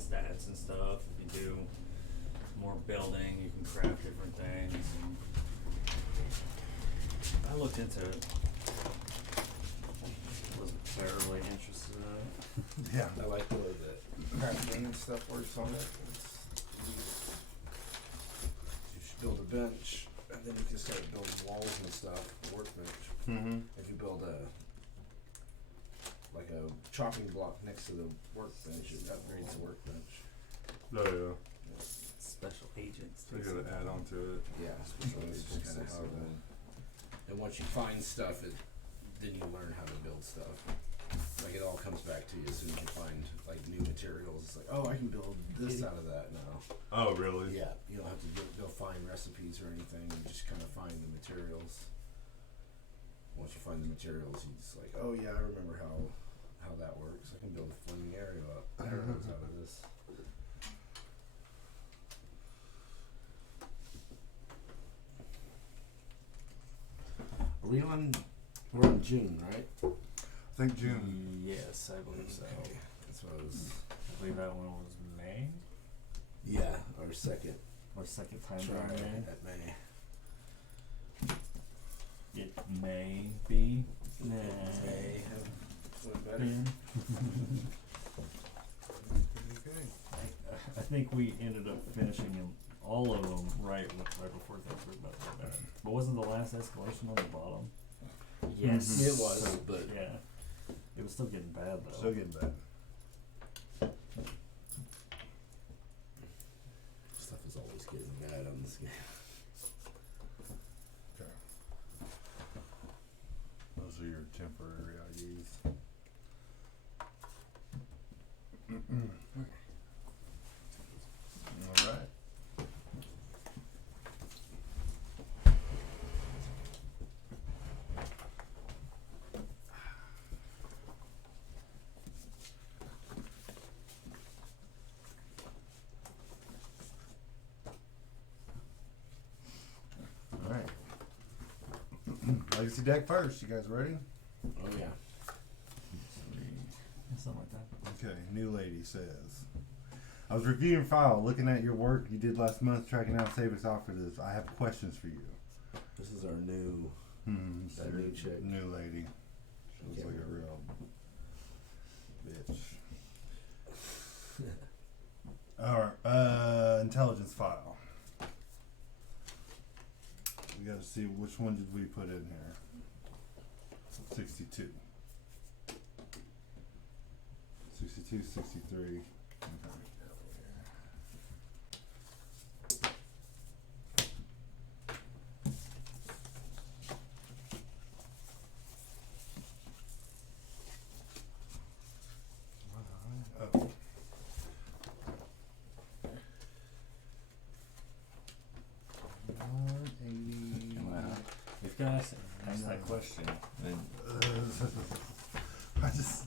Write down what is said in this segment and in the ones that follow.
stats and stuff. If you do more building, you can craft different things. And I looked into it. Wasn't terribly interested in it. Yeah. I like the way that crafting and stuff works on it. You should build a bench, and then you can start building walls and stuff, a workbench. Mm-hmm. If you build a chopping block next to the workbench, it upgrades the workbench. Oh yeah. Special agents. So you gotta add on to it. Yeah, so it's just kind of how to. And once you find stuff, then you learn how to build stuff. Like it all comes back to you as soon as you find like new materials. It's like, oh, I can build this out of that now. Oh really? Yeah, you don't have to go find recipes or anything. You just kind of find the materials. Once you find the materials, you just like, oh yeah, I remember how that works. I can build a flaming arrows out of this. We're on June, right? I think June. Yes, I believe so. Okay. That's what I was. I believe that one was May Yeah, our second or second time try in May. at May. It may be. May have went better. Okay. I think we ended up finishing them, all of them right before things were about to go bad. But wasn't the last escalation on the bottom? Yes. It was, but Yeah. It was still getting bad though. Still getting bad. stuff is always getting bad on this game. Okay. Those are your temporary IDs. All right. All right. Legacy deck first. You guys ready? Oh yeah. Something like that. Okay, new lady says, I was reviewing your file, looking at your work you did last month, tracking down Savix operatives. I have questions for you. This is our new. That new chick. New lady. She looks Okay. like a real bitch. Alright, intelligence file. We gotta see which one did we put in here. 62. 62, 63. Okay. Oh. If guys ask that question, then I was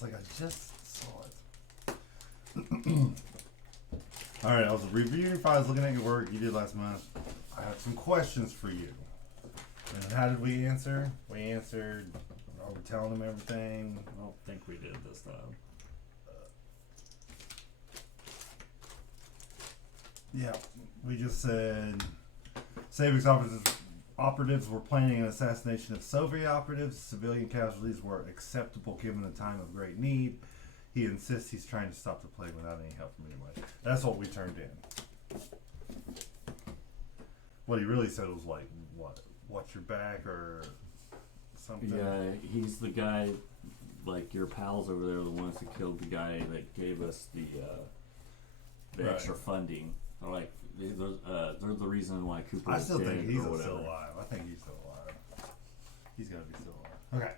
like, I just saw it. Alright, I was reviewing your files, looking at your work you did last month. I have some questions for you. And how did we answer? We answered, are we telling them everything? I don't think we did this time. Yeah, we just said Savix operatives were planning an assassination of Soviet operatives. Civilian casualties were acceptable given a time of great need. He insists he's trying to stop the plague without any help from anybody. That's what we turned in. What he really said was like, what? Watch your back or something? Yeah, he's the guy, like your pals over there are the ones who killed the guy that gave us the Right. extra funding. Or like, they're the reason why Cooper I was still dead think he's or whatever. still alive. I think he's still alive. He's gotta be still alive. Okay.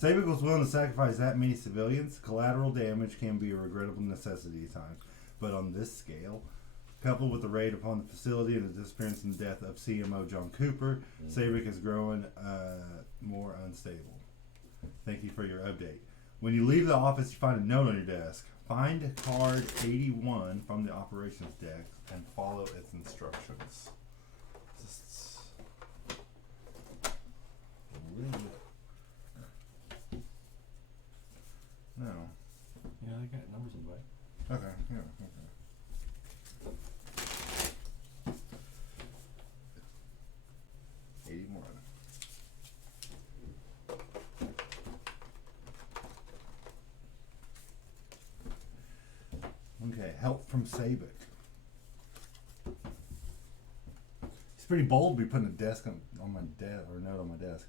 Sabic was willing to sacrifice that many civilians. Collateral damage can be a regrettable necessity at times. But on this scale, coupled with the raid upon the facility and the disappearance and death of CMO John Cooper, Sabic is growing more unstable. Thank you for your update. When you leave the office, you find a note on your desk. Find card 81 from the operations deck and follow its instructions. Just no. Yeah, they got numbers in the back. Okay, yeah, okay. 81. Okay, help from Sabic. He's pretty bold to be putting a desk on my desk or a note on my desk.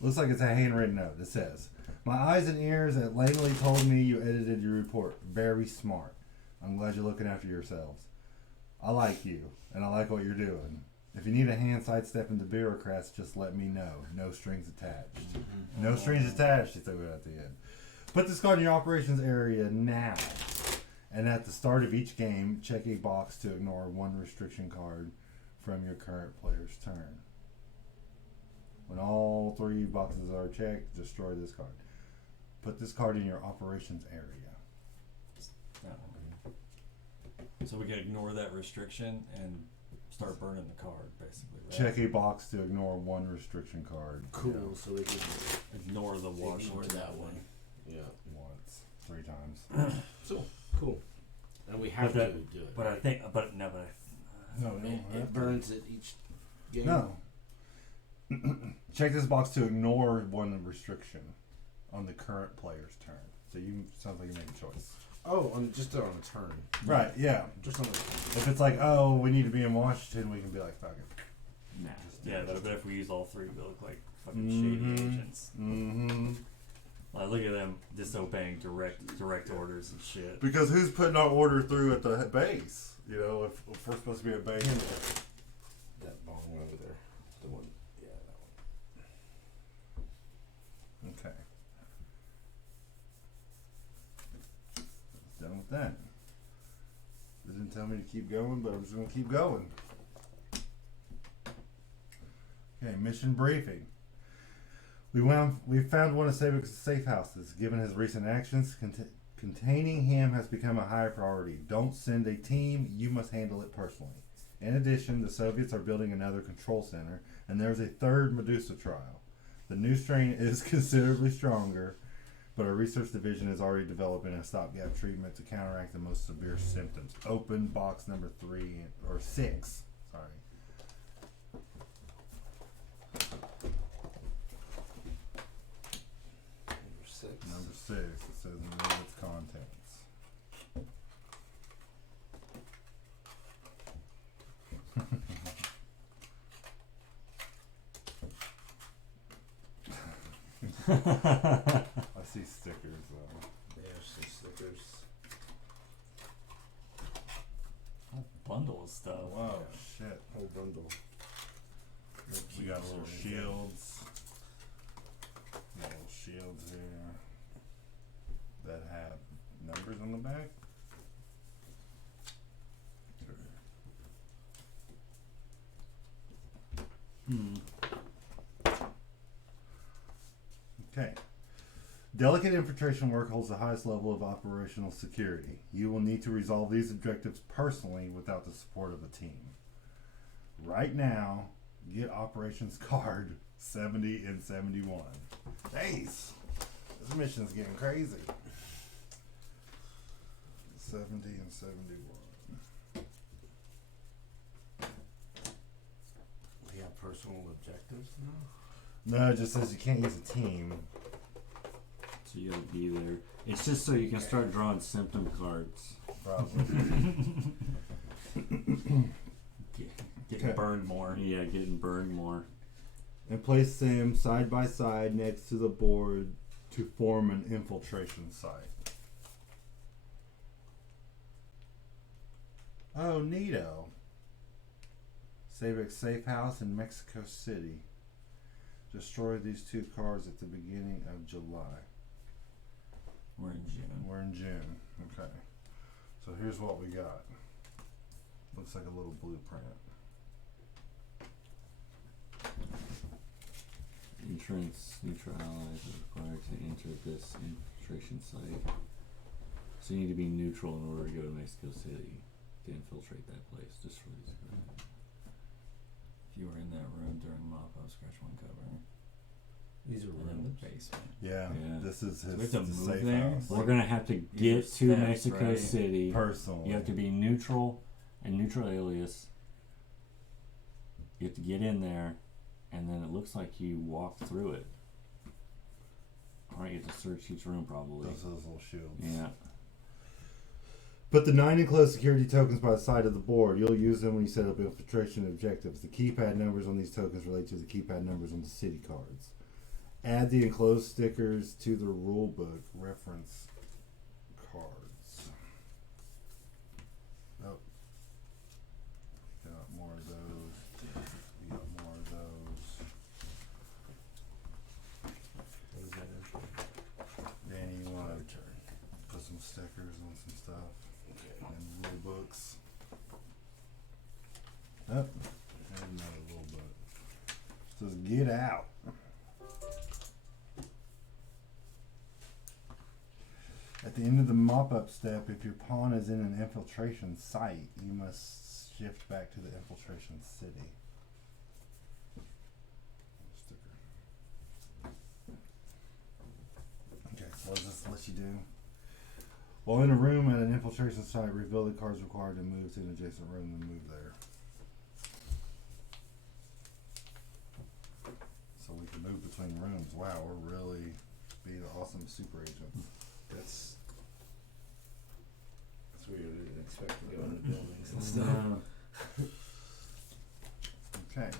Looks like it's a handwritten note. It says, "My eyes and ears at Langley told me you edited your report. Very smart. I'm glad you're looking after yourselves. I like you, and I like what you're doing. If you need a hand sidestepping the bureaucrats, just let me know. No strings attached." No strings attached, he said at the end. Put this card in your operations area now. And at the start of each game, check a box to ignore one restriction card from your current player's turn. When all 3 boxes are checked, destroy this card. Put this card in your operations area. So we can ignore that restriction and start burning the card, basically, right? Check a box to ignore one restriction card. Cool. You know, So we can Ignore the Washington ignore that one. Yeah. once, 3 times. So cool. And we have But to that- do it. But I think, but no, but No, we don't have it to. burns at each game. No. Check this box to ignore one restriction on the current player's turn. So you sounds like you make a choice. Oh, just on a turn. Right, yeah. Just on a If it's like, oh, we need to be in Washington, we can be like, fuck it. Nah. yeah, but if we use all 3, we look like fucking Mhm. shady agents. Mm-hmm. Like, look at them disobeying direct orders and shit. Because who's putting our order through at the base? You know, if we're supposed to be at base. that bong one over there. The one. Yeah, that one. Okay. Done with that. They didn't tell me to keep going, but I'm just going to keep going. Okay, mission briefing. We found one of Sabic's safe houses. Given his recent actions, containing him has become a high priority. Don't send a team, you must handle it personally. In addition, the Soviets are building another control center, and there's a 3rd Medusa trial. The new strain is considerably stronger, but our research division is already developing a stopgap treatment to counteract the most severe symptoms. Open box number 3 or 6. Sorry. Number 6. Number 6. It says remove its contents. I see stickers though. There's some stickers. Whole bundle of stuff. Oh, wow, shit. Whole bundle. We got little shields. We got little shields here that have numbers on the back. Okay. Delicate infiltration work holds the highest level of operational security. You will need to resolve these objectives personally without the support of a team. Right now, get operations card 70 and 71. Jeez, this mission's getting crazy. 70 and 71. We have personal objectives now. No, it just says you can't use a team. So you gotta be there. It's just so you can start drawing symptom cards. Probably. Getting Okay. burned more. Yeah, getting burned more. And place them side by side next to the board to form an infiltration site. Oh, neato. Sabic's safe house in Mexico City. Destroy these 2 cards at the beginning of July. We're in June. We're in June. Okay. So here's what we got. Looks like a little blueprint. Entrance, neutral allies are required to enter this infiltration site. So you need to be neutral in order to go to Mexico City to infiltrate that place. Destroy these cards. If you were in that room during mop-up, scratch 1 cover. These are and then rooms. the basement. Yeah, Yeah. this is we his have to the move safe there? house. We're gonna have to These get are to steps, Mexico right? City. Personally. You have to be neutral and neutral alias. You have to get in there, and then it looks like you walk through it. Alright, you have to search each room probably. Those little shields. Yeah. Put the 9 enclosed security tokens by the side of the board. You'll use them when you set up infiltration objectives. The keypad numbers on these tokens relate to the keypad numbers on the city cards. Add the enclosed stickers to the rulebook reference cards. Oh. Got more of those. We got more of those. What is that intro? Danny, you want My to turn. put some stickers on some stuff Okay. and rule books. Oh, there's another rule book. It says get out. At the end of the mop-up step, if your pawn is in an infiltration site, you must shift back to the infiltration city. Sticker. Okay, so what does this let you do? While in a room at an infiltration site, reveal the cards required to move to an adjacent room and move there. So we can move between rooms. Wow, we're really being awesome super agents. That's weird. I didn't expect to go into buildings and stuff. No. Okay.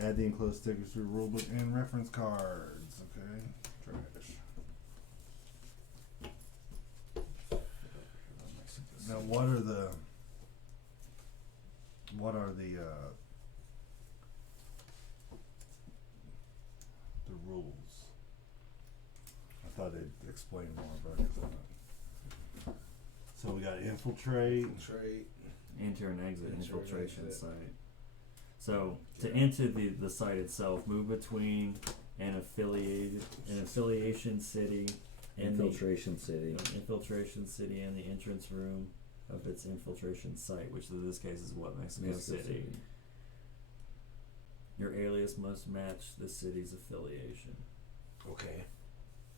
Add the enclosed stickers to your rulebook and reference cards. Okay. Trash. Now, what are the rules? I thought they'd explain more, but I guess not. So we got infiltrate. Infiltrate. Enter and exit Enter and infiltration exit. site. So to enter the site itself, move between an affiliation city and Infiltration city. the infiltration city and the entrance room of its infiltration site, which in this case is what, Mexico City. Your alias must match the city's affiliation. Okay.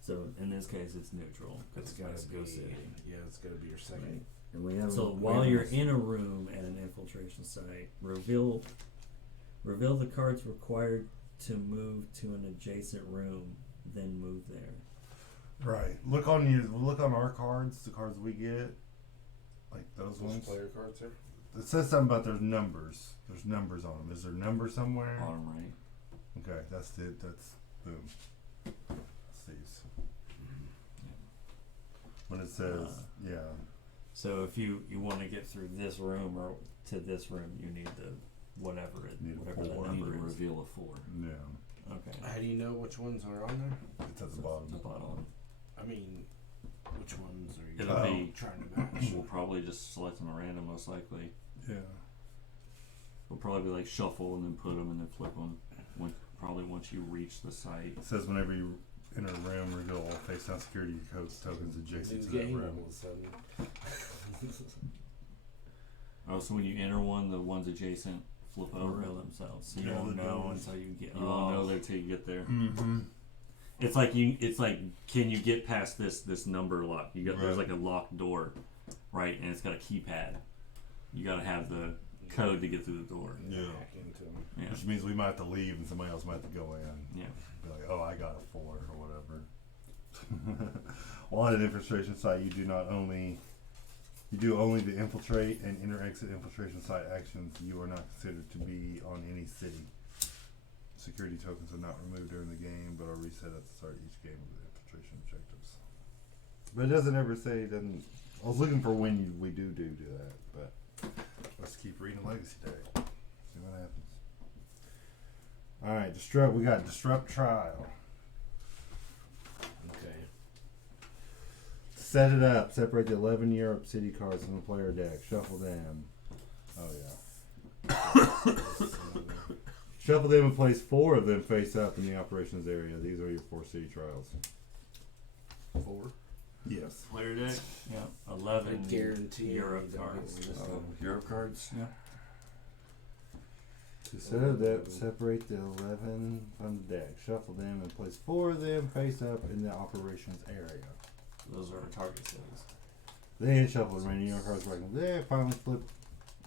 So in this case, it's neutral because It's it's gotta Mexico be. City. Yeah, it's gotta be your second. Right. And we have So while you're in a room at an infiltration site, reveal the cards required to move to an adjacent room, then move there. Right. Look on our cards, the cards we get, like those Those ones. player cards there. It says something about there's numbers. There's numbers on them. Is there a number somewhere? bottom right. Okay, that's it. That's boom. That's these. When it says, yeah, So if you want to get through this room or to this room, you need the whatever Need a that four. We need to number is. reveal a 4. yeah. Okay. How do you know which ones are on there? It's at the bottom. The bottom. I mean, which ones are you It'll be- trying to match? We'll probably just select them at random, most likely. Yeah. We'll probably be like shuffle and then put them and then flip them. Probably once you reach the site. It says whenever you enter a room, reveal all face-down security codes tokens adjacent New to that game room. all of a sudden. Oh, so when you enter one, the ones adjacent flip over. Reveal themselves. So you Yeah, won't the know doors. until you get. You won't know there till you get there. Mm-hmm. It's like can you get past this number lock? There's Right. like a locked door, right? And it's got a keypad. You gotta have the code to get through the door. Yeah. Hack into 'em. Yeah. Which means we might have to leave and somebody else might have to go in. Yeah. Be like, oh, I got a 4 or whatever. While at an infiltration site, you do only the infiltrate and inter-exit infiltration site actions. You are not considered to be on any city. Security tokens are not removed during the game, but are reset at the start of each game with the infiltration objectives. But it doesn't ever say. I was looking for when we do that, but let's keep reading Legacy Day. See what happens. All right, disrupt. We got disrupt trial. Okay. Set it up. Separate the 11 Europe city cards from the player deck. Shuffle them. Oh yeah. Shuffle them and place 4 of them face up in the operations area. These are your 4 city trials. 4. Yes. Player deck. Yeah. 11 I guarantee Europe you don't cards. get one this time. Europe cards. Yeah. To set a depth, separate the 11 from the deck. Shuffle them and place 4 of them face up in the operations area. Those are our target cities. Then shuffle the remaining New York cards back in there. Finally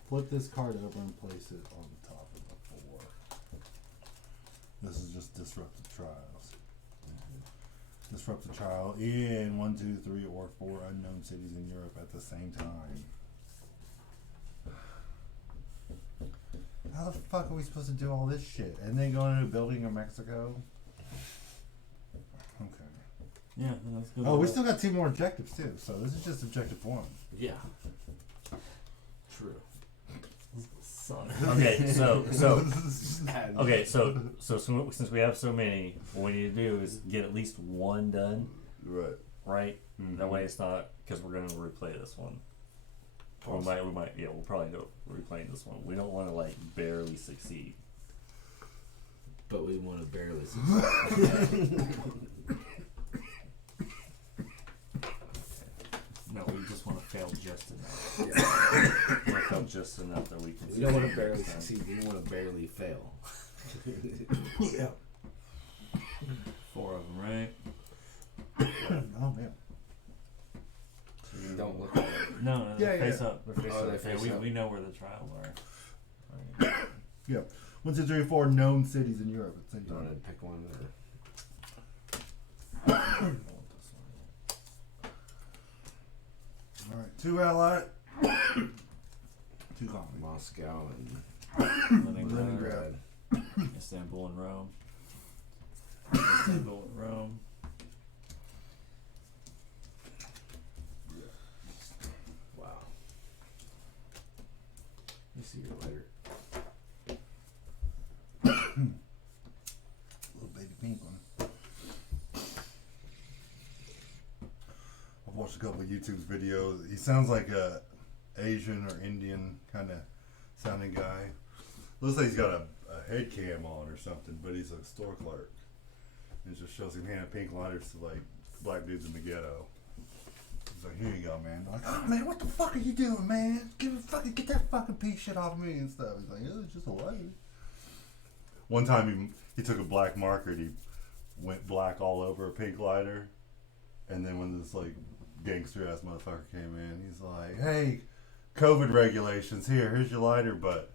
flip this card over and place it on the top of the 4. This is just disrupt the trials. Disrupt the trial in 1, 2, 3, or 4 unknown cities in Europe at the same time. How the fuck are we supposed to do all this shit? And then go into a building in Mexico? Okay. Yeah, that's good. Oh, we still got 2 more objectives too, so this is just objective 1. Yeah. True. Son. Okay, so Add- okay, so since we have so many, what we need to do is get at least one done, Right. right? Mhm. That way it's not because we're going to replay this one. We might, yeah, we'll probably go replaying this one. We don't want to like barely succeed. But we want to barely succeed. No, we just want to fail just enough. We want to fail just enough that we can. We don't want to succeed barely next time. succeed. We want to barely fail. Yeah. 4 of them, right? Oh man. Don't look at it. No, no, Yeah, they're face yeah. up. They're face Oh, up. they're face yeah, up. we know where the trials are. Right. Yeah. 1, 2, 3, 4 known cities in Europe at the same Do you want time. to pick one? Or? I want this one. Alright. 2 allied. 2 colony. Moscow and Leningrad, Istanbul, and Rome. Istanbul and Rome. wow. You see you later. Little baby pink one. I've watched a couple of YouTube's videos. He sounds like a Asian or Indian kind of sounding guy. Looks like he's got a head cam on or something, but he's a store clerk. And it just shows him handing pink lighters to like black dudes in the ghetto. He's like, here you go, man. They're like, oh man, what the fuck are you doing, man? Get that fucking pink shit off me and stuff. He's like, it's just a lighter. One time he took a black marker and he went black all over a pink lighter. And then when this like gangster ass motherfucker came in, he's like, hey, COVID regulations, here's your lighter, but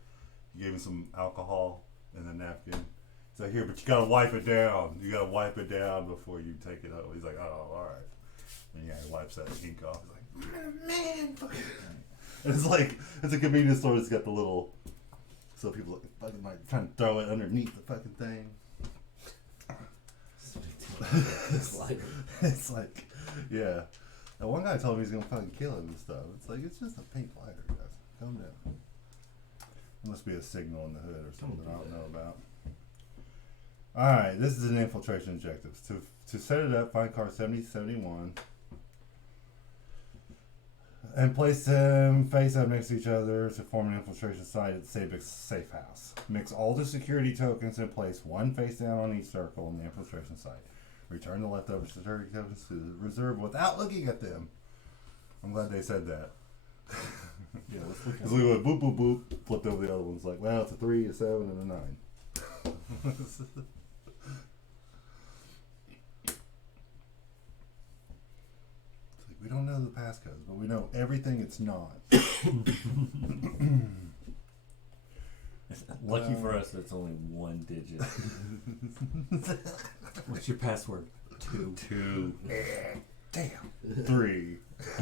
he gave him some alcohol in the napkin. He's like, here, but you gotta wipe it down. You gotta wipe it down before you take it home. He's like, oh, alright. And yeah, he wipes that ink off. He's like, man, fucking. And it's like, it's a convenience store that's got the little, so people look fucking like trying to throw it underneath the fucking thing. It's like, yeah. And one guy told me he's gonna fucking kill him and stuff. It's like, it's just a pink lighter, guys. Calm down. There must be a signal in the hood or something I don't know about. Alright, this is an infiltration objective. To set it up, find card 7071 and place them face up next to each other to form an infiltration site at Sabic's safe house. Mix all the security tokens and place one face down on each circle in the infiltration site. Return the leftover security tokens to the reserve without looking at them. I'm glad they said that. Yeah, let's look Because we went boop, boop, boop, flipped over the other ones. Like, well, it's a 3, a 7, and a 9. It's like, we don't know the passcodes, but we know everything it's not. Lucky for us, it's only one digit. What's your password? 2. 2. Damn. 3.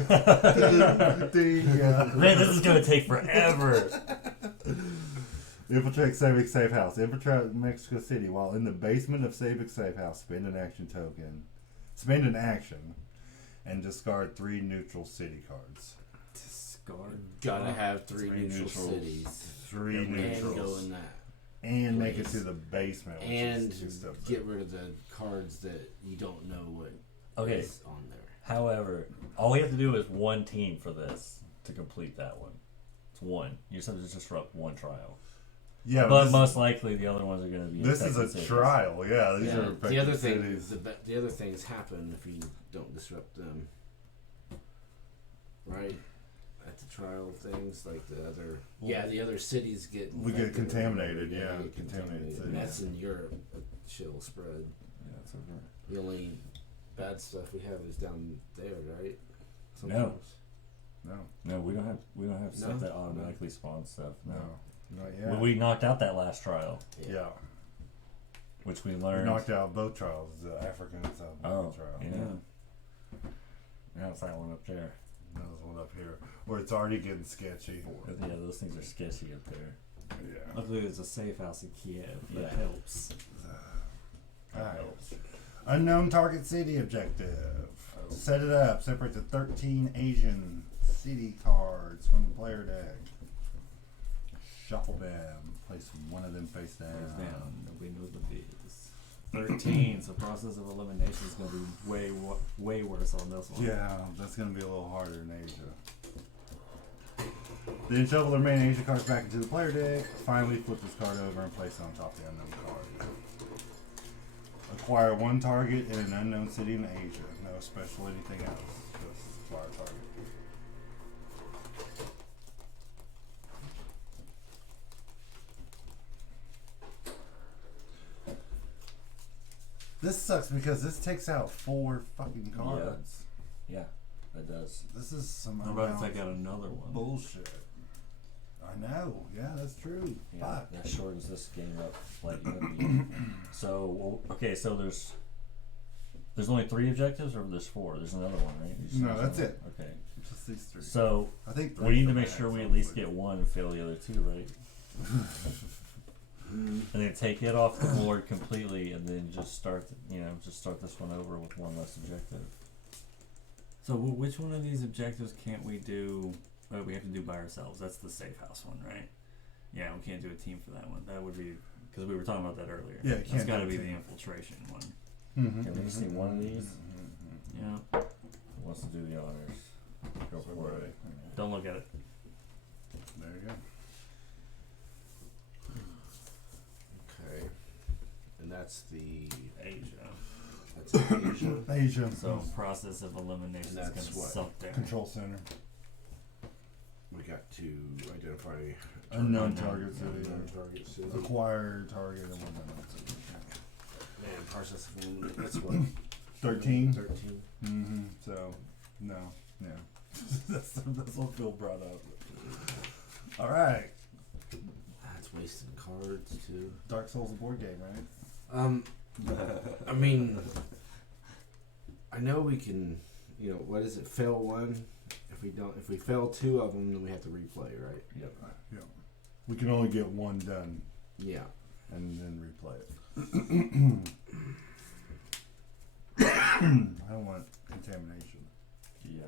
Man, this is gonna take forever. Infiltrate Sabic's safe house. Infiltrate Mexico City while in the basement of Sabic's safe house. Spend an action token. Spend an action. And discard 3 neutral city cards. Discard. Gotta have 3 Three neutral neutrals. cities. 3 And go neutrals. in that. And make it Please. to the basement. Which And is 2 steps get up. rid of the cards that you don't know what Okay. is on there. However, all we have to do is one team for this to complete that one. It's one. You just have to disrupt one trial. Yeah, But this, most likely the other ones are going to be. this is a infected cities. trial. Yeah, these Yeah, are the affected other thing, cities. the other things happen if you don't disrupt them. Right? At the trial things like the other. Yeah, the other cities get. We get infected or contaminated, whatever. yeah, they get contaminated And that's cities. in Europe. But shit will spread. Yeah, it's over. The only bad stuff we have is down there, right? No. No, No, we don't have stuff No? that automatically spawns stuff. No. not Well, yet. we knocked out that last trial, Yeah, which we we learned. knocked out both trials. The African and South Oh, trial. yeah. Now it's that one up there. There's one up here where it's already getting sketchy. Yeah, those things are sketchy up there. Yeah. Luckily, there's a safe house in Kiev. That Yeah. helps. Alright. Unknown target city objective. Set it up. Separate the 13 Asian city cards from the player deck. Shuffle them. Place one of them face down. Hands down. Nobody knows what it is. 13. So process of elimination is going to be way worse on this one. Yeah, that's going to be a little harder in Asia. Then shuffle the remaining Asia cards back into the player deck. Finally, flip this card over and place it on top of the unknown card. Acquire one target in an unknown city in Asia. No special anything else. Just acquire a target. This sucks because this takes out 4 fucking cards. Yeah, that does. This is some I'm about to unbalanced take out another one. bullshit. I know. Yeah, that's true. Yeah, Fuck. that shortens this game up like nobody. So okay, so there's only 3 objectives, or there's 4. There's another one, right? You just No, said that's something? it. Okay. Just these 3. So I think we need to the make max, sure we at least honestly. get one and fail the other 2, right? And then take it off the board completely, and then just start this one over with one less objective. So which one of these objectives can't we do? We have to do by ourselves. That's the safe house one, right? Yeah, we can't do a team for that one. That would be because we were talking about that earlier. Yeah, you That's can't got to do a be the team. infiltration one. Mm-hmm. Can we just see one of these? Yeah. Who wants to do the honors? Go for it. Don't look at it. There you go. Okay. And that's the. Asia. That's Asia. Asia. So process of elimination is And going that's to what? suck there. Control center. We got to identify Unknown Unknown. target city. unknown target city. Acquire target and one unknown city. Man, process of elimination. That's what. 13. 13. Mm-hmm. So, no. Yeah. that's what Phil brought up. All right. That's wasting cards too. Dark Souls, a board game, right? I mean, I know we can. What is it? Fail one. If we fail 2 of them, then we have to replay, right? Yep. Yeah. We can only get one done Yeah. and then replay it. I don't want contamination. Yeah.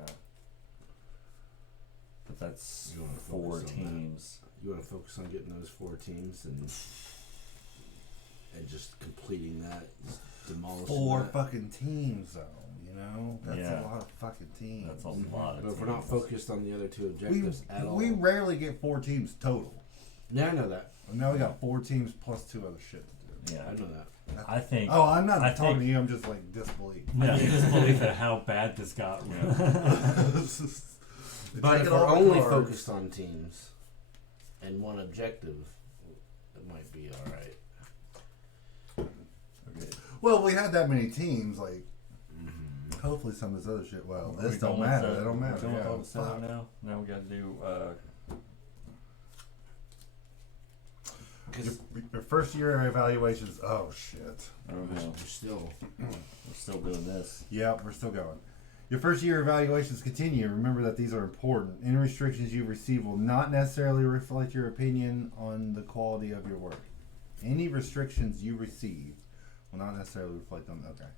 But that's You wanna 4 focus on that? teams. You want to focus on getting those 4 teams and just completing that, just demolishing 4 that. fucking teams, though. That's Yeah. a lot of fucking teams. That's a lot of But if we're teams. not focused on the other 2 objectives at all. we rarely get 4 teams total. Yeah, I know that. And now we got 4 teams plus 2 other shit to do. Yeah. I know that. I think. Oh, I'm not I talking think- to you. I'm just like disbelief. I can just believe at how bad this got. But if Taking we're all the only cards. focused on teams and one objective, it might be all right. Okay. Well, we had that many teams. Like, hopefully, some of this other shit. Well, Are this we don't going matter. with It don't we're matter. going with Yeah, all the setup fuck. now. Now we got to do. Because Your first year evaluations. Oh shit. I don't know. we're still. We're still doing this. Yep, we're still going. Your first year evaluations continue. Remember that these are important. Any restrictions you receive will not necessarily reflect your opinion on the quality of your work. Any restrictions you receive will not necessarily reflect on. Okay.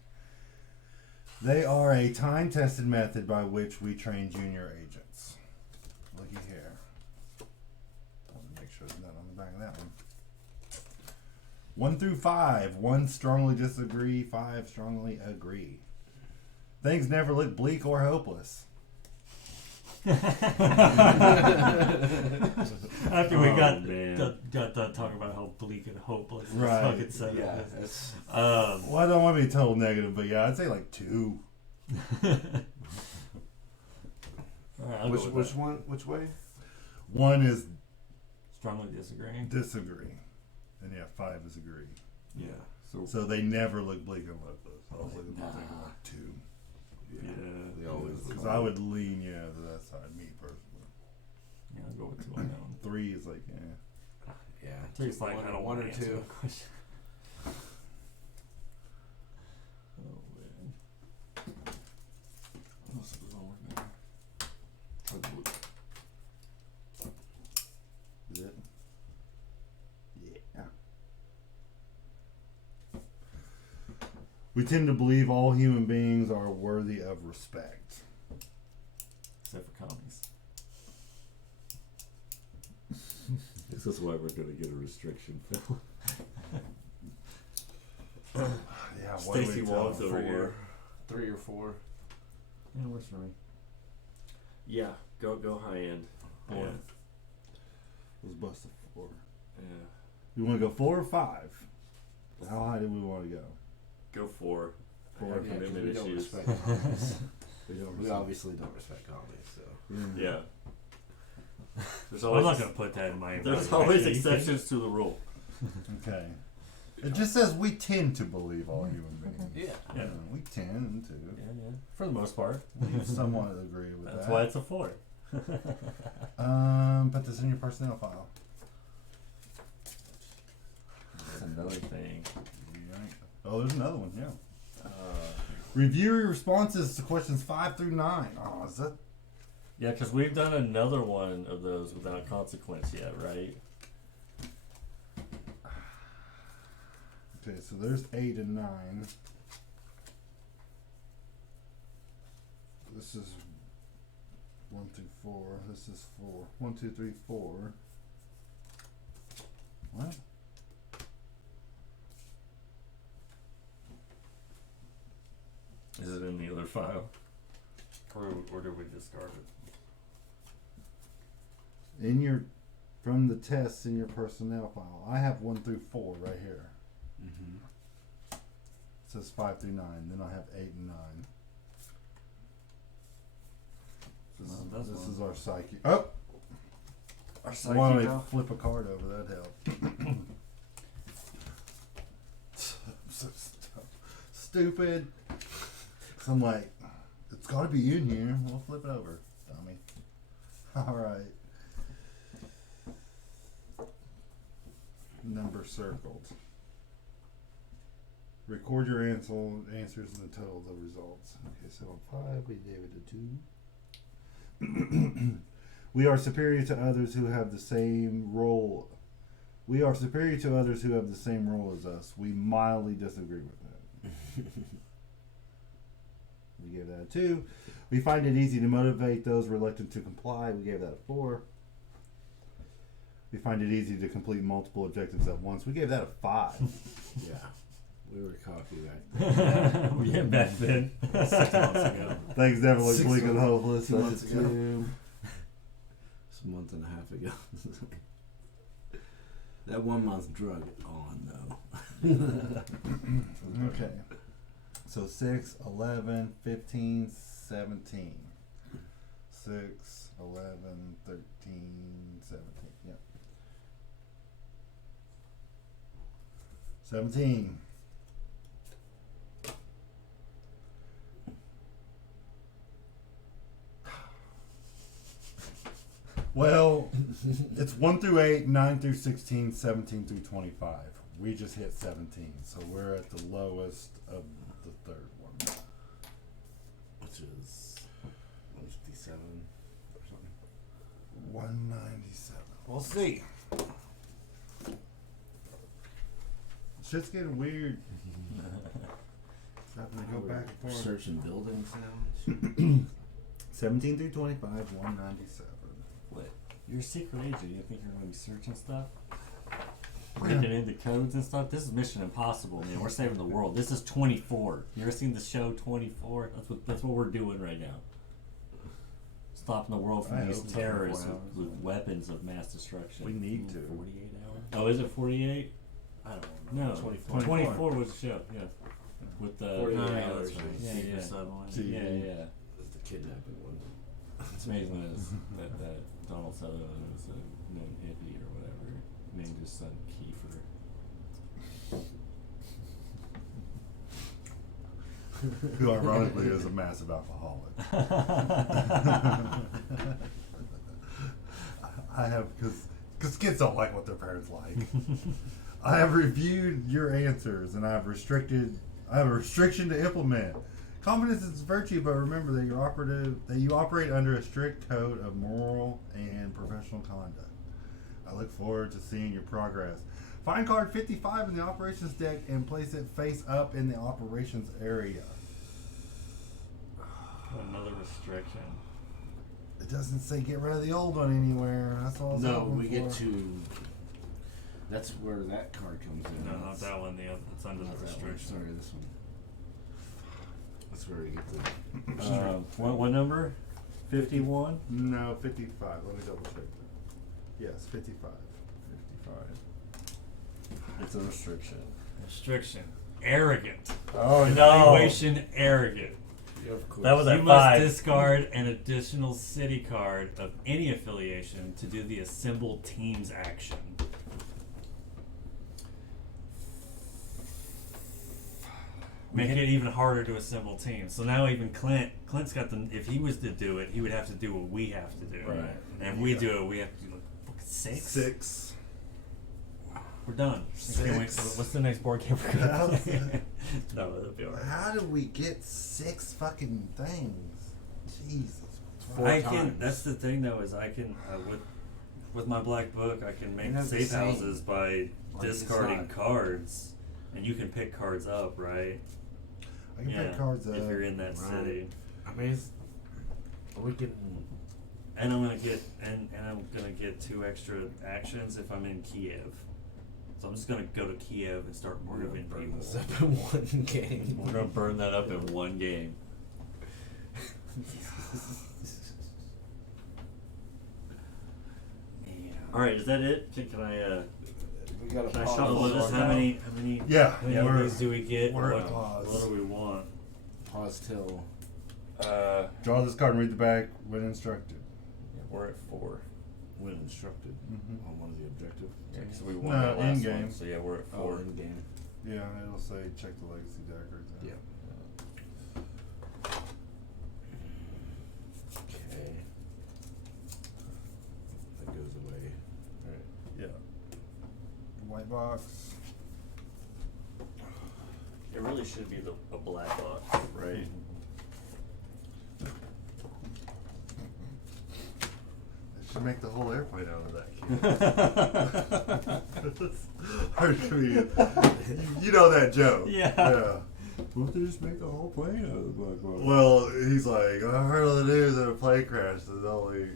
They are a time-tested method by which we train junior agents. Looky here. I want to make sure there's nothing on the back of that one. 1 through 5. 1 strongly disagree. 5 strongly agree. Things never look bleak or hopeless. After we Oh, got man. done talking about how bleak and hopeless this Right. fucking setup Yeah, is. that's. Well, I don't want to be total negative, but yeah, I'd say like 2. Alright, I'll I'll which go with which that. one? Which way? One is Strongly disagree. disagree, and yeah, 5 is agree. Yeah. So they never look bleak and loveless. I was looking Nah. for like 2. Yeah. Yeah. They always. Because I would lean, yeah, to that side, me personally. Yeah, I'll go with 2 on that one. 3 is like, eh. Yeah. 3's like, one, I don't one want or to answer two. that question. Oh, man. What's the blue one work now? Or the blue? Is it? Yeah. We tend to believe all human beings are worthy of respect. Except for commies. This is why we're gonna get a restriction, Phil. Yeah, what do we Stacy tell Walls them? over here. 3 or 4. Yeah, works for me. Yeah, go high end. Yeah. Let's bust a 4. Yeah. You want to go 4 or 5? How high do we want to go? Go 4. 4. I have Yeah, 'cause commitment we don't issues. respect commies. We don't We respect- obviously don't respect commies, so. Yeah. There's I'm always not going to put that in my there's evaluation. always You can- exceptions to the rule. Okay. It just says we tend to believe all human beings. Yeah. Yeah. We tend to. Yeah, yeah. For the most part. We somewhat agree with That's that. why it's a 4. Put this in your personnel file. That's another thing. Right. Oh, there's another one. Yeah. Review your responses to questions 5 through 9. Oh, is that? Yeah, because we've done another one of those without consequence yet, right? Okay, so there's 8 and 9. This is 1 through 4. This is 4. 1, 2, 3, 4. What? Is it in the other file? Or did we discard it? In your, from the tests in your personnel file, I have 1 through 4 right here. Mm-hmm. It says 5 through 9. Then I have 8 and 9. This, Well, that's this one. is our psyche. Oh, Our why don't we flip a card over? That'd help. So stupid. So I'm like, it's got to be in here. We'll flip it over, dummy. All right. Number circled. Record your answers and the total of the results. Okay, so on 5 we gave it a 2. We are superior to others who have the same role. We are superior to others who have the same role as us. We mildly disagree with that. We gave that a 2. We find it easy to motivate those reluctant to comply. We gave that a 4. We find it easy to complete multiple objectives at once. We gave that a 5. Yeah. We were cocky back then. Yeah, back then. 6 months ago. Things never look 6 bleak and months- hopeless. 2 months That's ago. a 2. It's a month and a half ago. That 1 month drug on though. Okay. So 6, 11, 15, 17. 6, 11, 13, 17. Yep. 17. Well, it's 1 through 8, 9 through 16, 17 through 25. We just hit 17, so we're at the lowest of the third one. Which is 157 or something. 197. We'll see. Shit's getting weird. It's having to go back and forth. Searching buildings now. 17 through 25, 197. What? You're a secret agent. You think you're going to be searching stuff? Breaking into codes and stuff? This is Mission Impossible, man. We're saving the world. This is 24. You ever seen the show 24? That's what we're doing right now. Stopping the world I from these hope it's terrorists 24 with weapons of mass destruction. We need to. 48 hours? Oh, is it 48? I don't know. No. 24. 24 was the show, yeah. With the... 48 yeah, hours. Yeah, yeah. See. Yeah, yeah. That's the kidnapping one. What's amazing is that Donald Sutherland was a known hippie or whatever, named his son Kiefer. Who ironically is a massive alcoholic. I have, because kids don't like what their parents like. I have reviewed your answers and I have a restriction to implement. Confidence is a virtue, but remember that you operate under a strict code of moral and professional conduct. I look forward to seeing your progress. Find card 55 in the operations deck and place it face up in the operations area. Another restriction. It doesn't say get rid of the old one anywhere. That's all. No, we get to. That's where that card comes in. No, not that one. The other, it's under the Not that one. restriction. Sorry, this one. That's where we get the. What number? 51? No, 55. Let me double check that. Yes, 55. 55. It's a restriction. Restriction. Arrogant. Oh Evaluation arrogant. Yeah, of course. That was You at must 5. discard an additional city card of any affiliation to do the assembled teams action. Make it even harder to assemble teams. So now even Clint's got the. If he was to do it, he would have to do what we have to do. Right. And if we do it, we have to do like fucking 6. 6. We're done. Okay, wait, Six. what's the next board game we're gonna play? No, that'll be alright. How did we get 6 fucking things? Jesus. Four I can. times. That's the thing, though, is I can with my black book, I can make You have the safe same. houses by Like, it's discarding not- cards, and you can pick cards up, right? I can pick cards up. if you're in that Right. city. I mean, we can. And I'm gonna get and I'm gonna get 2 extra actions if I'm in Kiev. So I'm just gonna go to Kiev and start moving burn people. this up in one game. We're gonna burn that up in one game. All right, is that it? Can I We gotta can I pause shuffle this. this? How many? Yeah, How many we're- of these do we get? we're What, at pause. what do we want? Pause till. Draw this card and read the back when instructed. We're at 4. When instructed Mhm. on one of the objectives. Yeah, 'cause we won No, that last in-game. one. So yeah, we're at 4. In game. Yeah, it'll say check the legacy deck right there. Yeah. Okay. That goes away. Alright. Yeah. White box. It really should be a black box, right? They should make the whole airplane out of that kid. I mean, you know that joke. Yeah. What if they just make the whole plane out of the black box? Well, he's like, I heard on the news that a plane crashed and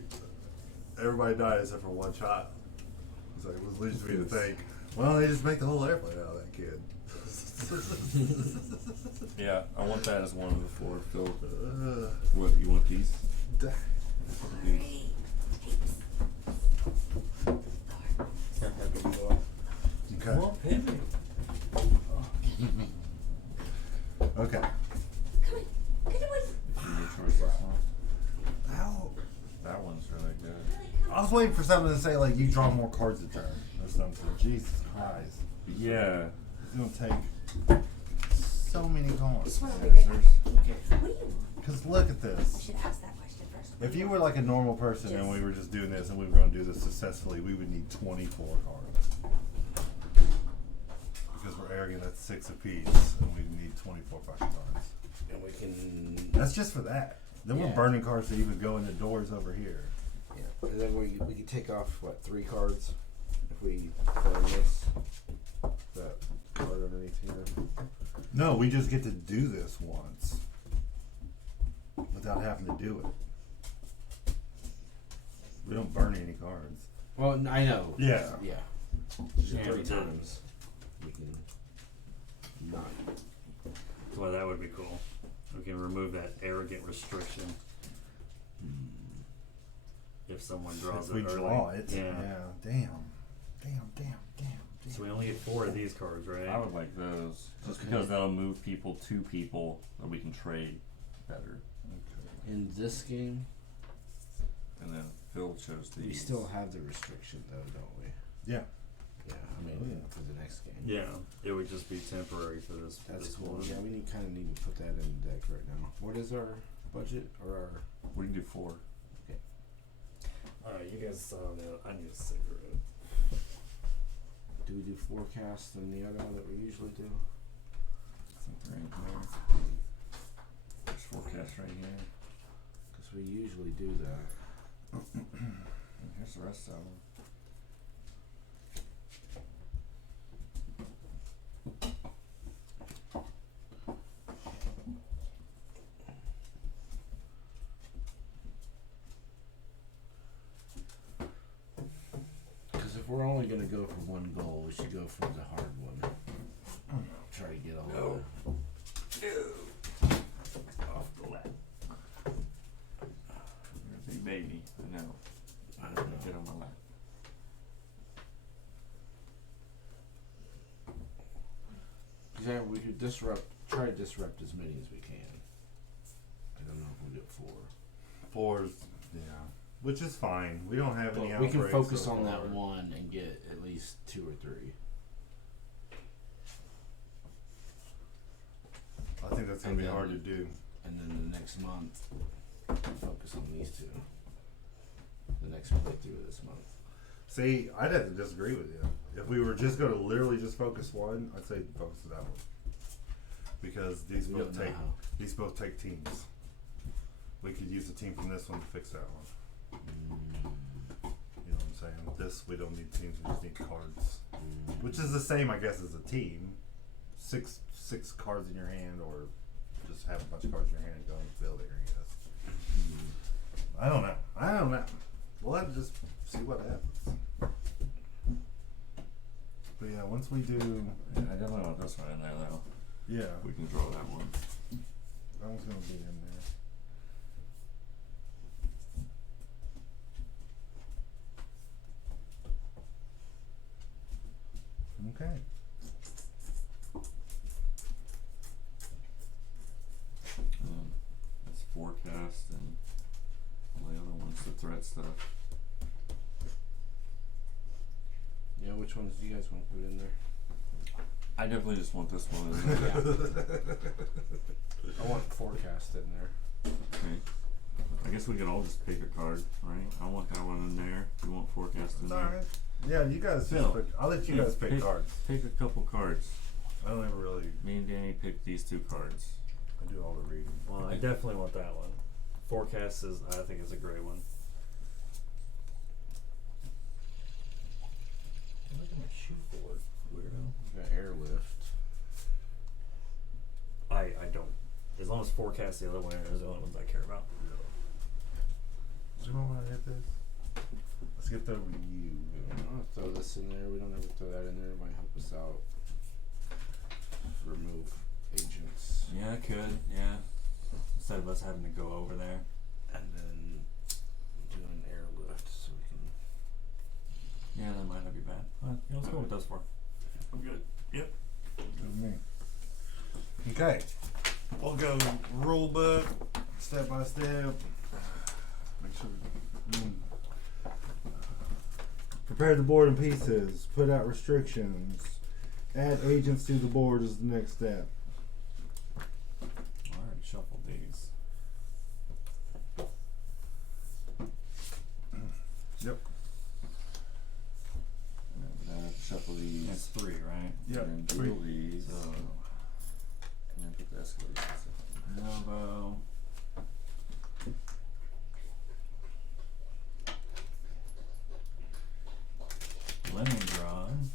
everybody died except for one child. He's like, what leads me to think, well, they just make the whole airplane out of that kid. Yeah, I want that as one of the 4. Phil, Uh, what you want these? da- okay. Okay. How? That one's really good. I was waiting for something to say like you draw more cards a turn or something. Jesus Christ. Yeah. It's gonna take so many cards. What do you want? Because look at We this. should ask that question first. If you were like a normal person and we were just doing this and we were going to do this successfully, we would need 24 cards. Because we're arrogant, that's 6 apiece, and we need 24 fucking cards. And we can. That's just for that. Then we're Yeah. burning cards that even go in the doors over here. Yeah. And then we can take off, what, 3 cards? If we burn this. That card underneath here. No, we just get to do this once without having to do it. We don't burn any cards. Well, I know. Yeah. Yeah. Just Yeah, 3 we did. times. We can. Not. Well, that would be cool. We can remove that arrogant restriction. If someone draws If we it early. draw it. Yeah. Damn. So we only get 4 of these cards, right? I would like those, just Okay. because that'll move people to people that we can trade better. In this game, Phil chose these. We still have the restriction though, don't we? Yeah. Yeah, I mean, Oh, yeah. for the next game. Yeah, it would just be temporary for this. That's this cool. one. Yeah, we kind of need to put that in deck right now. What is our budget or our? We can do 4. Alright, you guys, I need a cigarette. Do we do forecast and the other one that we usually do? Something right there. There's forecast right here. Because we usually do that. And here's the rest of them. Because if we're only gonna go for one goal, we should go for the hard one. Try to get all Off the lap. You're a big baby. I know. I don't know. Get on my lap. Yeah, we could try to disrupt as many as we can. I don't know if we'll do 4. 4's, yeah. Which is fine. We don't have any But we outbreaks. can focus so on that far. one and get at least 2 or 3. I think that's gonna And be then- hard to do. And then the next month, focus on these 2. The next playthrough of this month. See, I'd have to disagree with you. If we were just gonna literally just focus one, I'd say focus on that one. Because these We both don't know take how. these both take teams. We could use a team from this one to fix that one. You know what I'm saying? This we don't need teams, we just need cards. Which is the same I guess as a team. Six cards in your hand or just have a bunch of cards in your hand and go and build it, I guess. I don't know. We'll have to just see what happens. But yeah, once we do, Yeah, I definitely want this one in there though. yeah, We can draw that one. that one's gonna be in there. Okay. That's forecast and all the other ones, the threat stuff. Yeah, which ones do you guys want to put in there? I definitely just want this one in there. I want forecast in there. Okay. I guess we could all just pick a card, right? I want that one in there. You want forecast in It's there? alright. Yeah, you guys Phil. just pick, I'll let you Yeah, guys pick pick- cards. Pick a couple cards. I don't ever really, Me and Danny pick these 2 cards. I do all the reading. Well, I definitely want that one. Forecast I think is a great one. Look at my shoe board, weirdo. We got airlift. I don't. As long as forecast the other one is the only ones I care about. Does anyone want to hit this? Let's get the review. I'll throw this in there. We don't ever throw that in there. It might help us out. Remove agents. Yeah, I could. Yeah. Instead of us having to go over there. And then do an airlift so we can. Yeah, that might not be bad. Yeah, let's go with those 4. I'm good. Yep. Good me. Okay. We'll go rule book, step by step. Make sure prepare the board in pieces, put out restrictions, add agents to the board is the next step. I already shuffled these. Yep. Shuffle these. That's 3, right? Yep, And then 3. deal these. And then put the escalations. Novo. Lemongrod.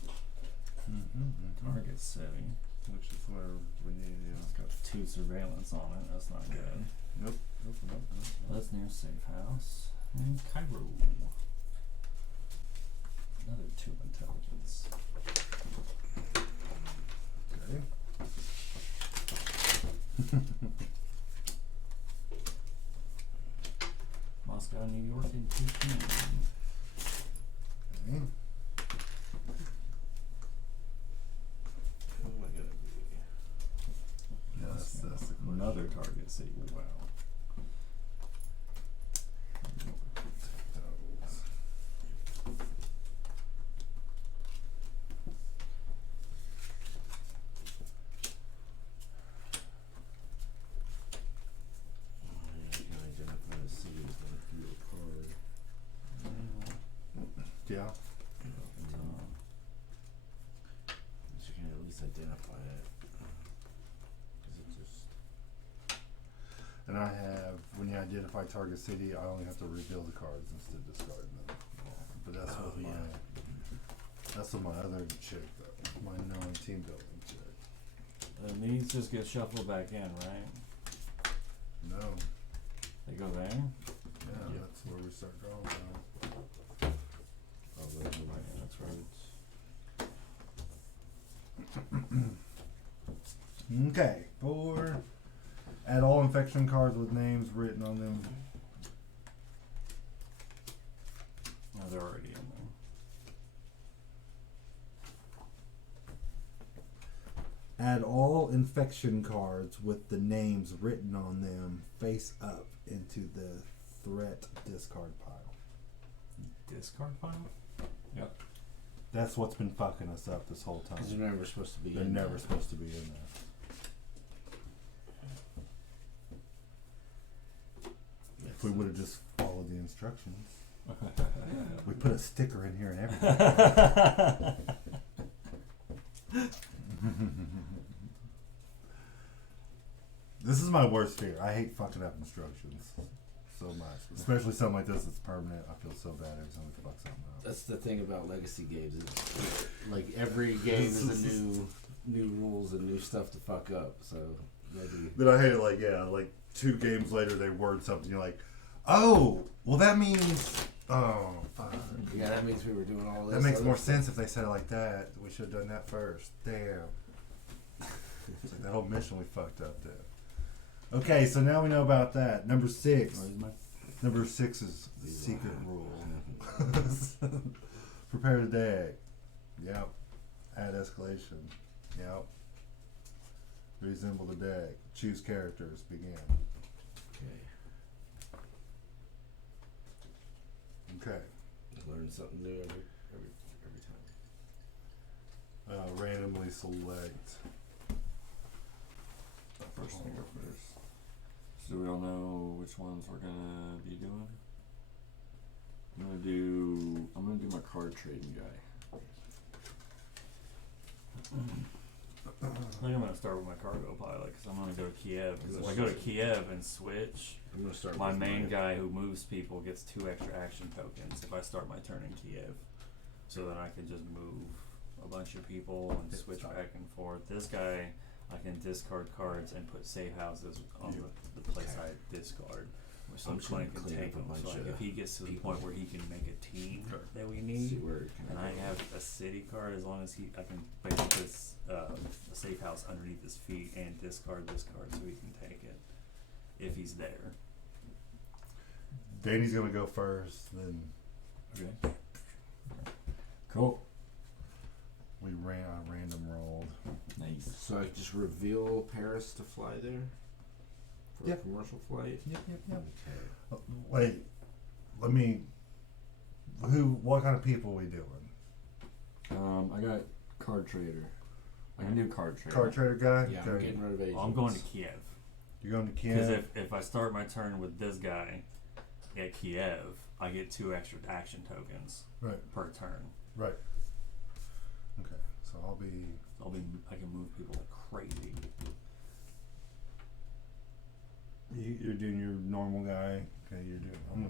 Target setting. Which is where we need It's got 2 surveillance on it. That's not good. Nope. That's near safe house. And Cairo. Another 2 intelligence. Okay. Moscow, New York, and Peking. Okay. Who am I gonna be? That's the question. Another target city. Wow. Yeah. So you can at least identify it. 'Cause it just And I have, when you identify target city, I only have to reveal the cards instead of discarding them. But that's Oh, with my, yeah. that's with my other chick though, my non-team building chick. And these just get shuffled back in, right? No, They go there? yeah, that's where we start drawing now. oh, those are my Yeah, that's right. Okay, 4. Add all infection cards with names written on them. Oh, they're already in there. Add all infection cards with the names written on them face up into the threat discard pile. Discard pile? That's what's been fucking us up this whole time. Because they're never supposed to be They're in never there. supposed to be in there. If we would have just followed the instructions. We put a sticker in here and everything. This is my worst fear. I hate fucking up instructions so much. Especially something like this that's permanent. I feel so bad every time we fuck something up. That's the thing about legacy games. It's, like every game is a new rules and new stuff to fuck up. So maybe Then I hate it like 2 games later they word something, you're like, oh, well that means, oh, fuck. yeah, that means we were doing all this. That makes other more stuff. sense if they said it like that. We should have done that first. Damn. It's like that whole mission we fucked up there. Okay, so now we know about that. Number 6. Number 6 is the secret rule. Prepare the deck. Yep. Add escalation. Yep. Reassemble the deck. Choose characters. Begin. Okay. Okay. Learn something new every time. Randomly select. First thing go first. So we all know which ones we're gonna be doing? I'm gonna do my card trading guy. I think I'm gonna start with my cargo pilot because I'm gonna go to Kiev. 'Cause if I go to Kiev and switch, I'm gonna start my with main mine. guy who moves people gets 2 extra action tokens if I start my turn in Kiev. So then I can just move a bunch of people and switch back and forth. This guy, I can discard cards and put save houses on the place I discard. So I'm trying Clint to can clean take up a them. So bunch like of if he gets to the people. point where he can make a team that we See need, where it can and I go. have a city card, as long as I can put this a safe house underneath his feet and discard this card so he can take it if he's there. Danny's gonna go first, then Okay. Cool. we random rolled. Nice. So I just reveal Paris to fly there for Yeah. a commercial flight. Yep. Okay. Wait, what kind of people we doing? I got card trader. I can do card trader. Card trader guy? Yeah, I'm Okay. getting rid of agents. Well, I'm going to Kiev. You're going to Because Kiev? if I start my turn with this guy at Kiev, I get 2 extra action tokens Right. per turn. Right. Okay, so I can move people like crazy. you're doing your normal guy. Okay, I'm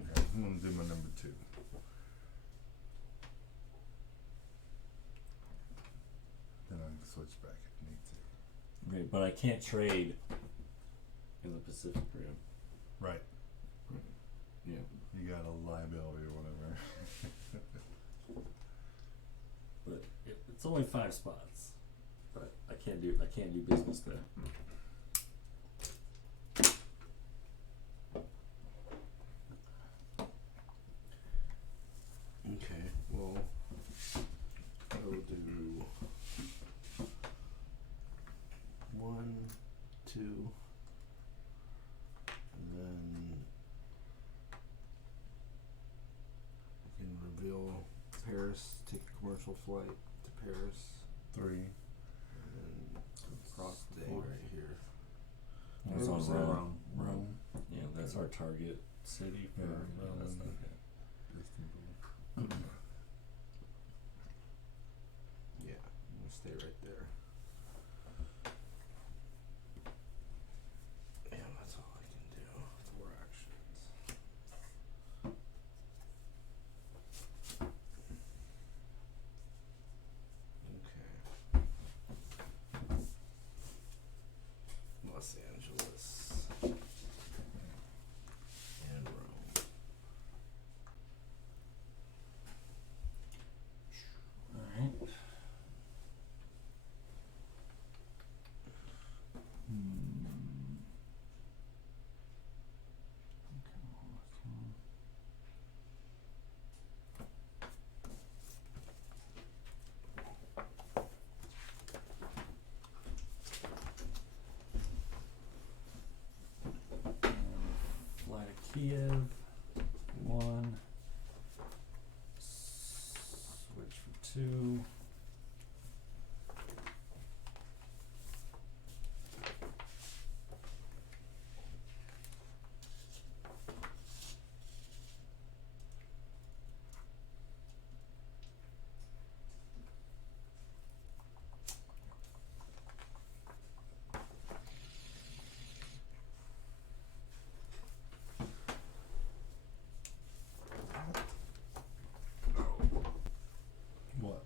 gonna do my number 2. Then I can switch back if need to. Okay, but I can't trade in the Pacific Rim. Right. Yeah. You got a liability or whatever. But it's only 5 spots. But I can't do business there. Okay. Well, I'll do 1, 2, and then I can reveal Paris. Take a commercial flight to Paris. 3. And then Cross stay 4. right here. It's Where on was that? Rome. Rome. Yeah, that's our target city for Yeah, that's Rome. not good. Istanbul. Kiev. 1. Switch for 2. What?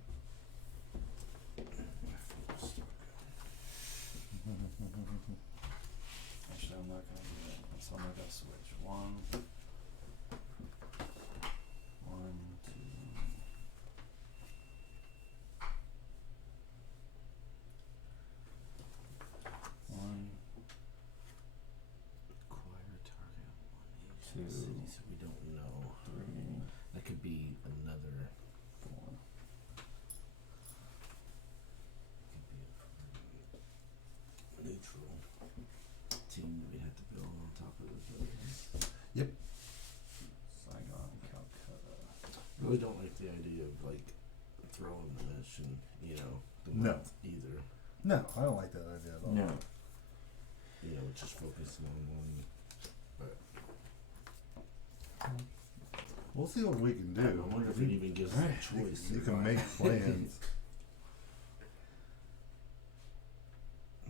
Actually, I'm not gonna do that. So I'm gonna switch. 1. 1, 2. One, Acquire target on one age. Two. Cities we don't know. 3, That could be another. 4. Could be a neutral team that we had to build on top of the buildings. Saigon, Calcutta. I really don't like the idea of like throwing the mission, you know, the No. month either. No, I don't like that idea at all. No. You know, just focusing on one. We'll see what we can do. I wonder if it even gives us a choice. You can make plans.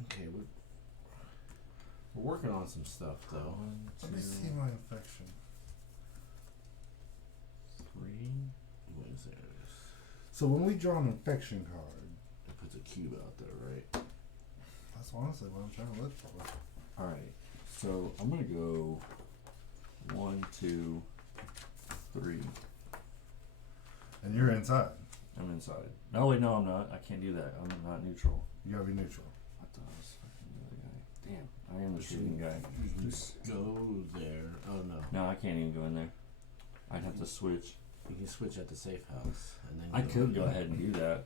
Okay, we're working on some stuff though. 1, 2, Let me see my infection. 3. What is there? So when we draw an infection card, It puts a cube out there, right? that's honestly what I'm trying to look for. Alright, so I'm gonna go 1, 2, 3. And you're inside. I'm inside. No, wait, no, I'm not. I can't do that. I'm not neutral. You gotta be neutral. What the hell's fucking the other guy? Damn, I am the Should shooting guy. You can go there. Oh no. No, I can't even go in there. I'd have to switch. You can switch at the safe house and then I could go ahead and do that.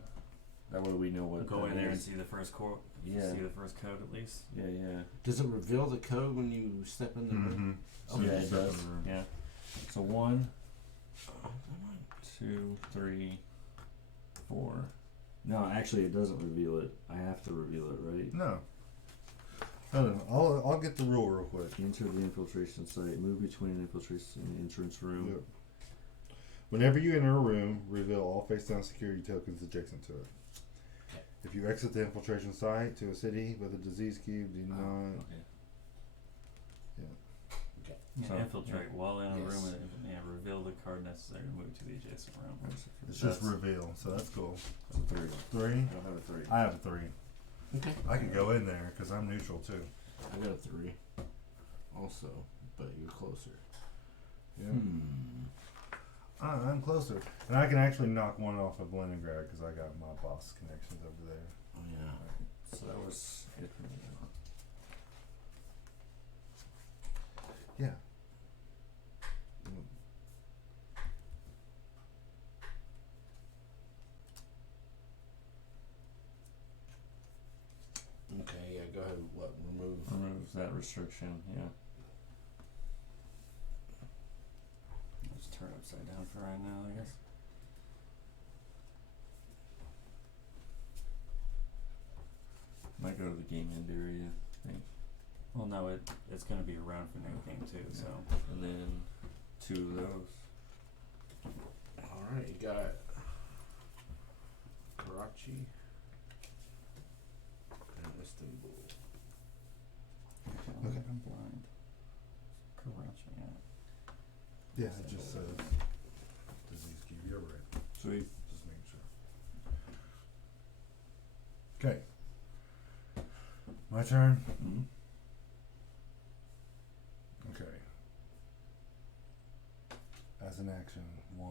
That way we know what Go that in there and is. see the first core. Yeah. See the first code at least. Yeah, yeah. Does it reveal the code when you step in the room? So Yeah, you it step in does. the room. Yeah. So 1, Oh, come on. 2, 3, 4. No, actually, it doesn't reveal it. I have to reveal it, right? No. I don't know. I'll get the rule real quick. Enter the infiltration site. Move between an infiltration and entrance room. Yep. Whenever you enter a room, reveal all face-down security tokens adjacent to it. Okay. If you exit the infiltration site to a city with a disease cube, do not. Okay. Yeah, So- infiltrate while in a Yes. room and reveal the card necessary to move to the adjacent room. It's just That's- reveal, so that's cool. that's a 3. 3. I don't have a 3. I have a 3. Okay. I could go in there because I'm neutral too. I got a 3. Also, but you're closer. Yeah. Hmm. I'm closer, and I can actually knock one off of Leningrad because I got my boss connections over there. Oh yeah. So that was it for me. Yeah. Okay. Yeah. Go ahead. What? Remove. Remove that restriction, yeah. Let's turn it upside down for right now, I guess. Might go to the game end area, I think. Well, no, it's going to be around for new game too. So And then 2 of those. All right. You got Karachi and Istanbul. Okay. I'm blind. Karachi. Yeah, it just says disease cube. You're right. Sweet. Just making sure. Okay. My turn. Mm-hmm. Okay. As an action, 1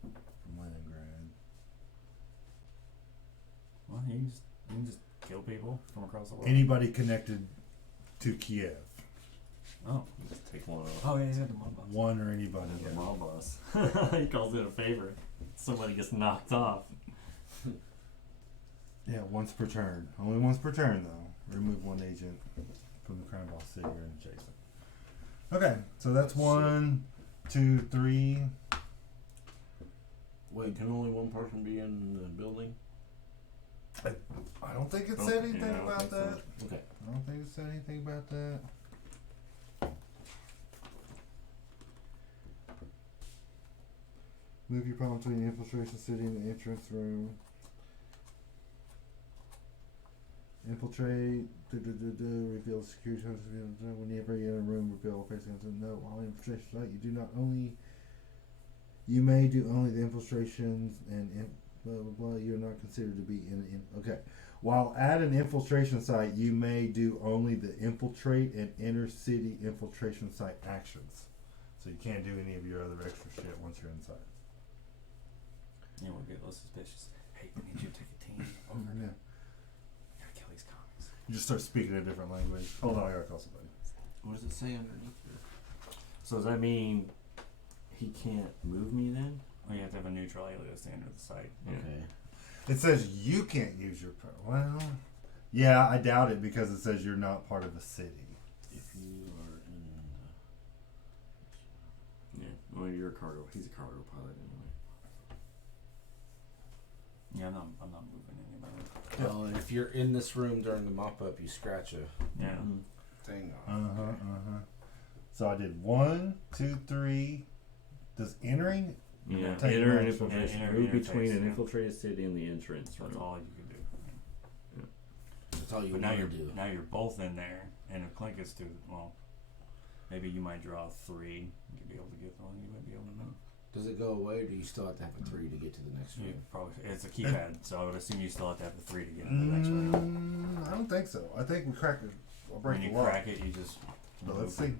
from Leningrad. Well, you can just kill people from across the world. Anybody connected to Kiev. Oh. Just take one off. Oh yeah, yeah, the mob boss. One or anybody. The Yeah. mob boss. He calls it a favor. Somebody gets knocked off. Yeah, once per turn. Only once per turn, though. Remove 1 agent from the Crown Boss City or adjacent. Okay, so that's 1, 2, 3. Wait, can only one person be in the building? I don't think it Oh, said anything yeah, I don't about think so. that. Okay. I don't think it said anything about that. Move your pawn between the infiltration city and the entrance room. Infiltrate. Reveal the security host. Whenever you're in a room, reveal all facing into the note. While infiltration site, you do not only. You may do only the infiltrations and blah blah blah. You are not considered to be in. Okay. While at an infiltration site, you may do only the infiltrate and inner city infiltration site actions. So you can't do any of your other extra shit once you're inside. Yeah, we'll get a little suspicious. Hey, I need you to take a team over. Yeah. I gotta kill these comics. You just start speaking a different language. Hold on, I gotta call somebody. What does it say underneath here? So does that mean he can't move me then? Or you have to have a neutral alias to enter the site? Yeah. Okay. It says you can't use your well, yeah, I doubt it because it says you're not part of the city. If you are in Yeah. Well, you're a cargo. He's a cargo pilot anyway. Yeah, I'm not moving anybody. well, and if you're in this room during the mop up, you scratch a Yeah. thing off. So I did 1, 2, 3. Does entering? Yeah. Take Enter your and action. infiltration. Move Enter between interface, an yeah. infiltrated city and the entrance That's room. all you can do. That's all you But now want you're to do. now you're both in there, and if Clint gets to maybe you might draw 3. You'd be able to get one. You might be able to move. Does it go away, or do you still have to have a 3 to get to the next Yeah, room? probably. It's a keypad, so I would assume you still have to have the 3 to get into the next room. I don't think so. I think we cracked it. I'll When break you the lock. crack it, you just. But let's see.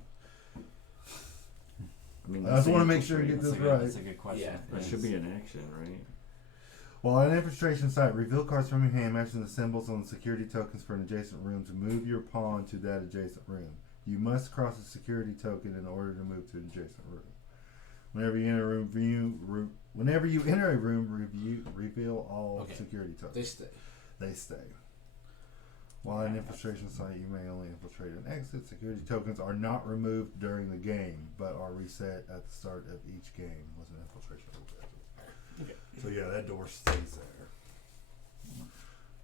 I mean, I just that's want to the make sure we get That's this a good, right. That's a good question. Yeah. That should be an action, right? While at an infiltration site, reveal cards from your hand matching the symbols on the security tokens for an adjacent room to move your pawn to that adjacent room. You must cross a security token in order to move to an adjacent room. Whenever you enter a room, reveal all Okay. security tokens. They stay. They stay. While at an infiltration site, you may only infiltrate and exit. Security tokens are not removed during the game, but are reset at the start of each game with an infiltration. Okay. So yeah, that door stays there.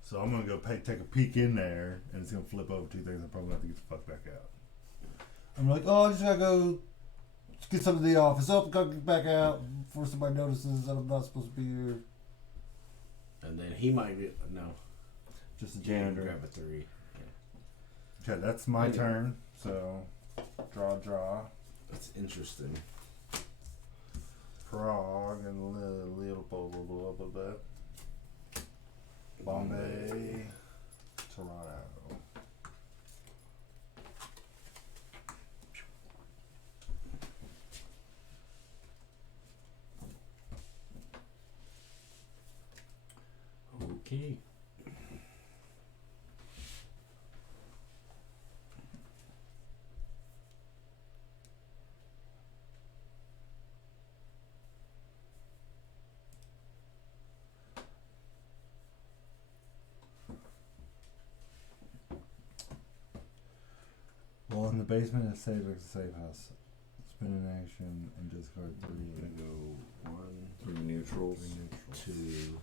So I'm gonna go take a peek in there, and it's gonna flip over 2 things. I'm probably gonna have to get the fuck back out. I'm like, oh, I just gotta go get something to the office. Oh, gotta get back out before somebody notices that I'm not supposed to be here. And then he might be. No. Just a Grab janitor. a 3. Okay, that's my Okay. turn. So draw. That's interesting. Prague and little blah blah blah. Bombay, Toronto. Okay. Well, in the basement is safe house. Spin an action and discard 3. I'm gonna go 1, 3 neutrals. 2,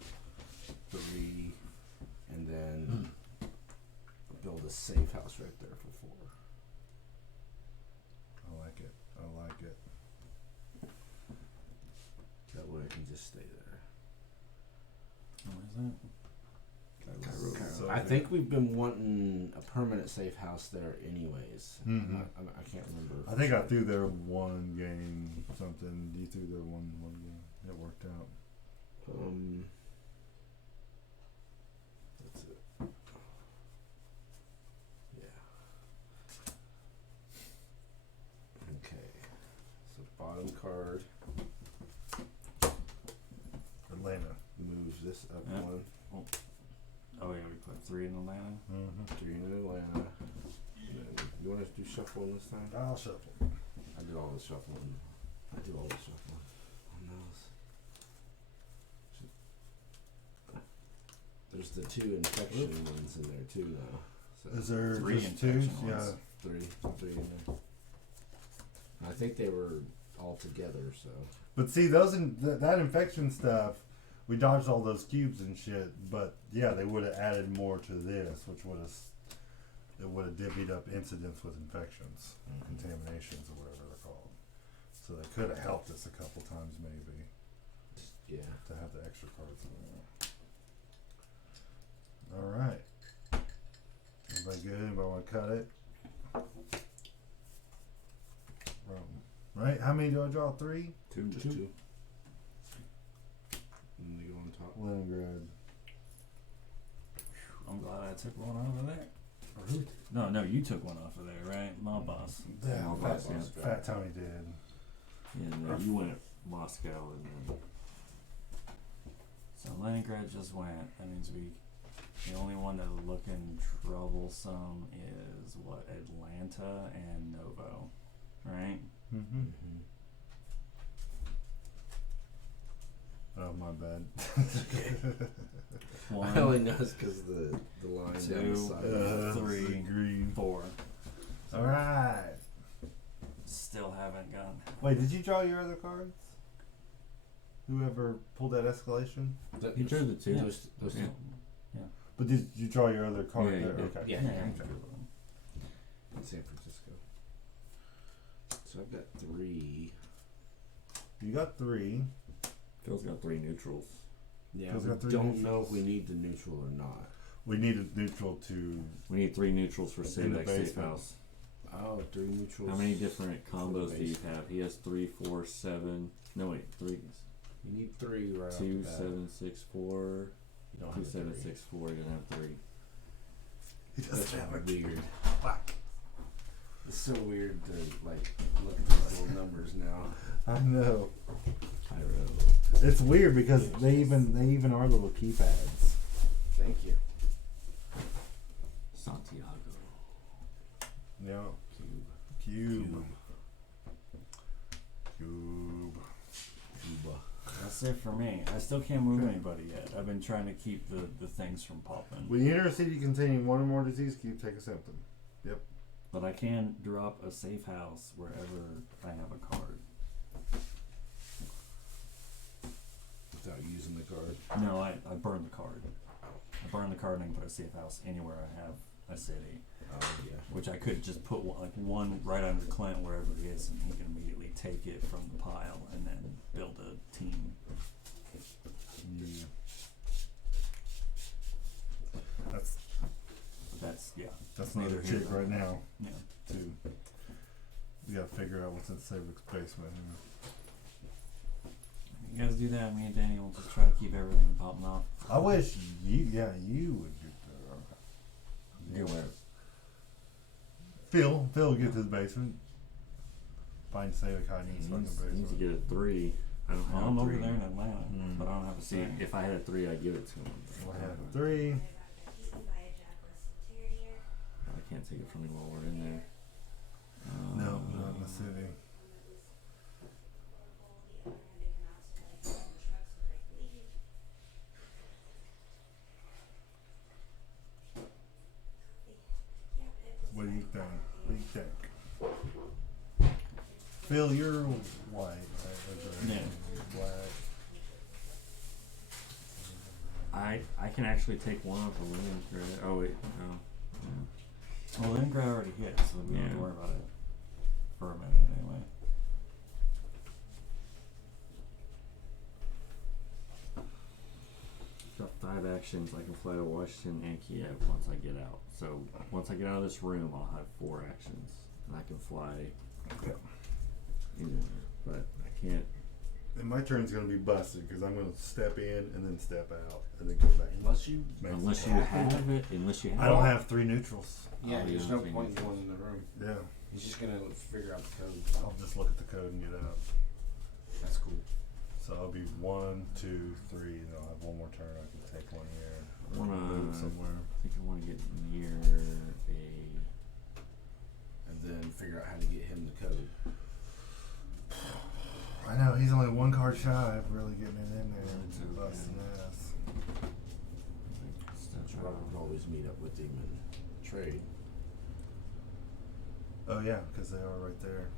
3, and then build a safe house right there for 4. I like it. That way I can just stay there. What is that? So I think we've been wanting a permanent safe house there anyways. Mhm. I can't remember. I think I threw there 1 game something. You threw there one game. It worked out. That's it. Yeah. Okay. So bottom card Atlanta. moves this up Yeah. 1. Oh yeah, we put 3 in Atlanta. 3 in Atlanta. And then you want to do shuffling this time? I'll shuffle. I do all the shuffling. On those. There's the 2 infection ones in there too now. So Is there 3 just 2? infection Yeah. ones. 3 in there. I think they were all together, so. But see, those that infection stuff, we dodged all those cubes and shit. But yeah, they would have added more to this, which would have divvied up incidents with infections, contaminations, or whatever they're called. So they could have helped us a couple times, maybe, Yeah. to have the extra cards in there. All right. Everybody good? Anybody want to cut it? Right? How many do I draw? 3? Just two. And they go on top. Leningrad. I'm glad I took one off of there. No, you took one off of there, right? My boss. Yeah, Mob Fat, Boss, yeah. Fat Tony did. Yeah, no, you went at Moscow and then So Leningrad just went. That means the only one that's looking troublesome is what, Atlanta and Novo, right? Mm-hmm. Mm-hmm. Oh, my bad. I One, only know it's because the line down the Two, side. three. Green. 4. All right. Still haven't gone. Wait, did you draw your other cards? Whoever pulled that escalation? he drew the 2. Yeah. Those Yeah. two. But did you draw your other card Yeah, you there? did. Okay. Yeah. Okay. In San Francisco. So I've got 3. You got 3. Phil's got 3 neutrals. Yeah, Phil's we got 3 don't know neutrals. if we need the neutral or not. We needed neutral to. We need 3 neutrals for In Save the X Safe basement. House. Oh, 3 neutrals. How many different combos do you basement. have? He has 3, 4, 7. No wait, 3. You need 3 right off 2, the bat. 7, 6, 4. You don't 2, have 7, 3. 6, 4. You don't have 3. He That's weird. Fuck. It's so weird to like look at these little numbers now. I know. Pyro. It's weird because they even are little keypads. Thank you. Santiago. Yeah. Cube. Cube. Cuba. That's it for me. I still can't move anybody yet. I've been trying to keep the things from popping. When you enter a city containing one or more disease cube, take a symptom. But I can drop a safe house wherever I have a card. Without using the card. No, I burn the card. I burn the card and I can put a safe house anywhere I have a city. Oh yeah. Which I could just put one right under Clint wherever he is, and he can immediately take it from the pile and then build a team. Yeah. That's another neither here chick nor right now Yeah. too. We gotta figure out what's in Saber's basement. You guys do that, me and Danny will just try to keep everything popping off. I wish you would get the. Get where? Phil would get to the basement. Find Saber hiding in He his fucking needs to basement. get a 3. I don't have I'm a over 3. there in Atlanta, Mm. but I don't have a See, say. if I had a 3, I'd give it to him. I have 3. I can't take it from him while we're in there. No, not in the city. What do you think? What do you think? Phil, you're white, right? Or Yeah. Black. I can actually take one off the Leningrad. Oh wait, no. Yeah. Well, Leningrad already hit, so we don't have to Yeah. worry about it for a minute anyway. Got 5 actions. I can fly to Washington and Kiev once I get out. So once I get out of this room, I'll have 4 actions, and I can fly anywhere. But I can't. And my turn's gonna be busted because I'm gonna step in and then step out and then go back. Unless you. Unless you have it. Unless you have. I don't have 3 neutrals. Yeah, Oh, there's yeah, no okay. point in going in the room. Yeah, He's just gonna figure out the code. I'll just look at the code and get out. That's cool. So I'll be 1, 2, 3, and I'll have one more turn. I can take one here. I wanna Move somewhere. I think I want to get near a. And then figure out how to get him the code. I know he's only 1 card shy of really getting it in there Yeah, and busting ass. So Robert would always meet up with him and trade. Oh yeah, because they are right there.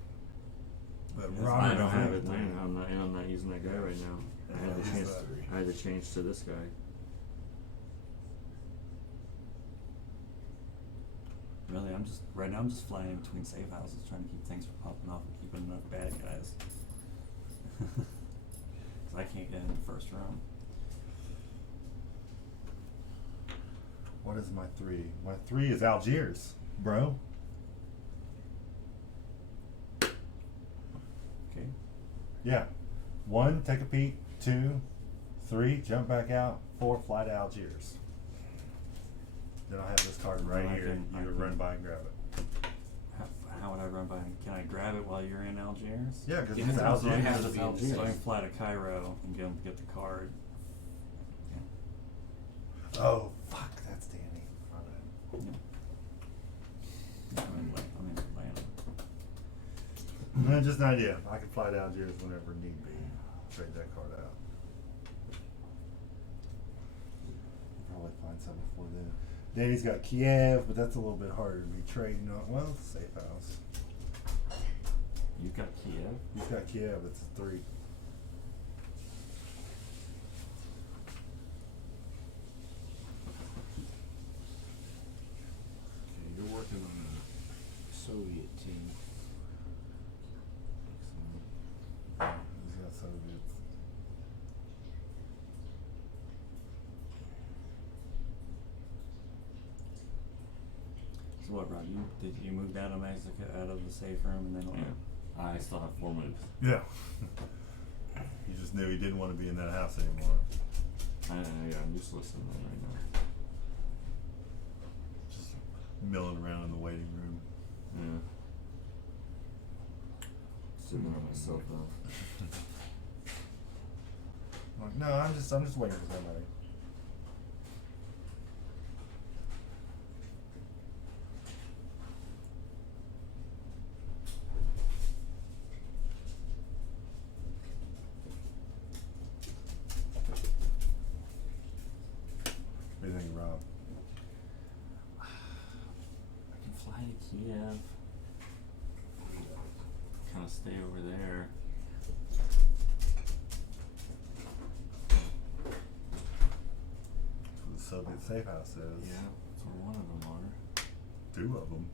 But I Robert, don't have it then. I'm not using that guy right now. Yeah, I had to change to this guy. Really, right now I'm just flying in between safe houses, trying to keep things from popping off and keeping enough bad guys. Cause I can't get in the first round. What is my 3? My 3 is Algiers, bro. Okay. Yeah. 1, take a peek. 2, 3, jump back out. 4, fly to Algiers. Then I'll have this card right I here. can- You run by and grab it. How would I run by? Can I grab it while you're in Algiers? Yeah, because Yeah, it's it Algiers. has to It's be in the Algiers. So I safe. can fly to Cairo and get the card. Oh, fuck, that's Danny. My bad. Yeah. I'm in Atlanta. No, just an idea. I can fly to Algiers whenever need be. Trade that card out. Probably find something before then. Danny's got Kiev, but that's a little bit harder to be trading on. Well, it's a safe house. You've got Kiev. He's got Kiev. It's a 3. Okay, you're working on the Soviet team. He's got Soviets. So what, Rob? Did you move down to Mexico out of the safe room and then? Yeah. I still have 4 moves. Yeah. He just knew he didn't want to be in that house anymore. Yeah, I'm useless in there right now. Just milling around in the waiting room. Yeah. Sitting there myself though. Like, no, I'm just waiting for somebody. What do you think, Rob? I can fly to Kiev. Kind of stay over there. That's what the Soviet safe house is. Yeah, that's where one of them are. 2 of them.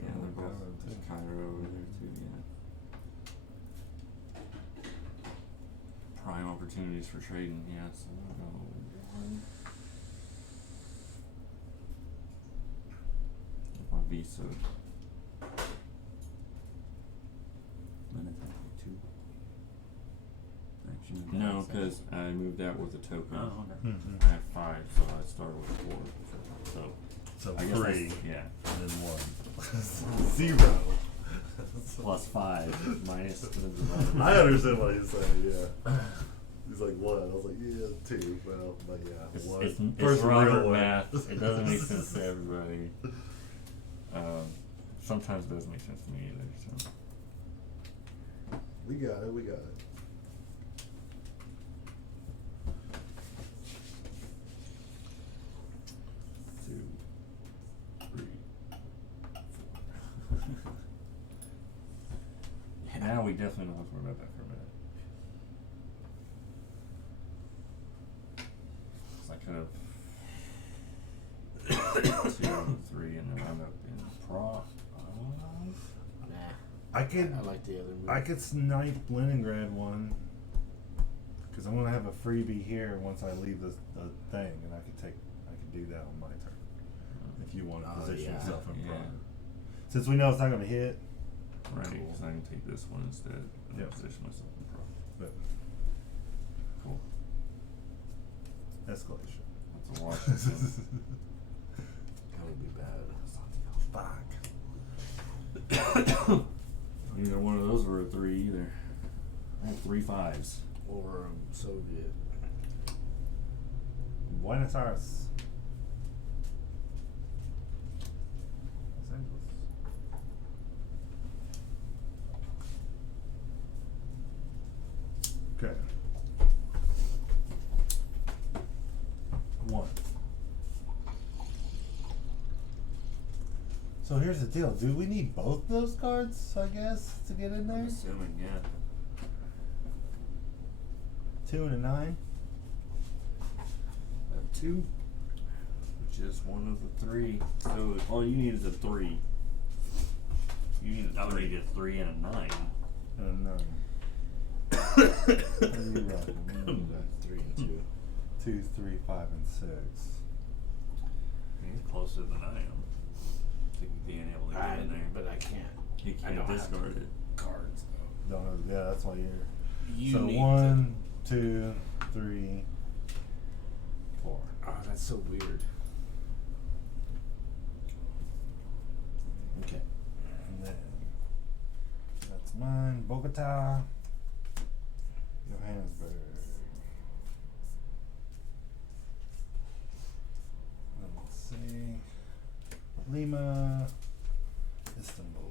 Yeah, they're both. Cairo, There's too. Cairo over there too. Yeah. Prime opportunities for trading. Yeah, so we'll go 1. If my visa. Then I think 2. Actually, No, because I moved out with a token. Oh, okay. Mm-hmm. I have 5, so I started with 4. So So I guess 3 that's, yeah. and then 1. 0. Plus 5 minus the I understand what he's saying, yeah. He's like, 1. I was like, yeah, 2. Well, but yeah, It's, 1. it's First Robert real one. math. It doesn't make sense to everybody. Sometimes it doesn't make sense to me either. So We got it, we got it. two, three, four. Now we definitely don't have to worry about that for a minute. 'Cause I could have 2, 3, and then wound up in Prague. Nah. I could I like the other move. I could snipe Leningrad one because I'm gonna have a freebie here once I leave the thing, and I could do that on my turn if you want to Oh, position yeah. yourself in Yeah. front. Since we know it's not gonna hit, Right, Cool. because I can take this one instead and Yep. position myself in Prague. but Cool. escalation. That's a Washington. That would be bad. Fuck. Neither one of those were a 3 either. I had 3 5s. Or Soviet. Buenos Aires. Los Angeles. Okay. 1. So here's the deal. Do we need both those cards, I guess, to get in I'm there? assuming, yeah. 2 and a 9? I have 2, which is one of the 3. So all you need is a 3. You need a 3. Get 3 and a 9. And a 9. What are you rocking? What do you got? 3 and 2. 2, 3, 5, and 6. He's closer than I am to being able to get in there. But I can't. You I can't don't have discard it. cards though. Don't know. Yeah, that's why you're. You So need 1, 2, 3, 4. Oh, that's so weird. Okay. And then that's mine. Bogota, Johannesburg. And let's see. Lima, Istanbul.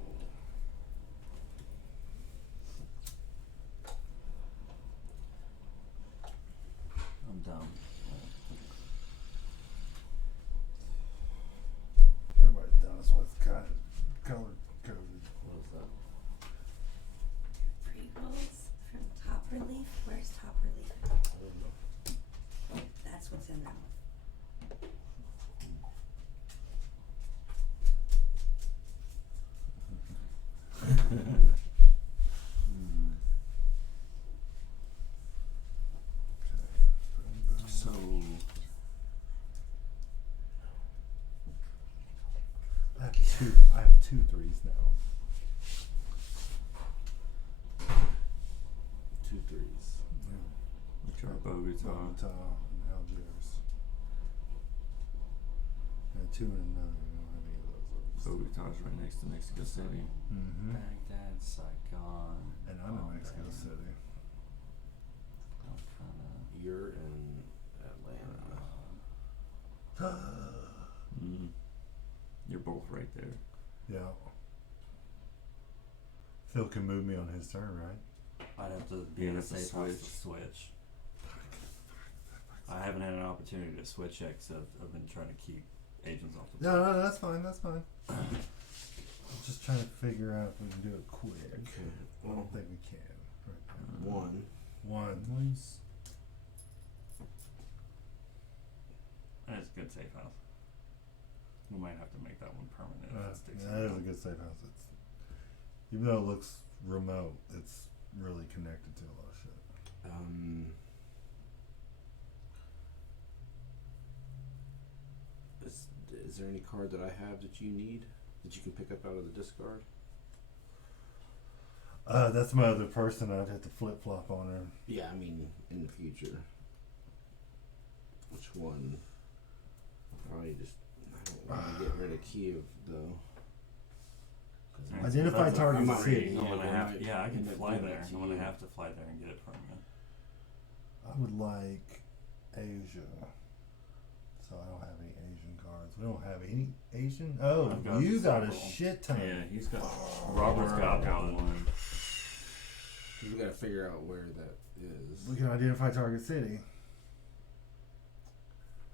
I'm down. Everybody's done. That's why it's kind of color coded. What is that? Pre-rolls from Top Relief. Where's Top Relief? That's what's in them. So I have two threes now. 2 3s. which are Bogota. Bogota and Algiers. And a 2 and a 9. I don't have any of those. Bogota's right next to Mexico City. Mm-hmm. Baghdad, Saigon. And I'm in Mexico City. You're in Atlanta. Mm. You're both right there. Yeah. Phil can move me on his turn, right? I'd have to be Yeah, in a that's a safe house to switch. switch. I haven't had an opportunity to switch yet because I've been trying to keep agents off the No, that's fine. That's fine. I'm just trying to figure out if we can do it quick. Okay. I don't think we can. Right now. 1. 1. Nice. That's a good safe house. We might have to make that one permanent if it sticks That is a around. good safe house. It's, even though it looks remote, it's really connected to a lot of shit. Is there any card that I have that you need that you can pick up out of the discard? That's my other person. I'd have to flip flop on her. Yeah, I mean in the future. Which one? I don't want to get rid of Kiev though. 'Cause Alright, Identify that's a- target I'm not city. ready. I'm gonna Yeah, have, we yeah, I can might fly give there. it to I'm gonna you. have to fly there and get it from you. I would like Asia. So I don't have any Asian cards. We don't have any Asian. Oh, I've got you got a several. shit ton. Yeah, he's got. Robert's got one. We gotta figure out where that is. We can identify target city.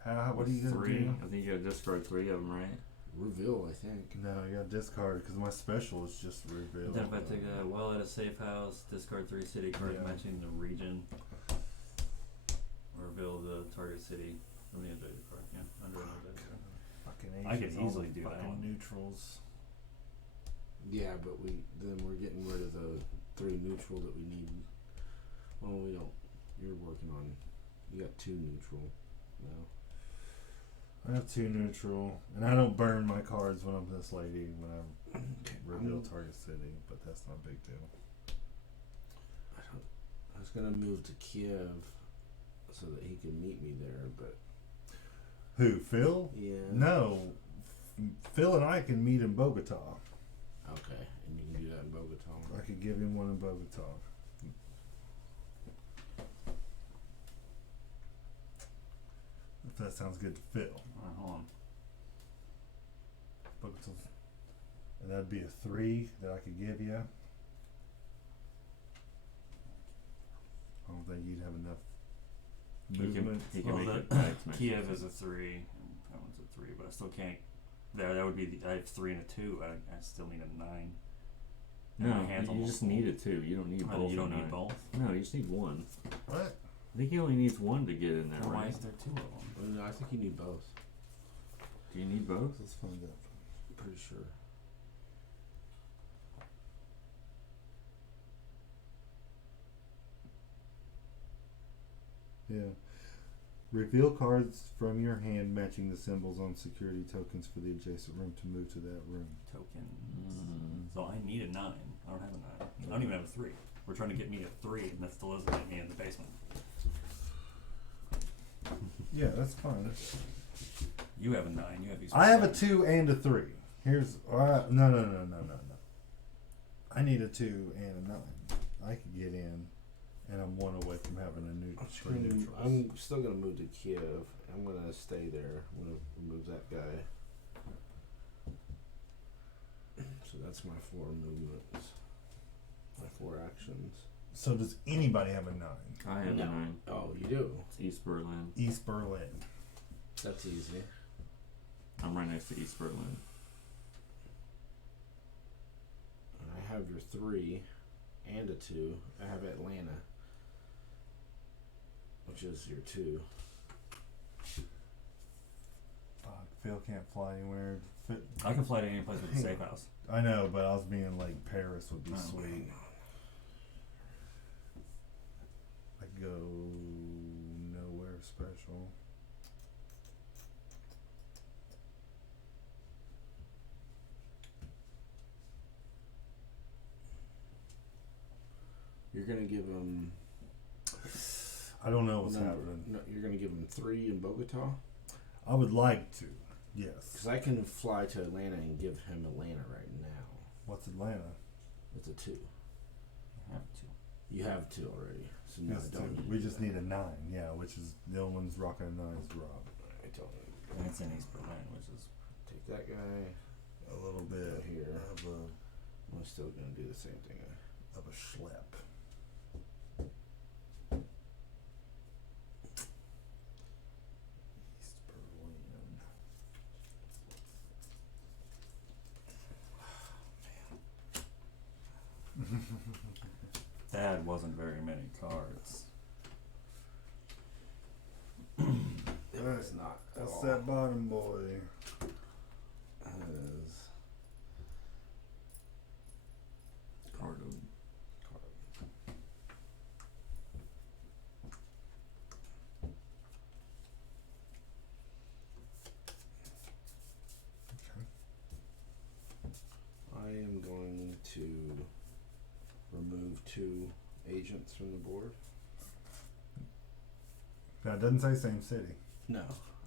What are you gonna 3. do? I think you gotta discard 3 of them, right? Reveal, I think. No, you got to discard because my special is just reveal. Then if I take a well at a safe house, discard 3 city cards Yeah. matching the region. Reveal the target city from the objective card. Yeah, under an objective card. Fucking I could Asians, all easily the do that fucking one. neutrals. Yeah, but we're getting rid of the 3 neutral that we need. Well, we don't. You're working on. You got 2 neutral now. I have 2 neutral, and I don't burn my cards when I'm this lady when I reveal target city, but that's not a big deal. I was gonna move to Kiev so that he could meet me there, but Who, Phil? yeah. No, Phil and I can meet in Bogota. Okay, and you can do that in Bogota. I could give him one in Bogota. If that sounds good to Phil. Alright, hold on. Bogota's, and that'd be a 3 that I could give you. I don't think you'd have enough He can, movement. he can Well, make the it back to Kiev Mexico is a 3. And that one's a 3, but I still can't There, that would be I have 3 and a 2. I still need a 9. And No, my hand's you almost just full. need it too. You don't need Oh, both. you don't or need nine. both? No, you just need one. What? I think he only needs one to get in there, Then why right? is there 2 of them? No, I think you need both. Do you need both? Let's find out. Pretty sure. Yeah. Reveal cards from your hand matching the symbols on security tokens for the adjacent room to move to that room. Tokens. Mm. So I need a 9. I don't have a 9. I don't even have a 3. We're trying to get me a 3, and that still isn't getting me in the basement. Yeah, that's fine. You have a 9. You have these. I have a 2 and a 3. Here's no. I need a 2 and a 9. I could get in, and I'm 1 away from having a new three neutrals. I'm still gonna move to Kiev. I'm gonna stay there. I'm gonna remove that guy. So that's my 4 movements. My 4 actions. So does anybody have a 9? I have No. a 9. Oh, you do? It's East Berlin. East Berlin. That's easy. I'm right next to East Berlin. I have your 3 and a 2. I have Atlanta, which is your 2. Fuck, Phil can't fly anywhere. I can fly to any place with a safe house. I know, but I was being like Paris would be Oh. sweet. I go nowhere special. You're gonna give him. I don't know what's no, happening. No, you're gonna give him 3 in Bogota. I would like to. Yes. Because I can fly to Atlanta and give him Atlanta right now. What's Atlanta? It's a 2. I have 2. You have 2 already. So no, Yes, I don't. two. We just need a 9. Yeah, which is the only one's rocking a 9 is Rob. I don't need. And it's in East Berlin, which is. Take that guy. A little bit Here. of I'm still gonna do the same thing. a schlep. East Berlin. That wasn't very many cards. It's not. At That's all. that bottom boy. That is Card. I am going to remove 2 agents from the board. Now it doesn't say same city. No,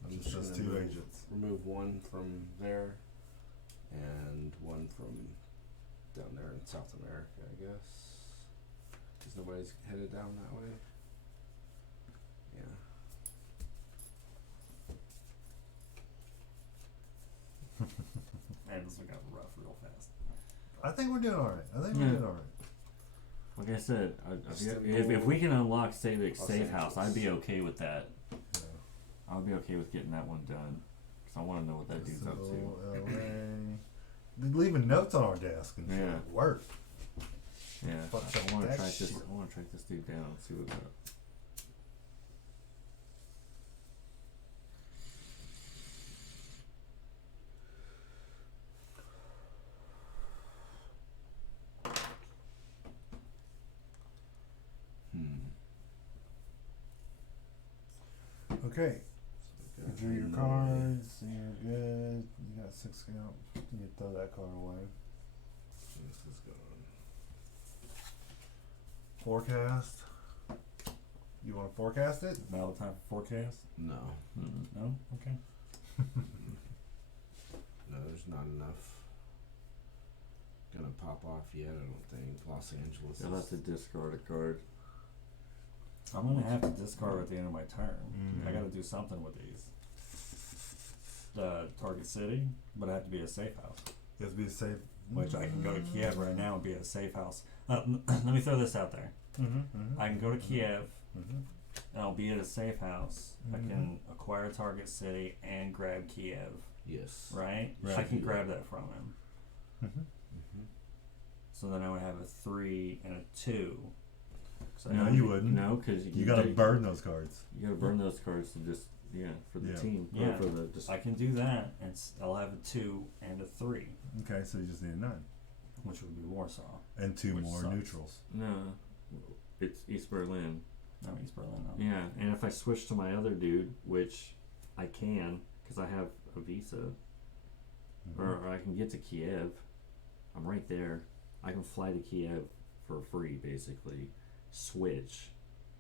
I'm It's just gonna 2 remove, agents. remove 1 from there, and 1 from down there in South America, I guess. Because nobody's headed down that way. Yeah. And this one got rough real fast. I think we're doing alright. Yeah. Doing alright. Like I said, Istanbul, if we can unlock Savic's Los safe house, I'd be Angeles. okay with that. Yeah. I'd be okay with getting that one done. Because I want to know what that dude's up to. So, LA. They're leaving notes on our desk and shit. Yeah. Work. Yeah, Fuck I want to that track this. shit. I want to track this dude down and see what's up. Okay. So You drew your cards. You're good. You got 6 count. You can throw that card away. This is gone. Forecast. You want to forecast it? Now the time for forecast? No. Mm-mm. No? Okay. No, there's not enough. Gonna pop off yet, I don't think. Los Angeles. You'll have to discard a card. I'm gonna have to discard at the end of my turn. Mm. I gotta do something with these. The target city, but I have to be a safe house. You have to be safe. Which I can go to Kiev right now and be at a safe house. Let me throw this out there. Mm-hmm. I can go to Kiev Mm-hmm. and I'll be at a safe house. I can acquire target city and grab Kiev Yes. right? Right. I can grab that from him. Mm-hmm. Mm-hmm. So then I would have a 3 and a 2. 'Cause I No, know you wouldn't. No, because You gotta burn those cards. You gotta burn those cards to just for the Yeah. team. or Yeah. for the just I can do that, and I'll have a 2 and a 3, Okay, so you just need a 9 which would be Warsaw. and 2 Which more sucks. neutrals. no. It's East Berlin. No, East Berlin. No. Yeah, and if I switch to my other dude, which I can, because I have a visa, Mhm. or I can get to Kiev. I'm right there. I can fly to Kiev for free, basically. Switch.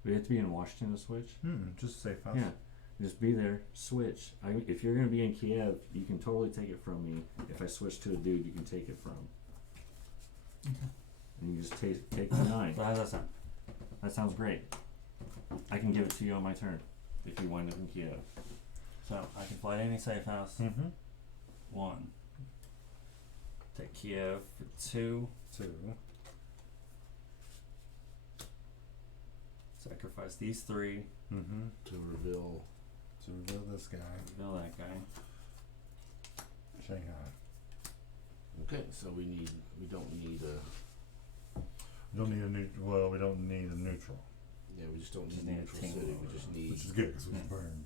We have to be in Washington to switch. Just safe house. Yeah, just be there. Switch. If you're gonna be in Kiev, you can totally take it from me. If I switch to a dude, you can take it from. And you just take the 9. So how does that sound? That sounds great. I can give it to you on my turn if you wind up in Kiev. So I can fly to any safe house. Mm-hmm. 1. Take Kiev for 2. 2. Sacrifice these 3. Mm-hmm. To reveal. To reveal this guy, Kill that guy. Shanghai. Okay, so we don't need a. We don't need a neutral. Well, we don't need a neutral, Yeah, we just don't Just need a need a neutral team city. We over. just need. which is good because we can burn.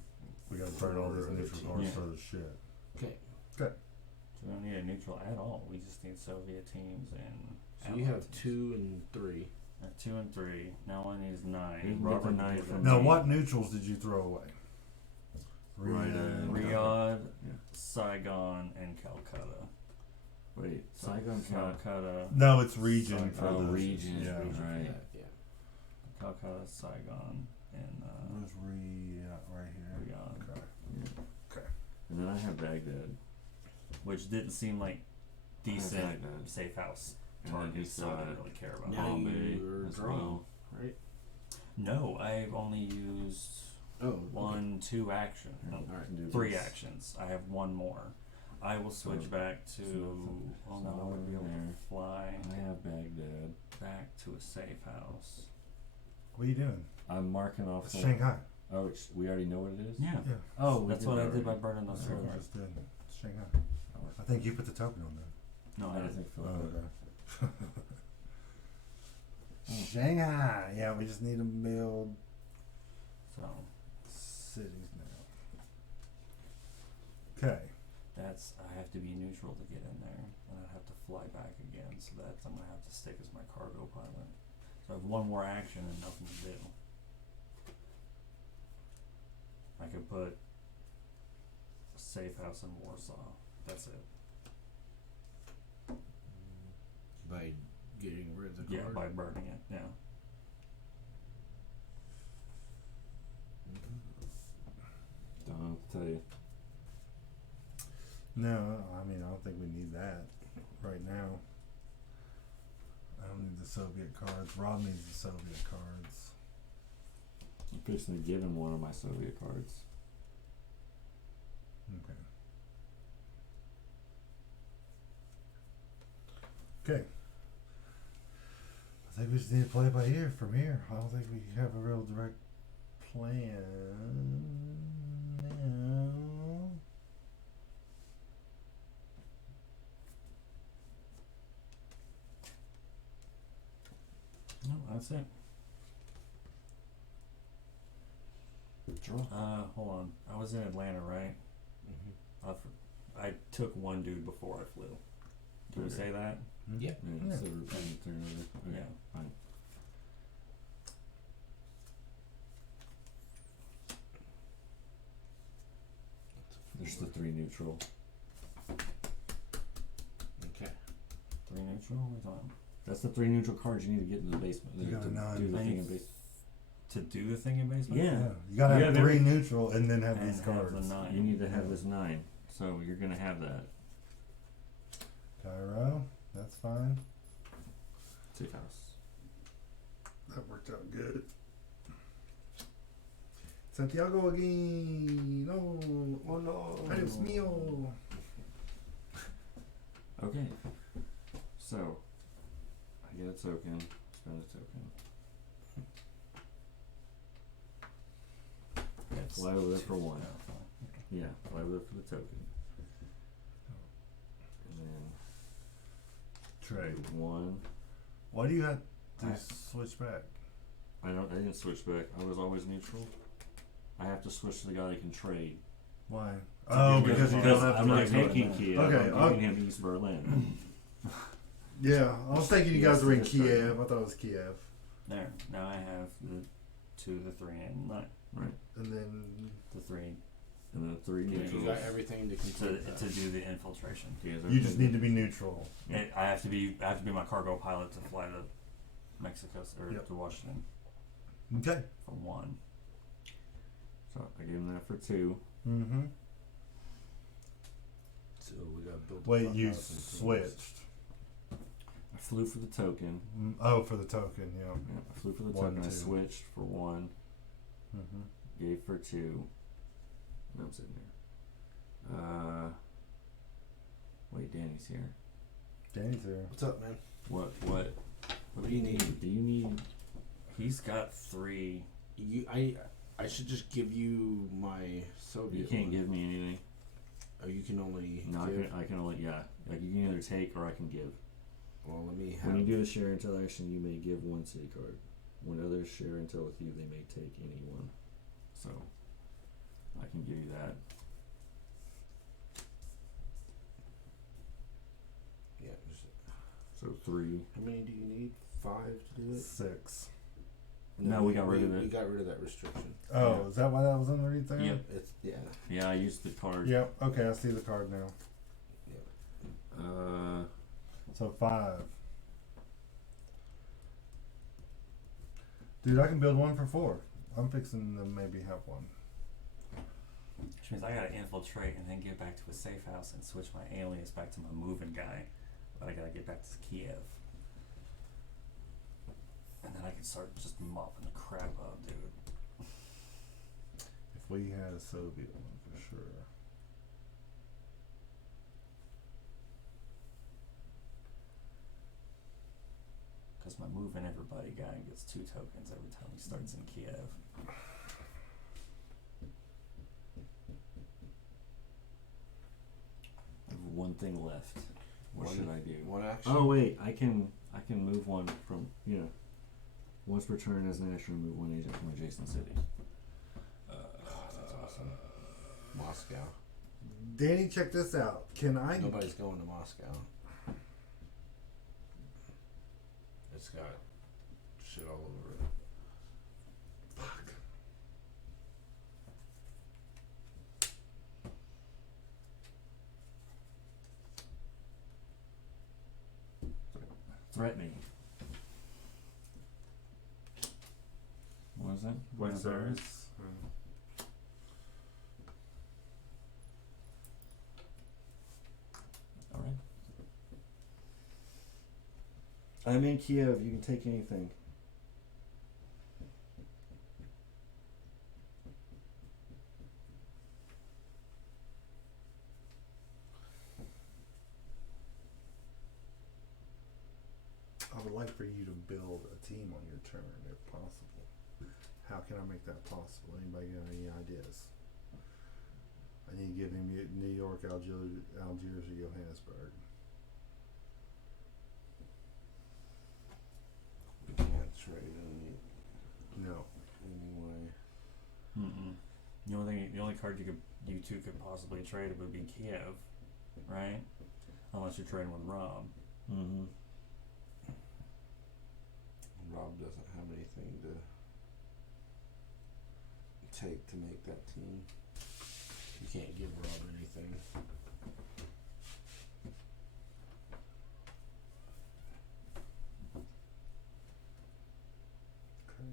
We gotta burn all these For neutral the cards team. for the shit. Okay. Good. So we don't need a neutral at all. We just need Soviet teams and. So you have 2 and 3. 2 and 3. Now all I need is 9. You can Robert get the 9 can from do Now, that. what neutrals did you throw away? Riyadh, Yeah. Saigon, and Calcutta. Wait, So Saigon count. Calcutta, No, it's region. Saigon. For Oh, the, region. Yeah. Right. Yeah. Calcutta, Saigon, and Where's right here? Riyadh. Okay. And then I have Baghdad. Which didn't seem like decent Baghdad. safe house And then targets, so I didn't Assad. really care about Now it. Bombay you're as drawing, well. right? No, I've only used Oh. 1, 2 action. No, All right. Can do 3 this. actions. I have 1 more. I will switch So, back to. nothing. Oh So no, I wouldn't be able there. to fly I have Baghdad. back to a safe house. What are you doing? I'm marking off It's the. Shanghai. Oh, we already know what it is? Yeah. Yeah. Oh, we That's did what that I did by already. burning those That's four what we cards. just did. It's Shanghai. Oh, I think you put the token on there. No, I I don't didn't. think Philip Oh, did. okay. Shanghai. Yeah, we just need to build So cities now. Okay. that's I have to be neutral to get in there, and I have to fly back again. So that's I'm gonna have to stick as my cargo pilot. So I have 1 more action and nothing to do. I could put a safe house in Warsaw. That's it. By getting rid of the Yeah, card. by burning it. Yeah. Don't know what to tell you. No, I mean, I don't think we need that right now. I don't need the Soviet cards. Rob needs the Soviet cards. I'm fixing to give him one of my Soviet cards. Okay. Okay. I think we just need to play it by ear from here. I don't think we have a real direct plan. No. No, that's it. Draw. Hold on. I was in Atlanta, right? Mm-hmm. I took 1 dude before I flew. Can we Okay. say that? Hmm? Yeah. Yeah, Yeah. so we're repeating the turn over. Okay, Yeah. fine. There's the 3 neutral. Okay. 3 neutral? What are we talking? That's the 3 neutral cards you need to get into the basement. You got to a 9. do the I thing need in basement. To do the thing in basement? Yeah. You gotta You have have 3 neutral and then have And these have cards. the 9. You need to have this 9. So you're gonna have that. Cairo, that's fine. Safe house. That worked out good. Santiago again. No. Oh no. Adios mio. Okay. So I get a token. Spend a token. That's Fly over there for 1. Yeah, fine. Yeah, fly over there for the token. Trade. 1. Why do you have to I- switch back? I didn't switch back. I was always neutral. I have to switch to the guy that can trade. Why? Oh, because you don't have I'm to not trade. taking Kiev. Okay, I'm giving him East Berlin. Yeah, I was thinking you Yes, guys were in that's right. Kiev. I thought it was Kiev. There. Now I have the 2, the 3, and 9. And then The 3 And then 3 Yeah, neutrals. you got everything to to complete that. to do the infiltration. You guys you okay? just need to be neutral. I have to be my cargo pilot to fly to Mexico or Yep. to Washington Okay. for 1. So I gave him that for 2. Mm-hmm. So we gotta build. the Wait, fuck you out some teams. switched. I flew for the token. Oh, for the token, yeah. Yeah, I flew for the 1, token. I 2. switched for 1. Mm-hmm. Gave for 2. And I'm sitting here. Wait, Danny's here. Danny's there. What's up, man? What What do you need? Do you need? He's got 3. I should just give you my Soviet. You can't one. give me anything. Oh, you can only No, give. I can only Like you can either take or I can give. Well, let me have. When you do the share intel action, you may give 1 city card. When others share intel with you, they may take any one. So I can give you that. Yeah. Just, So 3. how many do you need? 5 to do it. 6. No, we got rid of it. We got rid of that restriction. Oh, Yeah. is that why that was underneath there? Yep. It's yeah. Yeah, I used the card. Yep. Okay, I see the card now. So 5. Dude, I can build 1 for 4. I'm fixing to maybe have 1. Which means I gotta infiltrate and then get back to a safe house and switch my alias back to my moving guy. But I gotta get back to Kiev. And then I can start just mopping the crap out, dude. If we had a Soviet one for sure. Because my moving everybody guy gets 2 tokens every time he starts in Kiev. I have 1 thing left. What One- should I do? One action. Oh wait, I can move 1 from once per turn as an action, remove 1 agent from adjacent city. That's awesome. Moscow. Danny, check this out. Can I? Nobody's going to Moscow. It's got shit all over it. Fuck. Threatening. What is that? Buenos Buenos Aires? Aires. Alright. I'm in Kiev, you can take anything. I would like for you to build a team on your turn, if possible. How can I make that possible? Anybody got any ideas? I need to give him New York, Algiers, or Johannesburg. We can't trade any No. anyway. Mm-mm. The only card you 2 could possibly trade would be Kiev, right? Unless you're trading with Rob. Mm-hmm. Rob doesn't have anything to take to make that team. You can't give Rob anything. Okay.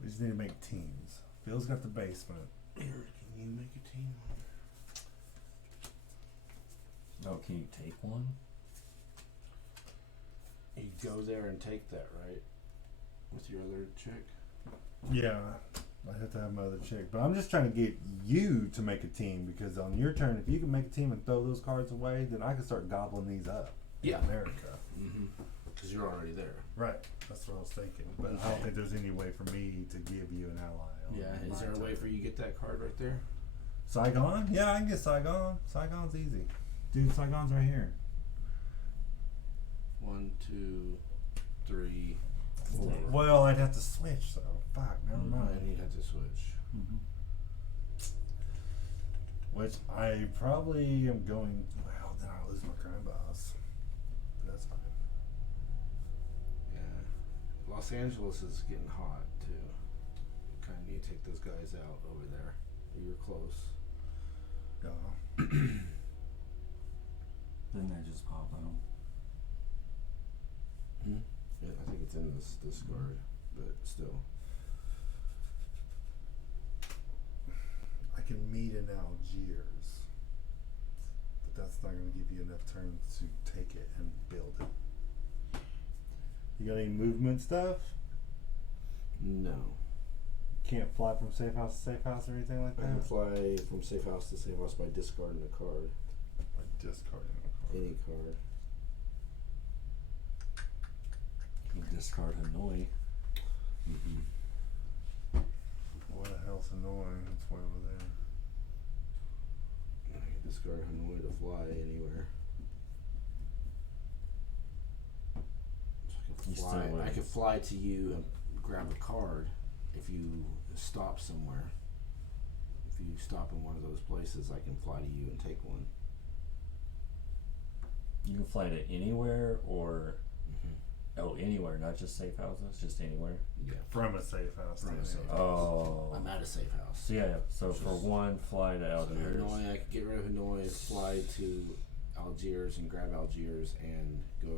We just need to make teams. Phil's got the basement. Eric, can you make a team? Oh, can you take 1? You go there and take that, right? With your other chick? Yeah, I have to have my other chick, but I'm just trying to get you to make a team because on your turn, if you can make a team and throw those cards away, then I can start gobbling these up. Yeah. America. Because you're already there. Right. That's what I was thinking. But I don't think there's any way for me to give you an ally. On Yeah. my Is there a way turn. for you to get that card right there? Saigon? Yeah, I can get Saigon. Saigon's easy. Dude, Saigon's right here. 1, 2, 3, 4. Well, I'd have to switch, so fuck, never And mind. you'd have to switch. Which I probably am going. Well, then I'll lose my crime boss. That's fine. Yeah. Los Angeles is getting hot too. Kind of need to take those guys out over there. You're close. Yeah. Didn't I just pop out? Yeah, I think it's in this card, but still. I can meet in Algiers, but that's not going to give you enough turns to take it and build it. You got any movement stuff? No. Can't fly from safe house to safe house or anything like I can that? fly from safe house to safe house by discarding a card. Like discarding a card. Any card. You discard Hanoi. What the hell's annoying? It's way over there. I can discard Hanoi to fly anywhere. So You still I win. could fly to you and grab a card if you stop somewhere. If you stop in one of those places, I can fly to you and take one. You can fly to anywhere or anywhere, not just safe houses, just anywhere. Yeah. From a safe house. From to a safe anywhere. Oh. I'm at a safe house. So yeah, so for Just- one, fly to So Algiers. Hanoi, I could get rid of Hanoi, fly to Algiers and grab Algiers and go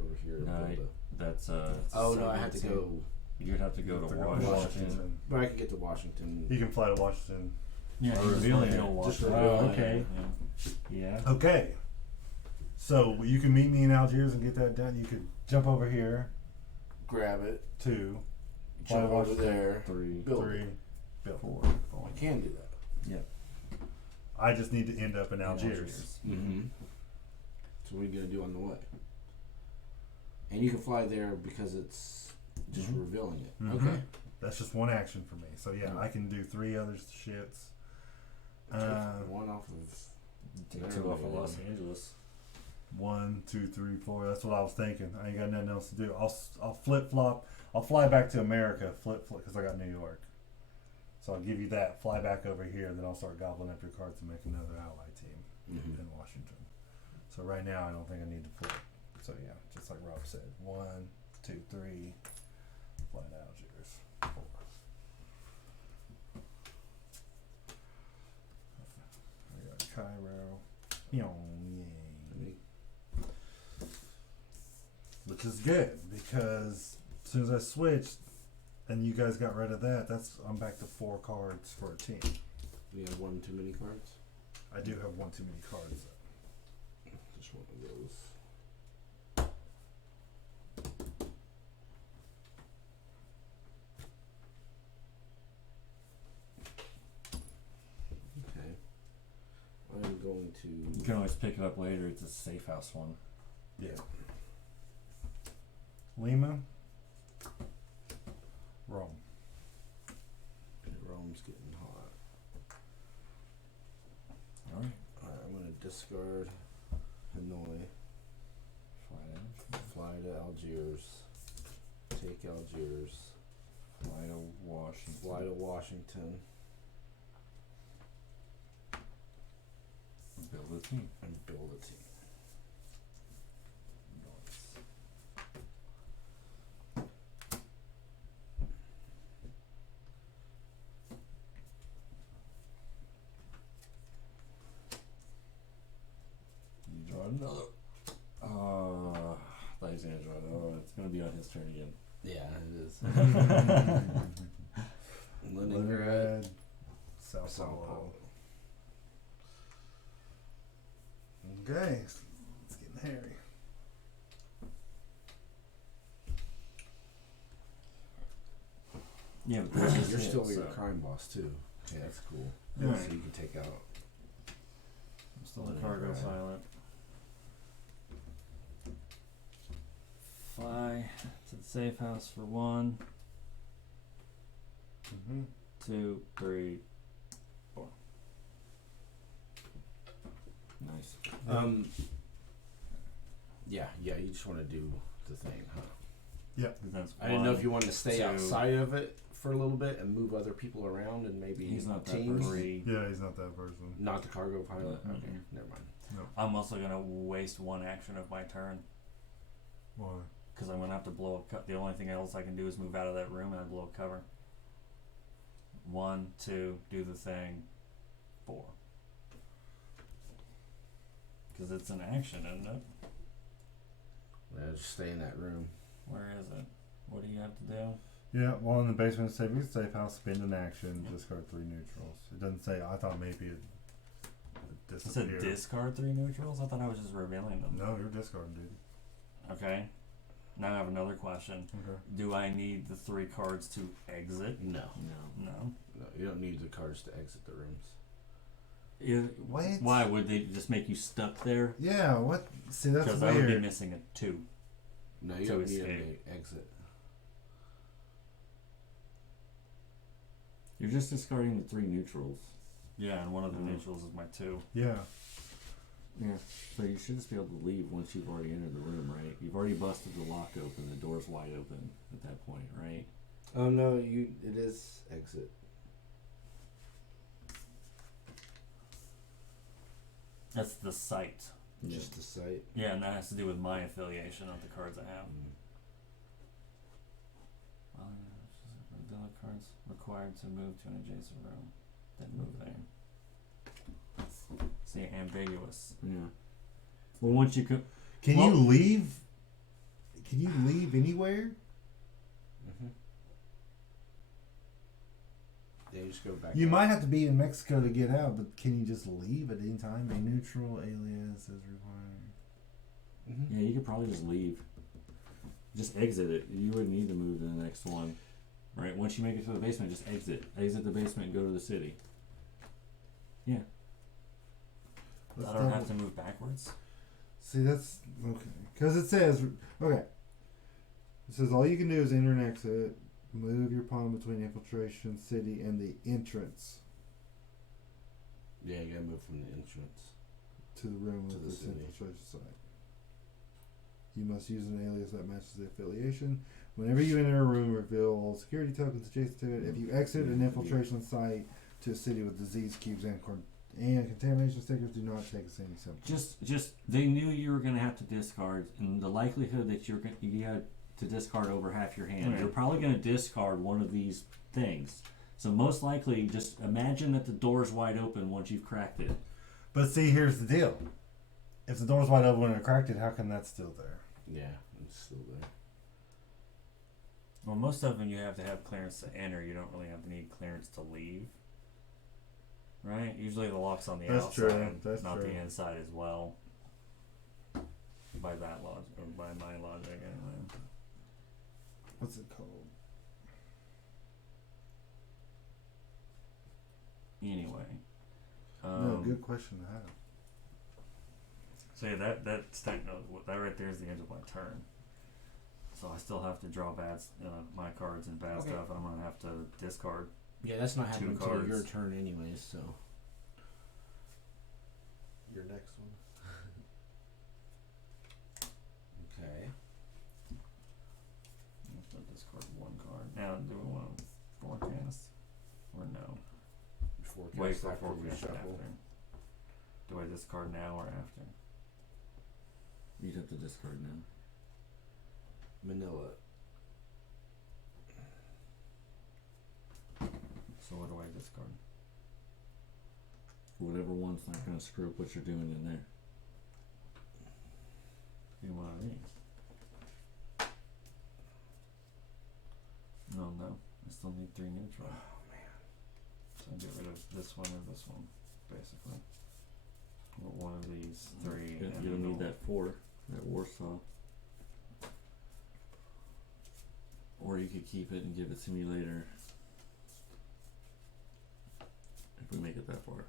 over here and No, build That's Oh no, I had to 17. go. You'd have to go to Have to go Washington. But I could get to Washington. You can fly to Washington. Yeah, Or you just revealing reveal it. Washington. Just reveal Oh, it. okay. Yeah. Yeah. Okay. So you can meet me in Algiers and get that done. You could jump over here. Grab it, 2, jump over Washington. there, 3, build 3, it. build. 4. I can do that. I just need to end up in Algiers. So what are you gonna do on the way? And you can fly there because it's just Mhm. revealing it. Mhm. Okay. That's just one action for me. So yeah, I can do 3 other shits. Take one off of. Take There 2 we off of go. Los Angeles. 1, 2, 3, 4. That's what I was thinking. I ain't got nothing else to do. I'll flip flop. I'll fly back to America. Flip because I got New York. So I'll give you that. Fly back over here, and then I'll start gobbling up your cards to make another ally team in Washington. So right now, I don't think I need to flip. So yeah, just like Rob said, 1, 2, 3. Fly to Algiers. 4. We got Cairo. Yay. Which is good because as soon as I switched and you guys got rid of that, I'm back to 4 cards for a team. We have one too many cards. I do have one too many cards. Just one of those. Okay. I'm going You to. can always pick it up later. It's a safe house one. Yeah. Lima. Rome. Rome's getting hot. Alright. Alright, I'm gonna discard Hanoi, Fly down. fly to Algiers, take Algiers, Fly to Washington. fly to Washington, Build a team. and build a team. You draw another. Thought he was gonna draw another one. It's gonna be on his turn again. Yeah, it is. Leningrad, Leningrad. Sao Sao Paulo. Paulo. Okay. It's getting hairy. Yeah, but this is You're it, still so. your crime boss too. Yeah, that's cool. Yeah. So you can take out. Still the cargo silent. fly to the safe house for 1, Mm-hmm. 2, 3. Nice. Yeah, you just want to do the thing, huh? That's I didn't know if you one, wanted to stay two. outside of it for a little bit and move other people around and maybe He's not that teams. person. 3. Yeah, he's not that person. Not the cargo pilot. Mm-mm. Okay, never mind. I'm also gonna waste 1 action of my turn Why? because I'm gonna have to blow a the only thing else I can do is move out of that room and I blow a cover. 1, 2, do the thing. 4. Because it's an action, isn't it? Yeah, just stay in that room. Where is it? What do you have to do? Yeah, while in the basement safe house, spend an action, discard 3 neutrals. It doesn't say. I thought maybe it It said disappeared. discard 3 neutrals? I thought I was just revealing them. No, you're discarding, dude. Okay. Now I have another question. Okay. Do I need the 3 cards to exit? No, No. you don't need the cards to exit the rooms. What? Why would they just make you stuck there? Yeah. What? See, that's Because I would be weird. missing a 2. No, you To don't need escape. them to exit. You're just discarding the 3 neutrals. Yeah, and one of the Mhm. neutrals is my 2. Yeah. Yeah. So you should just be able to leave once you've already entered the room, right? You've already busted the lock open. The door's wide open at that point, right? Oh no, it is exit. That's the site. Just the site. Yeah, and that has to do with my affiliation, not the cards I have. The other cards required to move to an adjacent room. Then move there. See, ambiguous. Yeah. Well, once you could. Can Well- you leave? Can you leave anywhere? Yeah, you just go back. You up. might have to be in Mexico to get out, but can you just leave at any time? A neutral alias is required. Yeah, you could probably just leave. Just exit it. You wouldn't need to move to the next one. Right? Once you make it to the basement, just exit. Exit the basement and go to the city. Yeah. Let's I don't double- have to move backwards. See, that's okay. Because it says, okay. It says all you can do is enter and exit. Move your pawn between infiltration city and the entrance Yeah, you gotta move from the entrance. to the room To with the this city. infiltration site. You must use an alias that matches the affiliation. Whenever you enter a room, reveal all security tokens adjacent to it. If you exit an infiltration site to a city with disease cubes and contamination stickers, do not take a single symptom. Just they knew you were gonna have to discard, and the likelihood that you had to discard over half your hand. Right. You're probably gonna discard one of these things. So most likely, just imagine that the door's wide open once you've cracked it. But see, here's the deal. If the door's wide open and cracked it, how come that's still there? Yeah, it's still there. Well, most of them you have to have clearance to enter. You don't really have to need clearance to leave. Right? Usually the lock's on the That's outside, true, that's not true. the inside as well. By that logic, or by my logic, anyway. What's it called? Anyway. No, good question to have. So yeah, that's that right there is the end of my turn. So I still have to draw my cards and bad Okay. stuff, and I'm gonna have to discard. Yeah, that's not Two happening until your cards. turn anyways, so. Your next one. Okay. I have to discard 1 card. Now, do we want to forecast or no? Forecast Wait for after we forecast shuffle. after. Do I discard now or after? You'd have to discard now. Manila. So what do I discard? Whatever one's not gonna screw up what you're doing in there. Do one of these? No, I still need 3 neutral. Oh man. So I get rid of this one or this one, basically. Or one of these 3. You and don't then need that 4, that Warsaw. Or you could keep it and give it to me later. If we make it that far.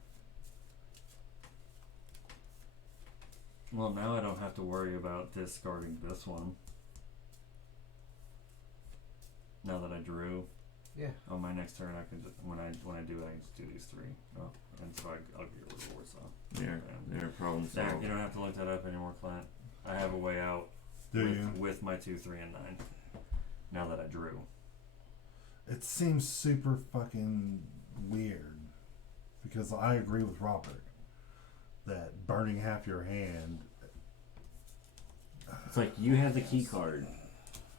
Well, now I don't have to worry about discarding this one. Now that I drew, Yeah. on my next turn, I can just when I do it, I can just do these 3. Oh, and so I'll get rid of Warsaw. There, problem There, solved. you don't have to look that up anymore, Clint. I have a way out Do with, you? with my 2, 3, and 9. Now that I drew. It seems super fucking weird because I agree with Robert that burning half your hand. It's like you have the key card.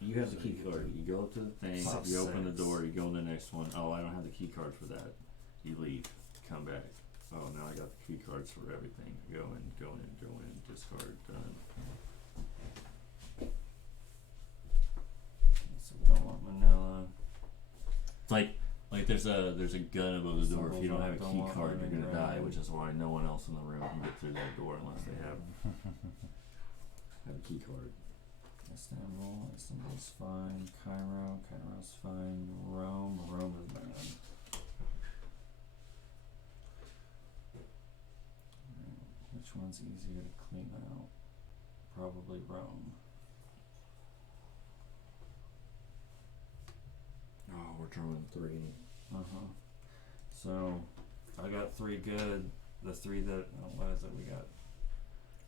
You have the key card. You go up to the thing, Five, you open the six. door, you go in the next one. Oh, I don't have the key card for that. You leave, come back. Oh, now I got the key cards for everything. Go in, discard, done. So we don't want Manila. It's like there's a gun above the door. If you don't have a Don't key want card, you're gonna Leningrad. die, which is why no one else in the room can get through that door unless they have a key card. Istanbul's fine. Cairo's fine. Rome is bad. Which one's easier to clean out? Probably Rome. Oh, we're drawing 3. So, I got 3 good. The 3 that, what is it? We got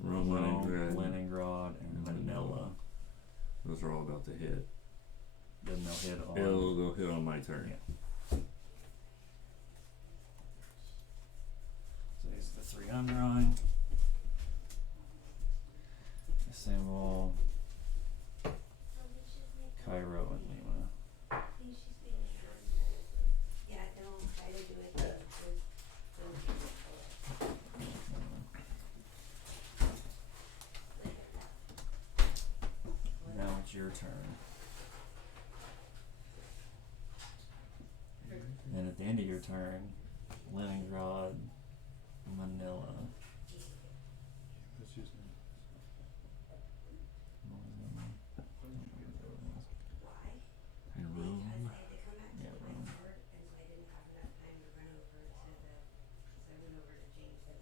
Rome, Leningrad, and Manila. Those are all about to hit. Then they'll hit on. They'll hit on my turn. Yeah. So these are the 3 I'm drawing. Istanbul, Cairo, and Lima. Yeah, don't try to do it. Now it's your turn. Then at the end of your turn, Leningrad, Manila. Why? And Rome. Because I had to come back Yeah, to my Rome. court, and so I didn't have enough time to run over to the, so I went over to James's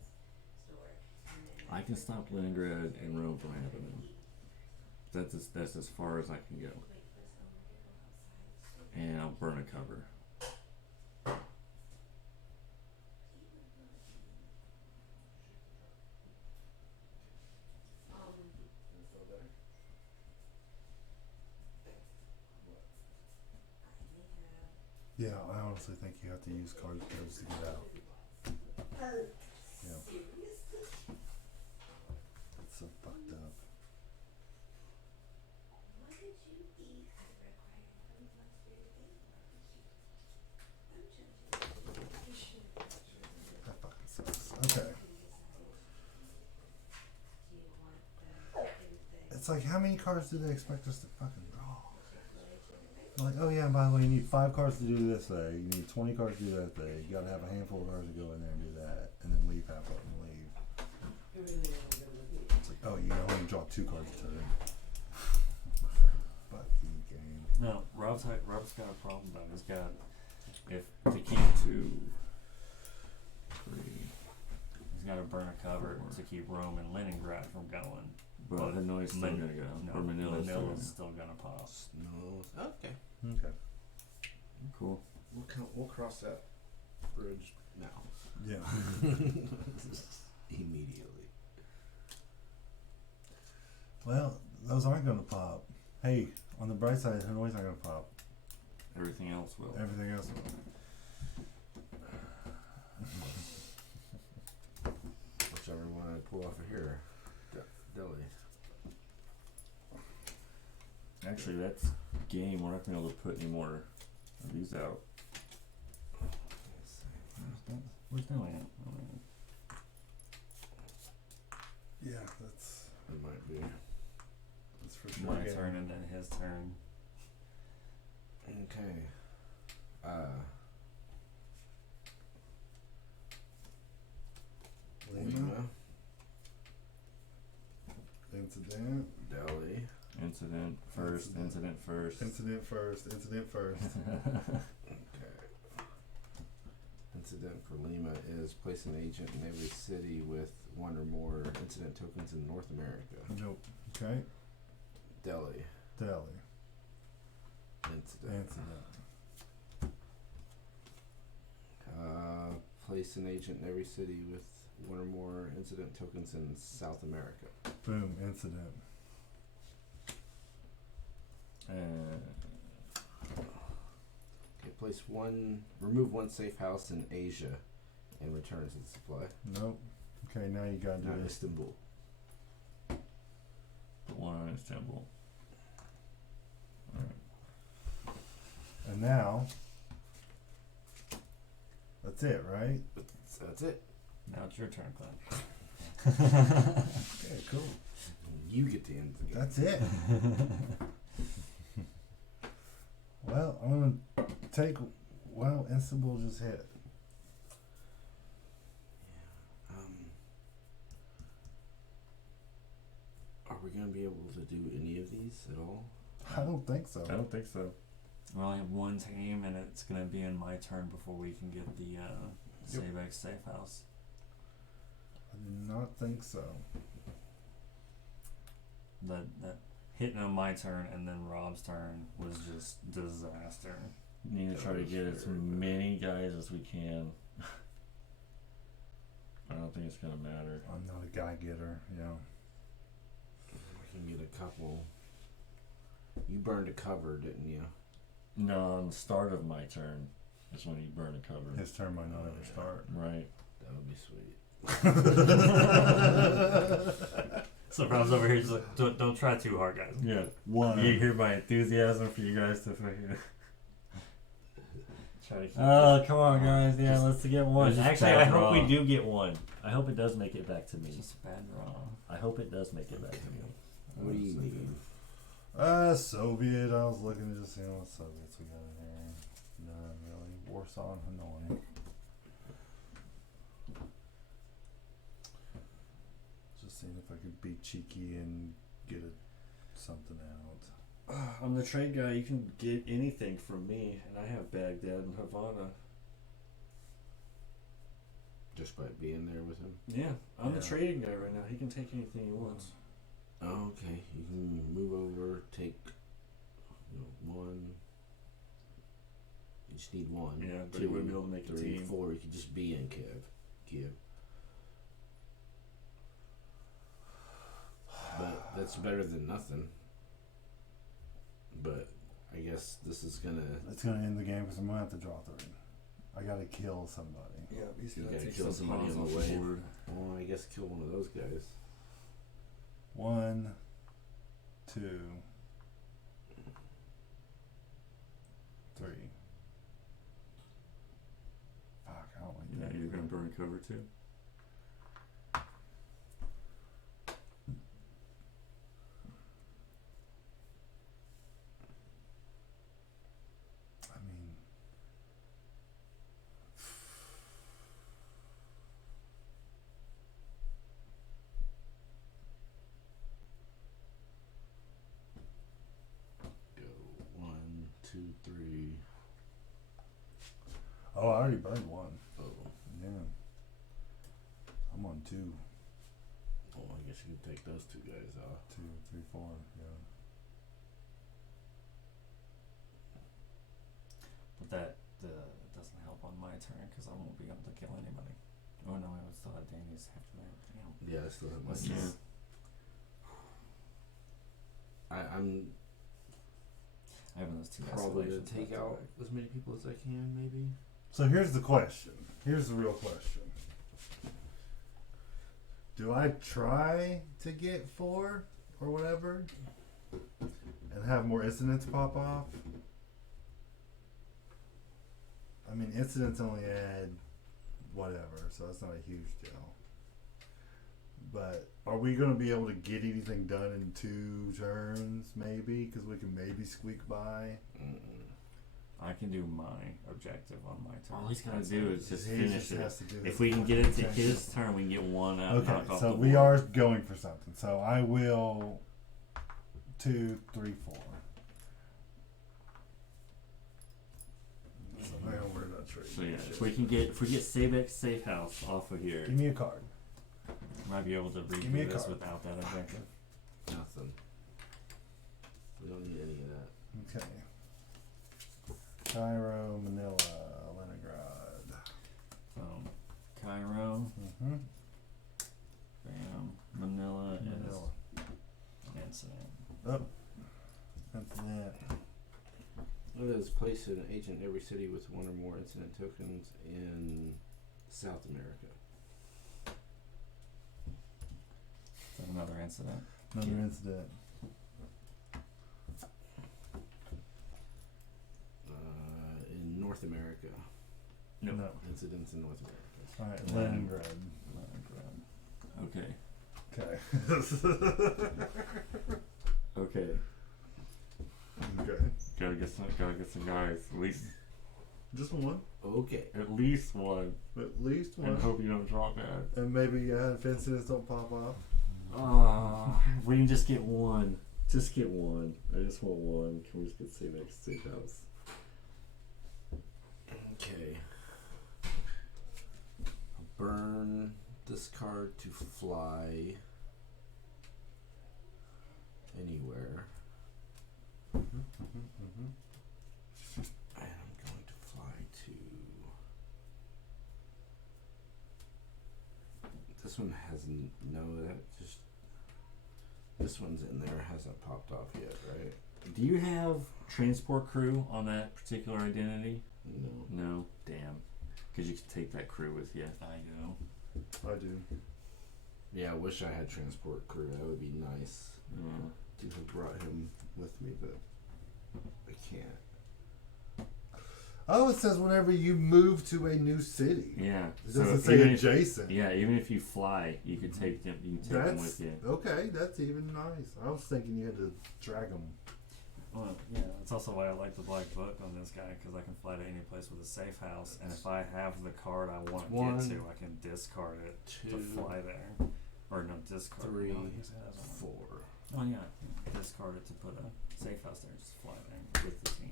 store. And then I can stop Leningrad and Rome from happening. That's as far as I can go. wait for someone to go outside. And I'll burn a cover. Yeah, I honestly think you have to use card codes to get out. Yeah. It's so fucked up. What did you eat at required from last year to date? I'm judging. That fucking sucks. Okay. Do you want the thing? It's like, how many cards do they expect us to fucking draw? Like, oh yeah, and by the way, you need 5 cards to do this thing. You need 20 cards to do that thing. You gotta have a handful of cards to go in there and do that, and then leave half of them and leave. It's like, oh, you only draw 2 cards a turn. Fucking game. No, Rob's got a problem though. He's got if to keep 2, 3. he's got to burn a cover to keep Rome and Leningrad from going. But Hanoi's still gonna go. No, Or Manila's still gonna go. still gonna pop. No. Okay. Okay. Cool. We'll cross that bridge now. Yeah. Immediately. Well, those aren't gonna pop. Hey, on the bright side, Hanoi's not gonna pop. Everything else will. Everything else will. Whichever one I pull off of here. Delhi. Actually, that's game. We're not gonna be able to put any more of these out. Where's Delhi at? Oh, man. Yeah, that's It might be. for sure. My game. turn and then his turn. Okay. Lima. Incident. Delhi. Incident first. Incident first. Incident first. Incident first. Okay. Incident for Lima is place an agent in every city with 1 or more incident tokens in North America. Nope. Okay. Delhi. Delhi. Incident. Place an agent in every city with one or more incident tokens in South America. Boom, incident. Okay, remove one safe house in Asia and returns its supply. Nope. Okay, now you gotta do Not it. Istanbul. Put one on Istanbul. And now, that's it, right? That's it. Now it's your turn, Glenn. Okay, cool. You get to end the game. That's it. Well, I'm gonna take. Well, Istanbul just hit. Are we gonna be able to do any of these at all? I don't think so. I don't think so. We only have one team, and it's gonna be in my turn before we can get the Sabex safe house. I do not think so. That hitting on my turn and then Rob's turn was just disaster. We need to try to get as many guys as we can. I don't think it's gonna matter. I'm not a guy getter. Yeah. We can get a couple. You burned a cover, didn't you? No, on the start of my turn is when you burn a cover. His turn might not ever start. Right. That would be sweet. So Rob's over here just like, don't try too hard, guys. Yeah. One. You hear my enthusiasm for you guys to fucking. Try to keep Oh, come on, guys. Yeah, Just- let's get one. it's just Actually, bad I hope we draw. do get one. I hope it does make it back to me. It's just a bad draw. I hope it does make it back to me. What do you need? Soviet. I was looking to just see what Soviets we got in here. None really. Warsaw and Hanoi. Just seeing if I could be cheeky and get something out. I'm the trade guy. You can get anything from me, and I have Baghdad and Havana. Just by being there with him? Yeah, I'm the Yeah. trading guy right now. He can take anything he wants. Oh, okay. You can move over, take one. You just need one. Yeah, but he wouldn't be able to make a 3, team. 4. You could just be in Kiev. But that's better than nothing. But I guess this is gonna. It's gonna end the game because I'm gonna have to draw 3. I gotta kill somebody. Yeah, he's You gonna gotta take kill some somebody pawns on off the the way. board. Well, I guess kill one of those guys. 1, 2, 3. Fuck, I don't like Yeah, that. you're gonna burn cover too. I mean, Go 1, 2, 3. oh, I already burned 1. Oh, Yeah. I'm on 2, well, I guess you can take those 2 guys off. 2, 3, 4. Yeah. But that doesn't help on my turn because I won't be able to kill anybody. Oh no, I would still have Danny's after that. Damn. Yeah, I still have my This turn. is- I'm having those two probably gonna escalations take back to out back. as many people as I can, maybe. So here's the question. Here's the real question. Do I try to get 4 or whatever and have more incidents pop off? I mean, incidents only add whatever, so that's not a huge deal. But are we going to be able to get anything done in 2 turns, maybe? Because we can maybe squeak by. I can do my objective on my turn. All he's gotta That's do it. is just He finish just it. has to do If his we can get into fucking his turn, we can get one out. Okay, knock off so the we board. are going for something. So I will 2, 3, 4. So now we're not trading. So yeah, if we get Sabex safe house off of here. Give me a card. Might be able to Give me a redo this card. without that objective. Nothing. We don't need any of that. Okay. Cairo, Manila, Leningrad. Cairo, Mm-hmm. bam, Manila, Manila. is incident. Oh. That's that. It is place an agent in every city with one or more incident tokens in South America. Is that another incident? Another incident. In North America. Nope. No. Incidents in North America. Alright, Leningrad. Leningrad. Okay. Okay. Okay. Gotta get some guys. At least Just one. Okay. at least one. At least one. And hope you don't drop that. And maybe if incidents don't pop off. If we can just get one. Just get one. I just want one. Can we just get Safe next Safe House? Okay. Burn this card to fly anywhere. Mm-hmm. And I'm going to fly to. This one hasn't. No, that just. This one's in there. Hasn't popped off yet, right? Do you have transport crew on that particular identity? No. No. Damn. Because you could take that crew with you. I do. I do. Yeah, I wish I had transport crew. That would be nice Yeah. to have brought him with me, but I can't. Oh, it says whenever you move to a new city. Yeah. It So doesn't say even adjacent. yeah, even if you fly, you could take them. You can take them That's with you. okay. That's even nice. I was thinking you had to drag them. Well, yeah, that's also why I like the black book on this guy, because I can fly to any place with a safe house, and if I have the card I want to One, get to, I can discard it to two, fly there. Or no, discard three, it. Oh, I guess it has one. 4. Oh yeah, discard it to put a safe house there, just fly there with the team.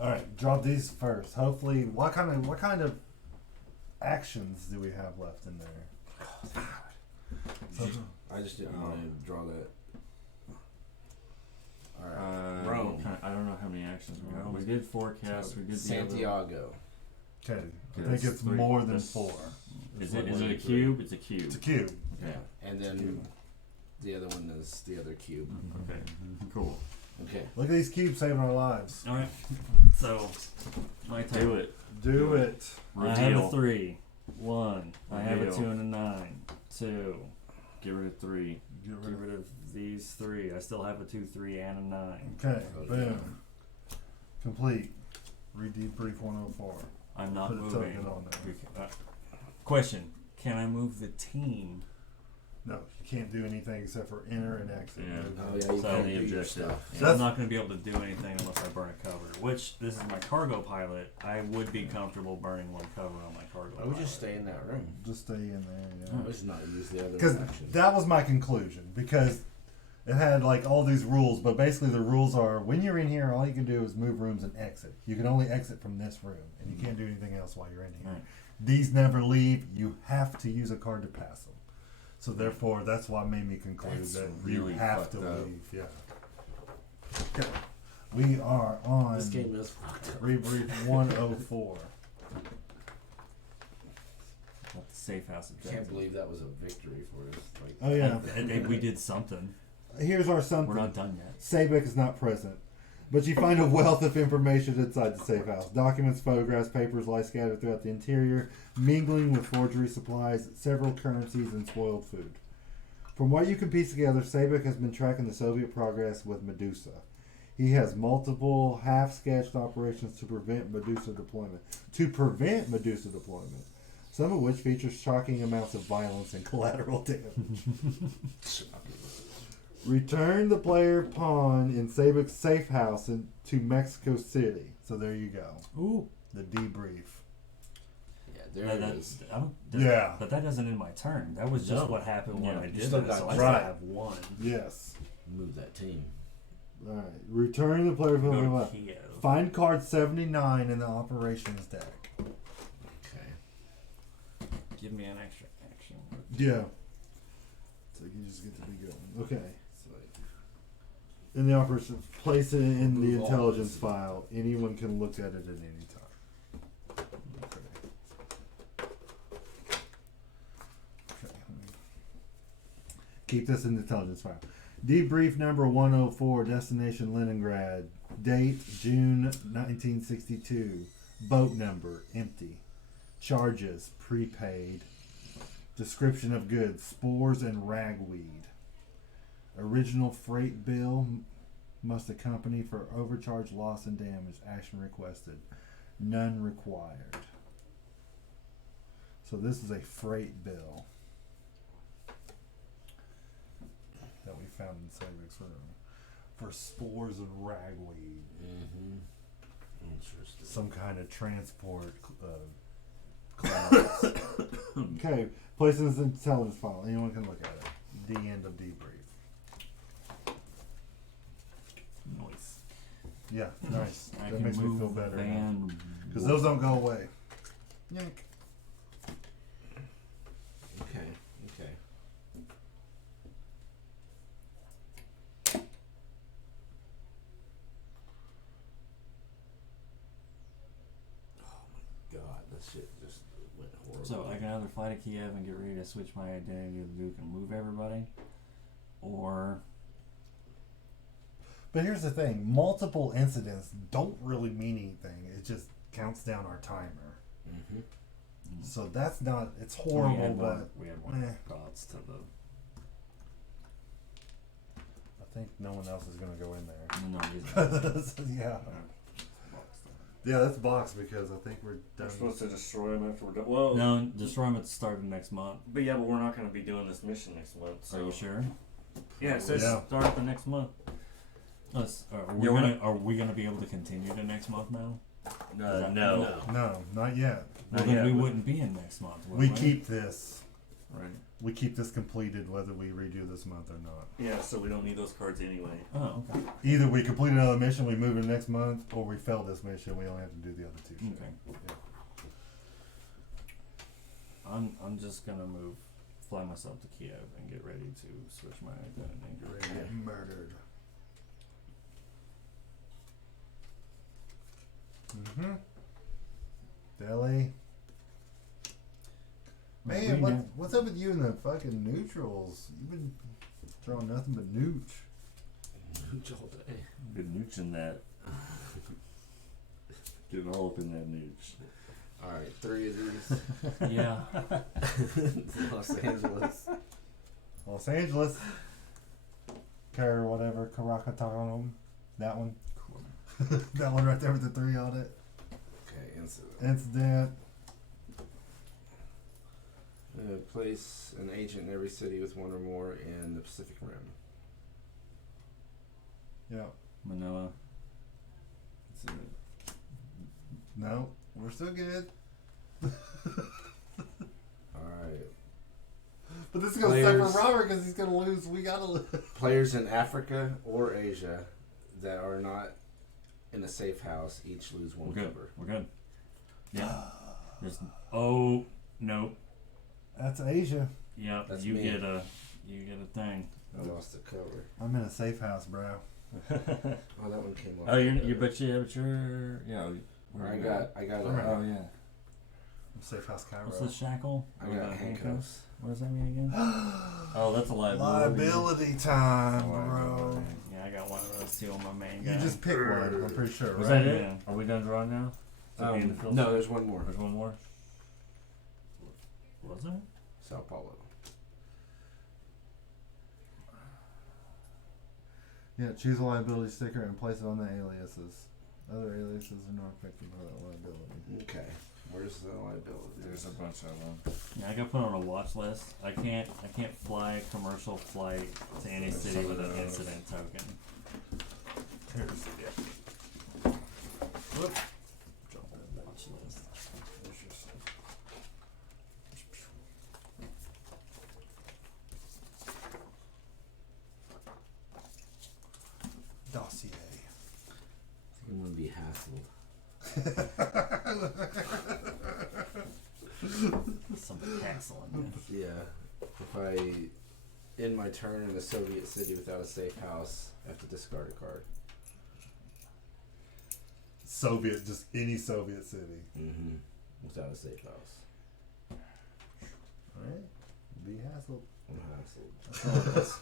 All right, draw these first. Hopefully, what kind of actions do we have left in there? So, I just didn't want to draw that. Alright. What Rome. I don't know how many actions we got. Rome. We did forecast. We did the other one. Santiago. okay, I Okay, think that's it's three. more than That's- 4. Is it a Three. cube? It's a cube. It's a cube. Okay. And then the other one is the other cube. Okay. Cool. Okay. Look at these cubes saving our lives. Alright, so my turn. Do it. Do it. I have a Reveal. 3. 1. I have a Reveal. 2 and a 9. 2. Get rid of 3. Get Get rid of these 3. I still have a 2, 3, and a 9. Okay, Oh, boom. Complete. Read debrief 104. I'm not Put a moving. token on there. Question: can I move the team? No, you can't do anything except for enter and exit. Yeah. Oh yeah, you So can the do your objective. stuff. And That's- I'm not going to be able to do anything unless I burn a cover. Which this is my cargo pilot. I would be comfortable burning one cover on my cargo. I would pilot. just stay in that room. Just stay in there, I yeah. would not use the other Because action. that was my conclusion. Because it had like all these rules, but basically the rules are when you're in here, all you can do is move rooms and exit. You can only exit from this room, and you can't do anything else while you're in here. Right. These never leave. You have to use a card to pass them. So therefore, that's what made me conclude That's that really you have to fucked up. leave. Yeah. Okay. We are on This game is fucked up. rebrief 104. Got the safe house I objective. can't believe that was a victory for us. Like, Oh yeah. And we did something. Here's our something. We're not done yet. Sabek is not present, but you find a wealth of information inside the safe house. Documents, photographs, papers lie scattered throughout the interior, mingling with forgery supplies, several currencies, and spoiled food. From what you can piece together, Sabek has been tracking the Soviet progress with Medusa. He has multiple half-sketched operations to prevent Medusa deployment. Some of which feature shocking amounts of violence and collateral damage. Return the player pawn in Sabek's safe house to Mexico City. So there you go. Ooh. The debrief. yeah, there it is. Yeah. But that doesn't end my turn. That was just No. what happened when Yeah. I You did still it. got So I one. still Right. have 1. Yes. Move that team. All right. Return the player Go pawn. to Kiev. Find card 79 in the operations deck. Okay. Give me an extra action. Yeah. So you just get to be good. Okay. So like, In the operation, place it in the Remove all intelligence this. file. Anyone can look at it at any time. Okay. Keep this in the intelligence file. Debrief number 104, destination Leningrad. Date June 1962. Boat number empty. Charges prepaid. Description of goods: spores and ragweed. Original freight bill must accompany for overcharge, loss, and damage. Action requested. None required. So this is a freight bill that we found in Savic's room for spores and ragweed. Mm-hmm. Interesting. Some kind of transport class. Okay, place in the intelligence file. Anyone can look at it. The end of debrief. Noise. Yeah, nice. I That can makes me move feel better. Van. Because those don't go away. Yank. Okay. Okay. Oh my god, that shit just went horrible. So I can either fly to Kiev and get ready to switch my identity to the Duke and move everybody, or But here's the thing: multiple incidents don't really mean anything. It just counts down our timer. Mm-hmm. So that's not. It's we horrible, had but one, we had one eh. thoughts to the I think no one else is gonna go in there. no reason. Yeah. Yeah, that's boxed because I think we're We're done. supposed to destroy them after we're done. Well, No, destroy them at the start of next month. but yeah, but we're not going to be doing this mission next month. So Are you sure? Yeah, it says Yeah. start at the next month. Are we Yeah, we're gonna are we gonna be able to continue to next month now? No. No, not yet. Well, Not then yet. we wouldn't be in next month. Would We keep this. right. We keep this completed whether we redo this month or not. Yeah, so we don't need those cards anyway. Oh, okay. Either we complete another mission, we move to next month, or we fail this mission, we only have to do the other two. shit. Okay. Yeah. I'm just gonna fly myself to Kiev and get ready to switch my identity. You're ready to get murdered. Mm-hmm. Delhi. Man, what's up with you and the fucking neutrals? You've been throwing nothing but nooch. Nooch all day. Been nooching that. Getting all up in that nooch. Alright, 3 of these. Yeah. Los Angeles. Los Angeles. Car whatever, Caracatarum. That one. That one right there with the 3 on it. Okay, incident. Incident. Place an agent in every city with one or more in the Pacific Rim. Yeah. Manila. That's it. No, we're still good. Alright. But this is gonna suck Players- for Robert because he's gonna lose. We gotta lose. Players in Africa or Asia that are not in a safe house each lose one We're good. cover. We're good. Yeah. Oh no. That's Asia. Yep. That's you me. get a thing. I lost a cover. I'm in a safe house, bro. Oh, that one came off. Oh, you're yeah. I got Alright. Oh yeah. I'm safe house Cairo. What's the shackle? I Or got the handcuffs. What does that mean again? Oh, that's a liability. Liability time, Oh, bro. Yeah, I got one of those too on my main You guy. just pick one. I'm pretty sure, Was right? that it? Yeah. Are we done drawing now? Is that the end of Phil's? No, there's one more. There's one more. Was there? Sao Paulo. Yeah, choose a liability sticker and place it on the aliases. Other aliases are not affected by that liability. Okay. Where's the liability? There's a bunch of them. Yeah, I got put on a watch list. I can't fly a commercial flight to any city with an incident token. Here's Whoop. Drop that watch list. dossier. I'm gonna be hassled. Some castle in there. Yeah. If I in my turn in a Soviet city without a safe house, I have to discard a card. Soviet, just any Soviet city. Mm-hmm. Without a safe house. Alright. Be hassled. I'm hassled.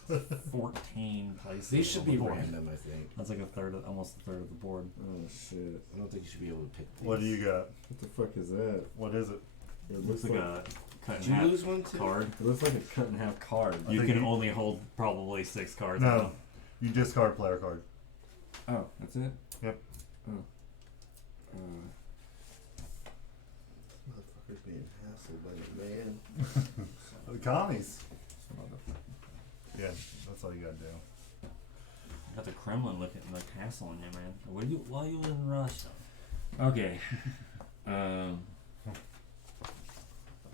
That's 14 places. These should on be the board. random, I think. That's like almost a third of the board. Oh shit! I don't think you should be able to pick these. What do you got? What the fuck is that? What is it? It Looks like a cut Did in you half lose one too? card. It looks like a cut in half card. I You think can you- only hold probably 6 cards. No. You discard a player card. Oh, that's it. Yep. Oh. Motherfucker's being hassled by the man. The commies. Yeah, that's all you gotta do. Got the Kremlin looking like hassling you, man. Why you live in Russia? Okay. I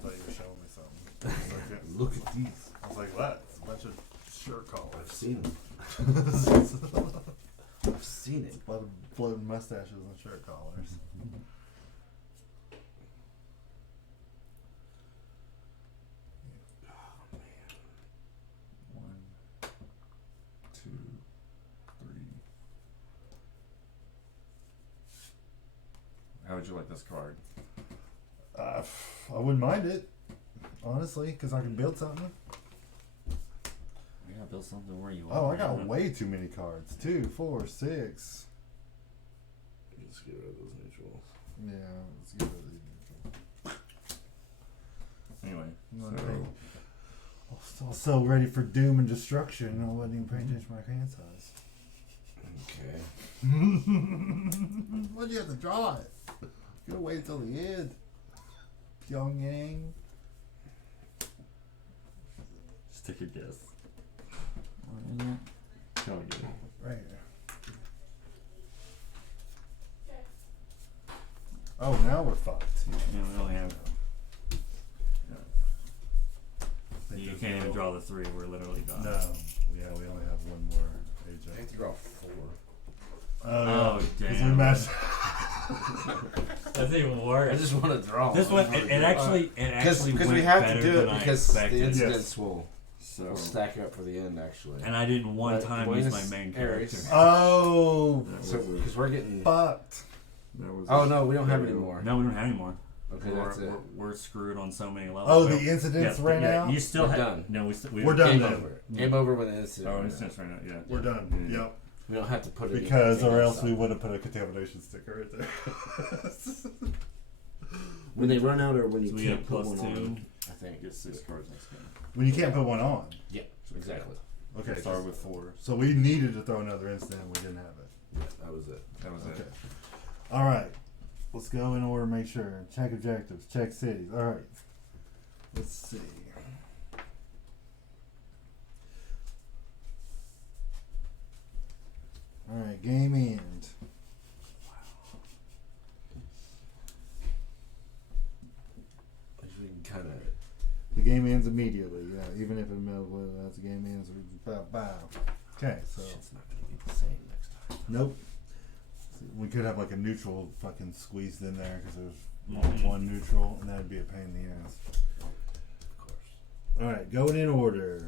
thought you were showing me something. I was like, yeah. Look at these. I was like, what? It's a bunch of shirt I've collars. seen them. I've seen it. A lot of floating mustaches and shirt collars. One, two, three. How would you like this card? I wouldn't mind it, honestly, because I can build something. We gotta build something where you are. Oh, I got man. way too many cards. 2, 4, 6. Let's get rid of those neutrals. Yeah, let's get rid of these. Anyway, I was so ready for doom and destruction, I wasn't even paying attention to my hand size. Okay. Why'd you have to draw it? You gotta wait until the end. Pyongyang. just take a guess. Where is it? Gotta get it. Right here. Oh, now we're fucked. Yeah, we only have. Think You there's can't even no- draw the 3. We're literally done. No. Yeah, we only have one more I have agent. to draw 4. Oh, 'Cause we damn. matched. That's even I worse. just want to draw. This one, it actually Because went we have better to do than it I because expected. the incidents Yes. will So stack up for the end actually. And I didn't one Right, time use my Buenos main Aires. character. Oh, that So was a, because we're getting. fucked. that was Oh a- no, we don't have any more. No, we don't have any more. Okay, we're, that's it. we're screwed on so many levels. Oh, Well, the incidents ran yeah, out? You still We're have done. No, we We're done Game then. over. Game over with the incident. Oh, right it's now. just right now. Yeah. We're done. Yeah. Yep. We don't have to put it Because, in or else outside. we would have put a contamination sticker right there. When they run out, or when you So we can't have put plus one 2. on. I think. Get 6 cards next game. When you can't put one on. Yeah, exactly. Okay. Start with 4. So we needed to throw another incident. We didn't have it. Yeah, that was it. That was Okay. it. All right. Let's go in order. Make sure. Check objectives. Check cities. All right. Let's see. All right. Game end. We can kind of. The game ends immediately. Yeah. Even if it that's the game ends. Bow. Okay. So. Shit's not gonna be the same next time. Nope. We could have like a neutral fucking squeezed in there because there's Mhm. one neutral, and that'd be a pain in the ass. Of course. All right, going in order.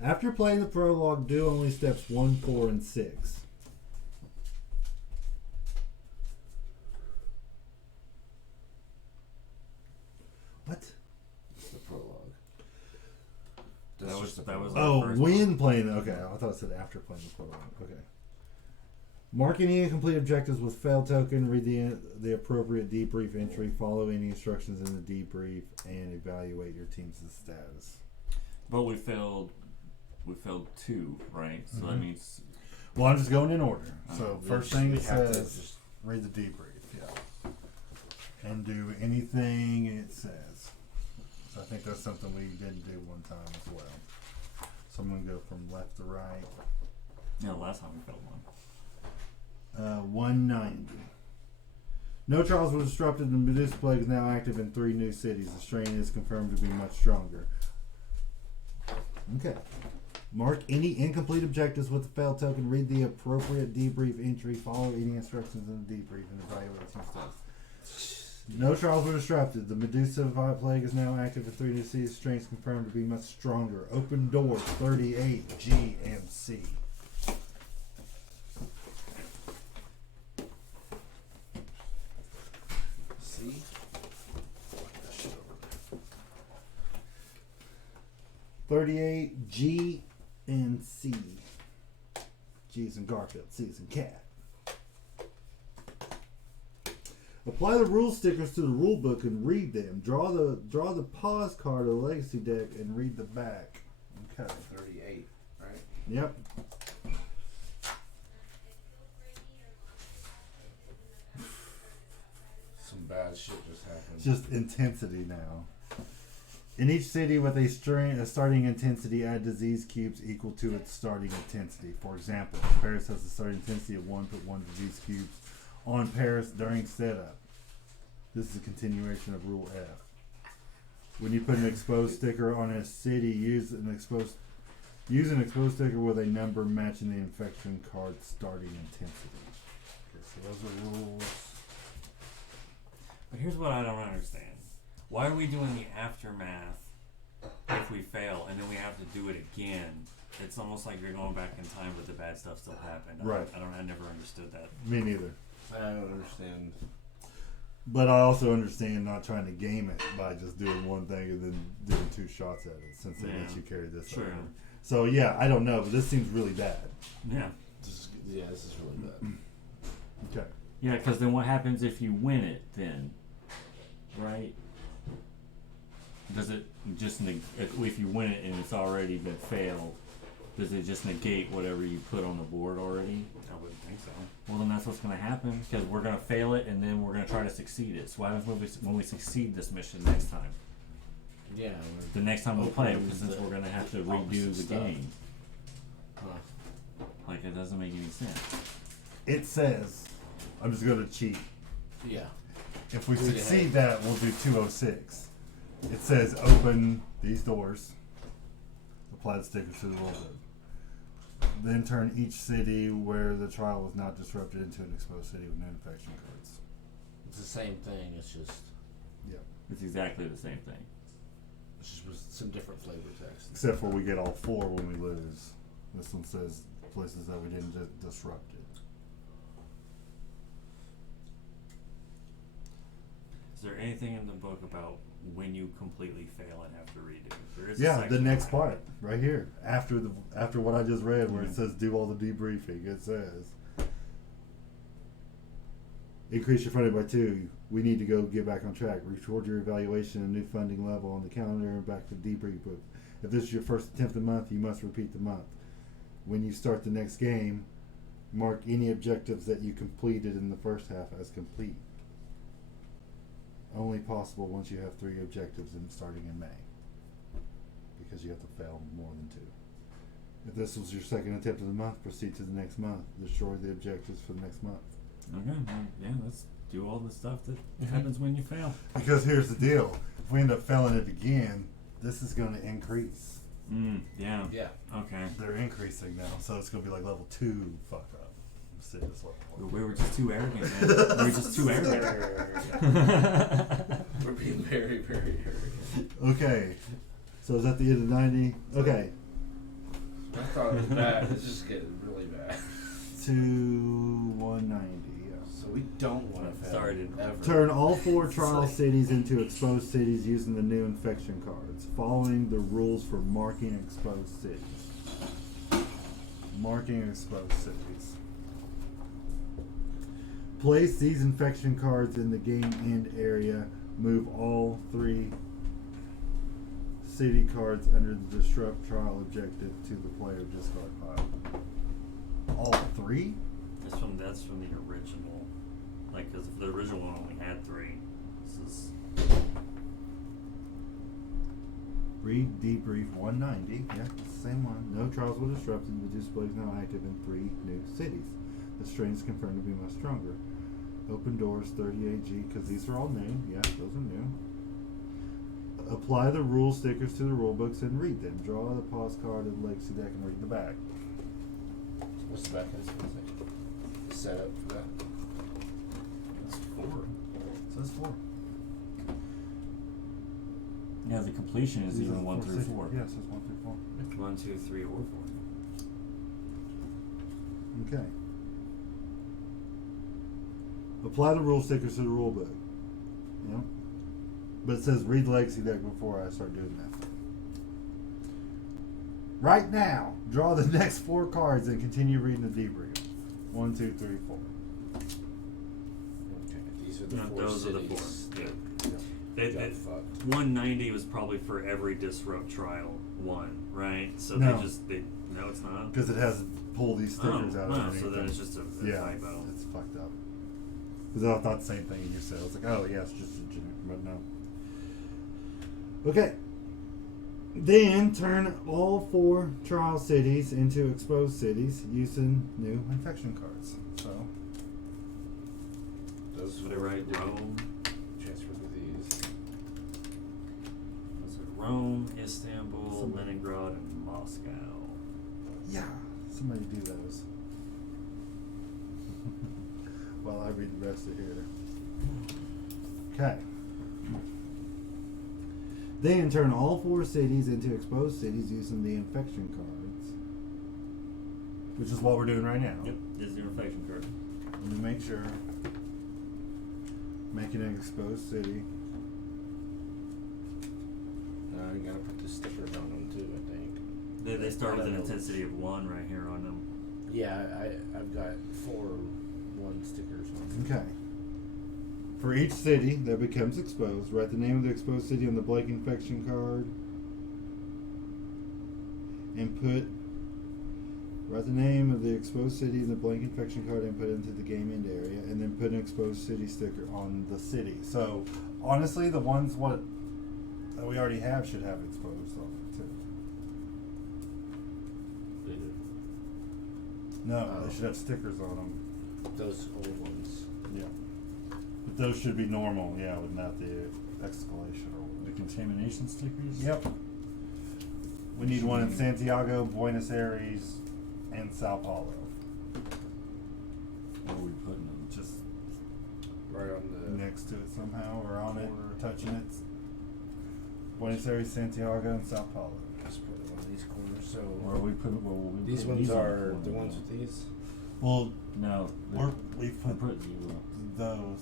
After playing the prologue, do only steps 1, 4, and 6. What? It's the prologue. That That's was- just the that was prologue. Oh, first when playing. Okay, I thought it said after playing the prologue. Okay. Mark any incomplete objectives with fail token. Read the appropriate debrief entry. Follow any instructions in the debrief, and evaluate your team's status. But we failed 2, right? So that Mhm. means Well, I'm just going in order. So We first just- thing we it have to says, just- read the debrief. Yeah. And do anything it says. So I think that's something we didn't do one time as well. So I'm gonna go from left to right. last time we failed 1. 190. No trials were disrupted. The Medusa Plague is now active in 3 new cities. The strain is confirmed to be much stronger. Okay. Mark any incomplete objectives with the fail token. Read the appropriate debrief entry. Follow any instructions in the debrief and evaluate team status. No trials were disrupted. The Medusa Vibe Plague is now active in 3 new cities. Strengths confirmed to be much stronger. Open doors 38 G and C. See? That shit over 38 G and C. G is in Garfield, C is in Cat. Apply the rule stickers to the rule book and read them. Draw the pause card of the legacy deck and read the back. Okay. there. 38, right? Yep. Some bad shit just happened. It's just intensity now. In each city with a starting intensity, add disease cubes equal to its starting intensity. For example, if Paris has a starting intensity of 1, put 1 disease cubes on Paris during setup. This is a continuation of Rule F. When you put an exposed sticker on a city, use an exposed sticker with a number matching the infection card's starting intensity. Okay, so those are rules. But here's what I don't understand. Why are we doing the aftermath if we fail and then we have to do it again? It's almost like you're going back in time, but the bad stuff still happened. Right. I never understood that. Me neither. I don't understand. But I also understand not trying to game it by just doing one thing and then doing 2 shots at it, since they let Yeah. you carry this Sure. over. So yeah, I don't know, but this seems really bad. Yeah. This is really bad. Okay. Yeah, because then what happens if you win it then? Right? Does it just if you win it and it's already been failed, does it just negate whatever you put on the board already? I wouldn't think so. Well, then that's what's going to happen, because we're going to fail it and then we're going to try to succeed it. So what happens when we succeed this mission next time? Yeah. The next time we play, Open because since the we're going to have to opposite redo the stuff. game. Huh. Like, it doesn't make any sense. It says, I'm just going to cheat. Yeah. If we Read ahead. succeed that, we'll do 206. It says open these doors, apply the stickers to the rule book. Then turn each city where the trial was not disrupted into an exposed city with no infection cards. It's the same thing. It's just It's exactly the same thing. with some different flavor text. Except for we get all 4 when we lose. This one says places that we didn't disrupt it. Is there anything in the book about when you completely fail and have to redo? There is a Yeah, the section next on part, right here, after what I just read, where it Mhm. says do all the debriefing, it says increase your funding by 2. We need to go get back on track. Record your evaluation and new funding level on the calendar and back to the debrief book. If this is your first attempt of the month, you must repeat the month. When you start the next game, mark any objectives that you completed in the first half as complete. Only possible once you have 3 objectives and starting in May, because you have to fail more than 2. If this was your second attempt of the month, proceed to the next month. Destroy the objectives for the next month. Okay, well, yeah, let's do all the stuff that happens when you fail. Because here's the deal: if we end up failing it again, this is going to increase. Yeah. Yeah. Okay. They're increasing now, so it's going to be like level 2 fuck up. Instead of level 1. We were just too arrogant, man. We were just too arrogant. We're being very, very arrogant. Okay, so is that the end of 90? Okay, I thought it was bad. It's just getting really bad. to 190. Yeah. So we don't want to fail Started. ever. Turn all 4 trial cities into exposed cities using the new infection cards, following the rules for marking exposed cities. Marking exposed cities. Place these infection cards in the game end area. Move all 3 city cards under the disrupt trial objective to the player discard pile. All 3? That's from the original. Like, because the original one only had 3. This is Read debrief 190. Yeah, it's the same one. No trials were disrupted. The display is now active in 3 new cities. The strain is confirmed to be much stronger. Open doors 38G, because these are all new. Yeah, those are new. Apply the rule stickers to the rule books and read them. Draw the pause card of the legacy deck and read the back. What's the back of this one say? The setup for that? That's 4. It says 4. Yeah, the completion is even 1 through 4. Yes, it's 1 through 4. 1, 2, 3, or 4. Okay. Apply the rule stickers to the rule book. Yep. But it says read the legacy deck before I start doing that. Right now, draw the next 4 cards and continue reading the debrief. 1, 2, 3, 4. Okay, these are the No, 4 those are the cities 4. Yeah. that They, got they, fucked. 190 was probably for every disrupt trial one, right? So No. no, it's not. Because it has pull these stickers out wow, underneath so then them. it's just a Yeah, typo. it's fucked up. Because I thought the same thing you said. I was like, oh yeah, it's just a generic, but no. Okay. Then turn all 4 trial cities into exposed cities using new infection cards. So Those So they write Rome. transfer to these. Those are Rome, Istanbul, Somebody- Leningrad, and Moscow. yeah, somebody do those. While I read the rest of here. Okay. Then turn all 4 cities into exposed cities using the infection cards. Which is what we're doing right now. Yep, this is your infection card. Let me make sure. Making an exposed city. You gotta put the stickers on them too, I think. They start with I an don't know. intensity of 1 right here on them. Yeah, I've got 4 1 stickers on them. Okay. For each city that becomes exposed, write the name of the exposed city on the blank infection card. And write the name of the exposed city in the blank infection card and put it into the game end area, and then put an exposed city sticker on the city. So, honestly, the ones that we already have should have exposed on it too. They do. No, Oh. they should have stickers on them. Those old ones. Yeah. But those should be normal, yeah, with not the escalation or The contamination stickers? Yep. We need one in Santiago, Buenos Aires, and Sao Paulo. Where are we putting them? Just Right on the next to it somehow, or on it, corner. or touching it. Buenos Aires, Santiago, and Sao Paulo. Just put them on these corners. So Where are we putting? Where will we these put ones these on are corner the ones now? with these. Well, No, we've we put put 0. those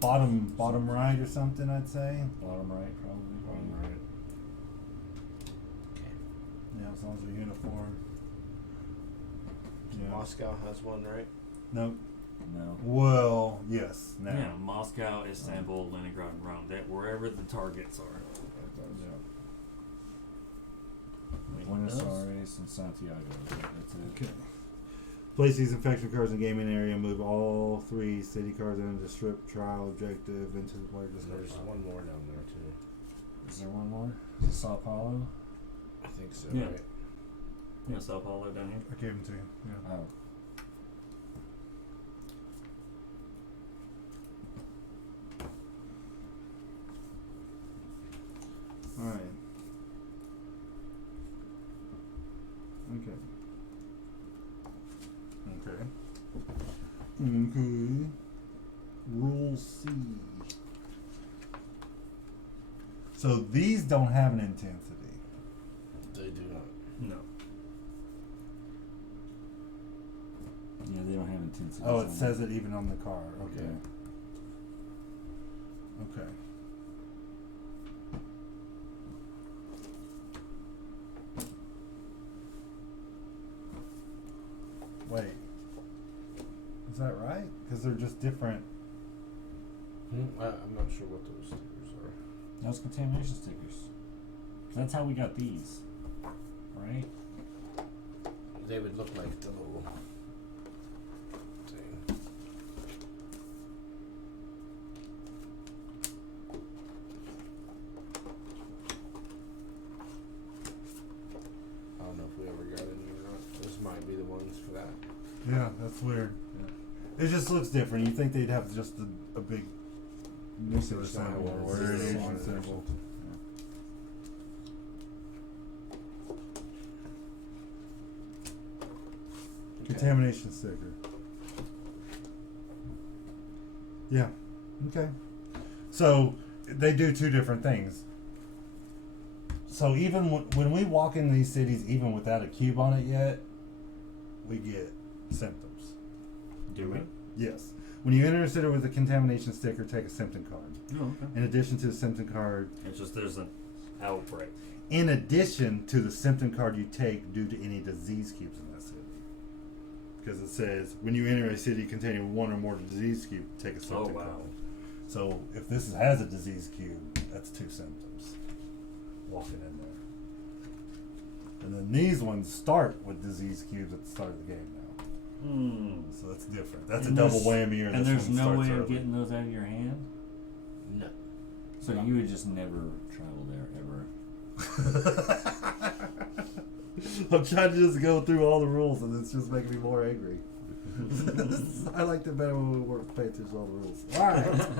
bottom right or something, I'd say. Bottom right, probably. Bottom right. Okay. Yeah, as long as they're uniform. Yeah. Moscow has one, right? Nope. No. Well, yes. Now. Yeah, Moscow, Istanbul, Leningrad, and Rome. That wherever the targets are. Buenos Those? Aires and Santiago. That's it. Okay. Place these infection cards in gaming area. Move all 3 city cards into the strip trial objective into the player There's discussion. one more down there too. Is there one more? Is it Sao Paulo? I think so, Yeah. right? Yeah, Sao Paulo down here. I gave them to you. Yeah. Oh. All right. Okay. Okay. Okay. Rule C. So these don't have an intensity. They do not. No. Yeah, they don't have intensity. Oh, it says it even on the card. Okay. Yeah. Okay. Wait. Is that right? Because they're just different. I'm not sure what those stickers are. Those contamination stickers. That's how we got these. Right? They would look like the little thing. I don't know if we ever got any or not. Those might be the ones for that. Yeah, that's weird. It just looks different. You think they'd have just a big nuclear It's not symbol one, or it's just a radiation line or symbol. something. Okay. Contamination sticker. Yeah. Okay. So they do 2 different things. So even when we walk in these cities, even without a cube on it yet, we get symptoms. Do we? Yes. When you enter a city with a contamination sticker, take a symptom card. Oh, okay. In addition to the symptom card, It's just there's an outbreak. in addition to the symptom card you take due to any disease cubes in that city. Because it says when you enter a city containing one or more disease cube, take a symptom wow. card. So if this has a disease cube, that's 2 symptoms walking in there. And then these ones start with disease cubes at the start of the game now. Hmm. So that's different. That's And a double there's- whammy. Or And this there's one no starts way of early. getting those out of your hand? No. So you would just never travel there ever. I'm trying to just go through all the rules, and it's just making me more angry. I liked it better when we weren't paying attention to all the rules. All right.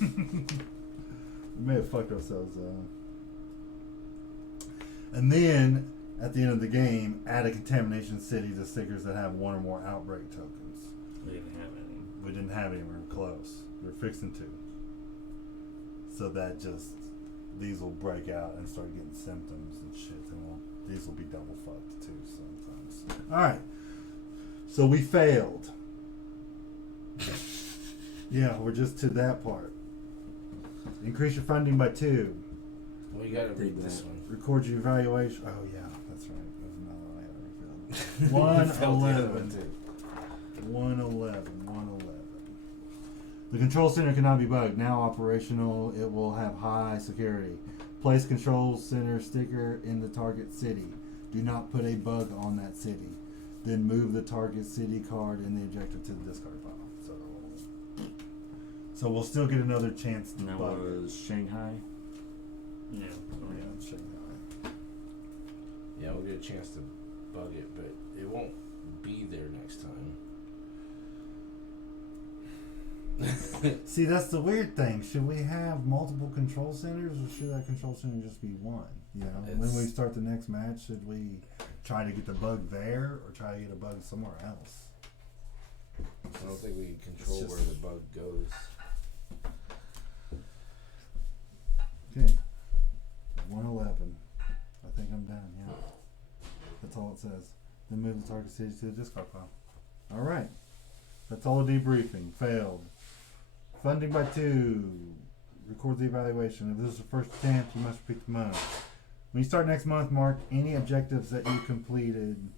We may have fucked ourselves. And then at the end of the game, add a contamination city to stickers that have one or more outbreak tokens. We didn't have any. We didn't have anywhere close. We're fixing to. So that just these will break out and start getting symptoms and shit. And these will be double fucked too sometimes. All right. So we failed. Yeah, we're just to that part. Increase your funding by 2. Well, you gotta read this one. Record your evaluation. Oh yeah, that's right. There's another one I haven't You failed the other one 111. too. 111. The control center cannot be bugged. Now operational, it will have high security. Place control center sticker in the target city. Do not put a bug on that city. Then move the target city card and the objective to the discard pile. So we'll still get another chance to And that bug it. was Shanghai? Yeah. Oh, yeah, it's Shanghai. Yeah, we'll get a chance to bug it, but it won't be there next time. See, that's the weird thing. Should we have multiple control centers, or should that control center just be one? You know, when we It's- start the next match, should we try to get the bug there, or try to get a bug somewhere else? I don't think we can control just- where the bug goes. Okay, 111. I think I'm done. Yeah, that's all it says. Then move the target city to the discard pile. All right, that's all the debriefing. Failed. Funding by 2. Record the evaluation. If this is the first attempt, you must repeat the month. When you start next month, mark any objectives that you completed.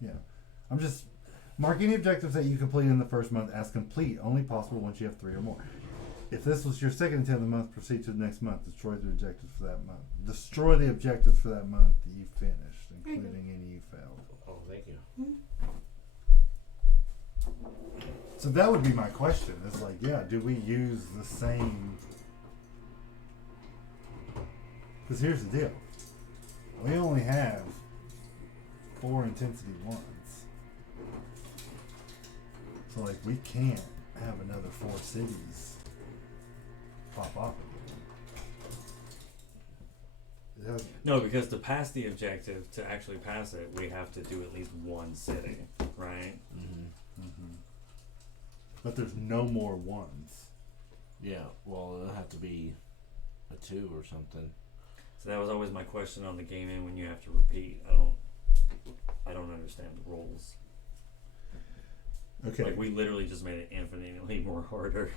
Yeah. I'm just mark any objectives that you completed in the first month as complete, only possible once you have 3 or more. If this was your second attempt of the month, proceed to the next month. Destroy the objectives for that month. Destroy the objectives for that month that you finished, including any you failed. Oh, thank you. So that would be my question. It's like, yeah, do we use the same? Because here's the deal. We only have 4 intensity ones. So like we can't have another 4 cities pop off again. It has, No, because to pass the objective, to actually pass it, we have to do at least one city, right? Mm-hmm. but there's no more ones. Yeah, well, it'll have to be a 2 or something. So that was always my question on the gaming when you have to repeat. I don't understand the rules. Okay. Like we literally just made it infinitely more harder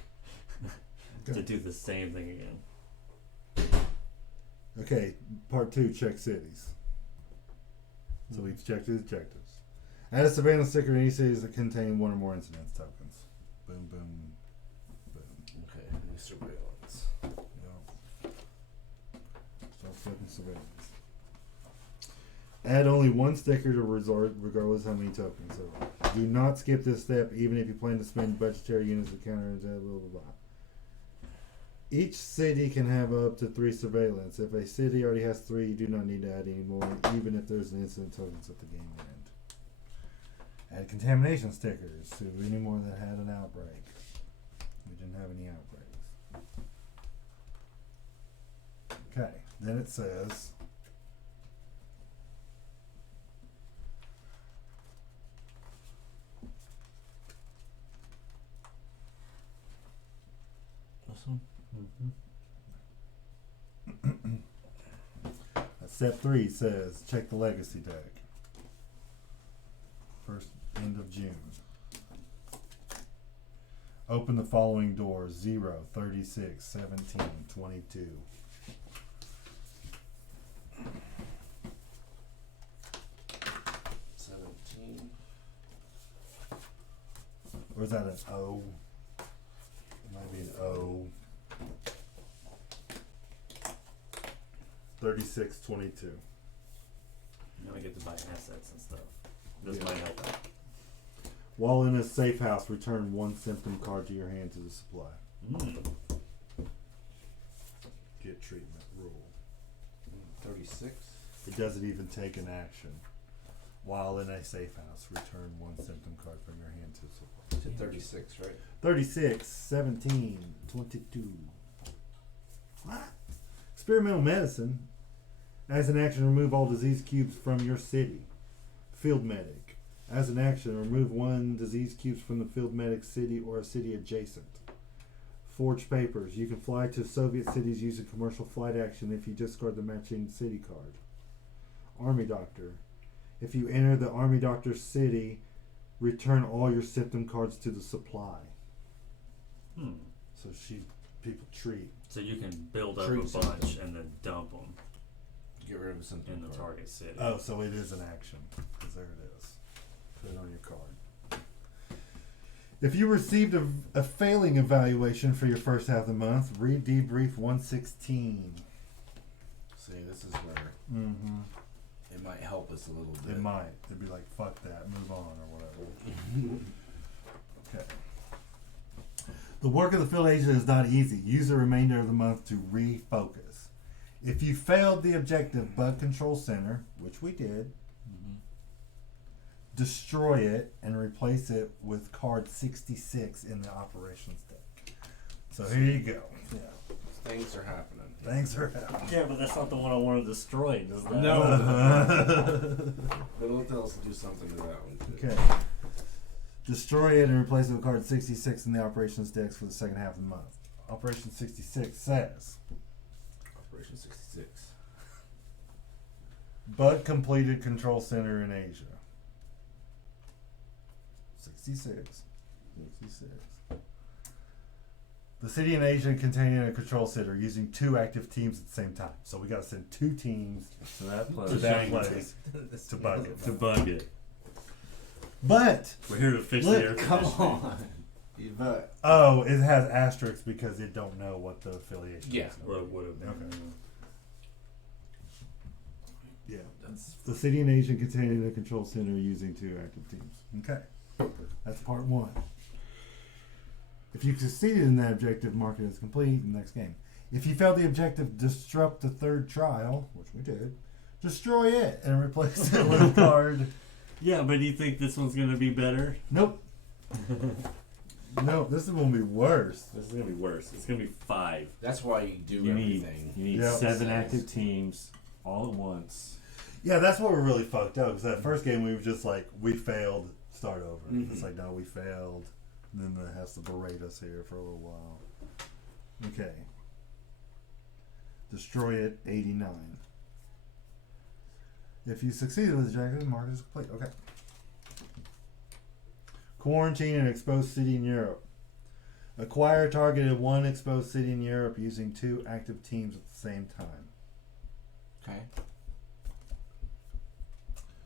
to do the same thing again. Okay, part 2, check cities. So we've checked the objectives. Add a surveillance sticker in any cities that contain 1 or more incidence tokens. Boom, boom, boom. Okay, new surveillance. Yeah. Start flipping surveillance. Add only 1 sticker to resort, regardless how many tokens there are. Do not skip this step, even if you plan to spend budgetary units to counter blah blah blah. Each city can have up to 3 surveillance. If a city already has 3, you do not need to add any more, even if there's an incident tokens at the game end. Add contamination stickers to any more that had an outbreak. We didn't have any outbreaks. Okay, then it says one? Step 3 says check the legacy deck. First end of June. Open the following doors: 0, 36, 17, 22. Or is that an O? It might be an O. 36, 22. Now I get to buy assets and stuff. This Yeah. might help out. While in a safe house, return 1 symptom card to your hand to the supply. Get treatment rule. 36. It doesn't even take an action. While in a safe house, return 1 symptom card from your hand to the supply. To 36, right? 36, 17, 22. What? Experimental medicine. As an action, remove all disease cubes from your city. Field medic. As an action, remove 1 disease cubes from the field medic city or a city adjacent. Forged papers. You can fly to Soviet cities using commercial flight action if you discard the matching city card. Army doctor. If you enter the army doctor's city, return all your symptom cards to the supply. So people treat. So you can build up Treat a something. bunch and then dump them Get rid of something. in the target city. Oh, so it is an action. 'Cause there it is. Put it on your card. If you received a failing evaluation for your first half of the month, read debrief 116. See, this is where Mm-hmm. it might help us a little bit. It might. It'd be like, fuck that, move on, or whatever. Okay. The work of the field agent is not easy. Use the remainder of the month to refocus. If you failed the objective Bug Control Center, which we did, destroy it and replace it with card 66 in the operations deck. So here you go. Yeah. Things are happening. Thanks for having. Yeah, but that's not the one I want to destroy, does that? No. But it'll tell us to do something to that one too. Okay. Destroy it and replace it with card 66 in the operations decks for the second half of the month. Operation 66 says, Operation 66. Bug completed control center in Asia. 66. The city in Asia containing a control center using 2 active teams at the same time. So we got to send 2 teams So that to place. that place to bug it. To bug it. But We're here to fix the air look, conditioning. come on. But Oh, it has asterisks because it don't know what the affiliation Yeah. is. Well, it would have been. Okay. Yeah. The city and Asia containing a control center using 2 active teams. Okay. That's part 1. If you succeeded in that objective, mark it as complete in the next game. If you failed the objective, disrupt the 3rd trial, which we did, destroy it and replace it with a card. Yeah, but do you think this one's gonna be better? Nope. No, this is going to be worse. This is gonna be worse. It's gonna be 5. that's why you do You need everything. 7 Says. active teams all at once. Yeah, that's what we're really fucked up. Because that first game we were just like, we failed, start over. It's like, no, we failed. And then it has to berate us here for a little while. Okay. Destroy it, 89. If you succeeded with the objective, mark it as complete. Okay. Quarantine an exposed city in Europe. Acquire targeted 1 exposed city in Europe using 2 active teams at the same time. Okay.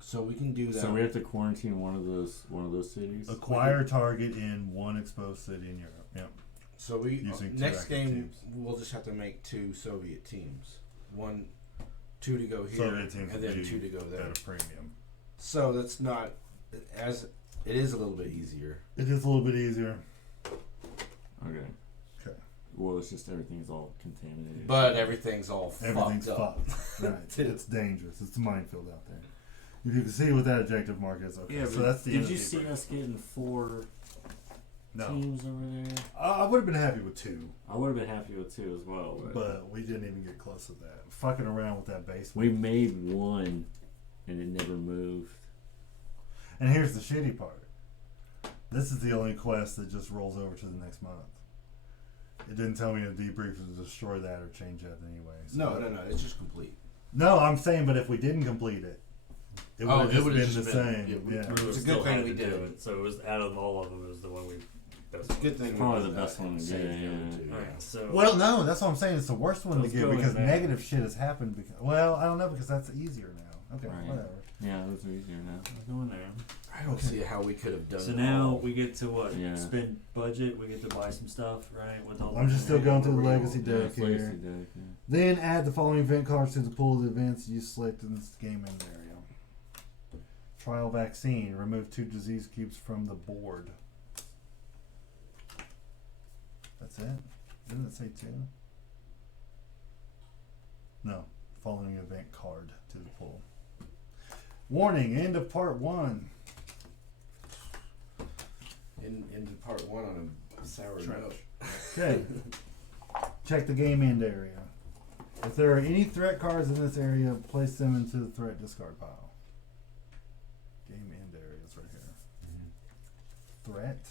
So we can do that. So we have to quarantine one of those cities. Acquire target in 1 exposed city in Europe. Yep. So we Using 2 next active game teams. we'll just have to make 2 Soviet teams. 2 to go here, Soviet teams and would then be 2 to go there. at a premium. So that's not as it is a little bit easier. It is a little bit easier. Okay. Okay. Well, it's just everything's all contaminated. But everything's all Everything's fucked up. fucked. Right. It's dangerous. It's a minefield out there. If you can see what that objective mark is, okay. Yeah, so but that's the did end you of the see debrief. us getting 4 No. teams over there? I would have been happy with 2, I would have been happy with 2 as well. but we didn't even get close to that. Fucking around with that base. We made 1, and it never moved. And here's the shitty part. This is the only quest that just rolls over to the next month. It didn't tell me a debrief to destroy that or change that anyway. So. No, it's just complete. No, I'm saying, but if we didn't complete it, it would have just been the same. yeah, we- Yeah. It's a Still good thing had we to do did. it. So it was out of all of them, it was the one we best. It's a good thing. Probably we did the best that one and to saved do, the other yeah. two, Alright, so Well, no, that's what I'm saying. It's the worst one Let's to go get in because there. negative shit has happened. Because, well, I don't know because that's easier now. Okay, Right. whatever. Yeah, those are easier now. let's go in there. I don't see how we could have done. So it now all. we get to what? Yeah. Spend budget. We get to buy some stuff, right? With all I'm just still going through the legacy Yeah, deck it's Legacy here. deck, yeah. Then add the following event cards to the pool of the events you select in this game end area. Trial vaccine. Remove 2 disease cubes from the board. That's it? Didn't it say 2? No. Following event card to the pool. Warning, end of part 1. into part 1 on a sour note. Okay. Check the game end area. If there are any threat cards in this area, place them into the threat discard pile. Game end areas right here. Threat.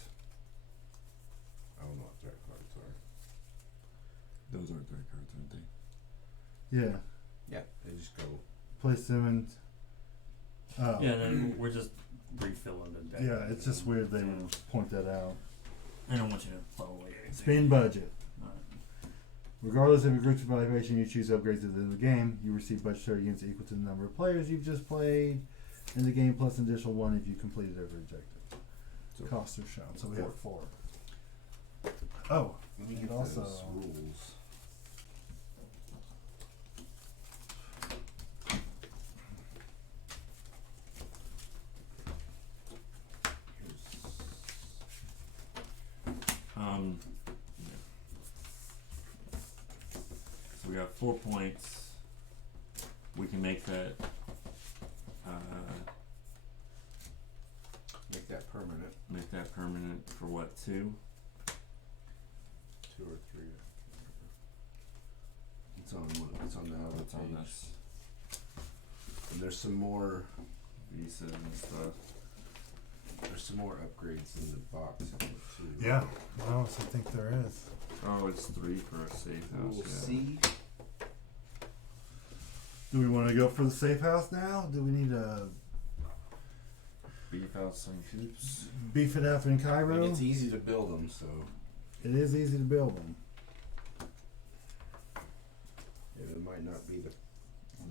I don't know what threat cards are. Those are threat cards, aren't they? Yeah. Yeah, they just go. Place them in. Oh. Yeah, then we're just refilling the deck. Yeah, it's just weird they would point that out. I don't want you to throw away anything. Spend budget. Alright. Regardless of your group's evaluation, you choose upgrades at the end of the game. You receive budgetary units equal to the number of players you've just played in the game, plus an additional 1 if you completed every objective. So- Costs are shown, so we have 4. Oh, Let me And get also- those rules. So we got 4 points. We can make that. Make that permanent. Make that permanent for what? 2? 2 or 3. It's on one. It's on the other What's on page. this? And there's some more. Visas and stuff. There's some more upgrades in the box in there too. yeah. Well, I think there is. Oh, it's 3 for a safe house. Rule Yeah. C. Do we want to go for the safe house now? Do we need to Beef out some coops. beef it up in I Cairo? mean, it's easy to build them, so It is easy to build them. it might not be the.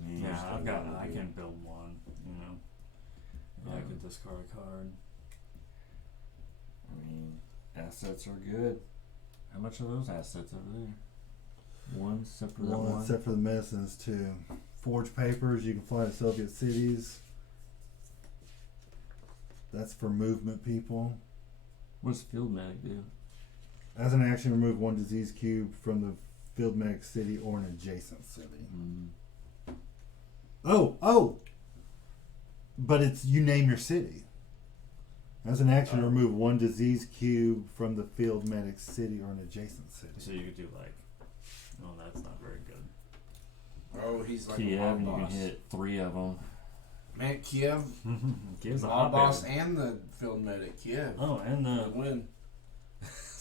Yeah, First I've thing got. we I do. can build one. You know. Yeah, I Yeah. could discard a card. I mean, assets are good. How much are those assets over there? 1 separate One, except for the medicines, 2. Forge papers. You can fly to Soviet cities. That's for movement people. What's field medic do? As an action, remove 1 disease cube from the field medic city or an adjacent city. Oh! But it's you name your city. As an action, remove 1 disease cube from the field medic city or an adjacent city. So you could do like. Oh, that's not very good. Oh, he's like Kiev, a mob and you can boss. hit 3 of them. Man, Kiev, Gives a mob hot boss, baby. and the field medic. Kiev. Oh, and For the the win.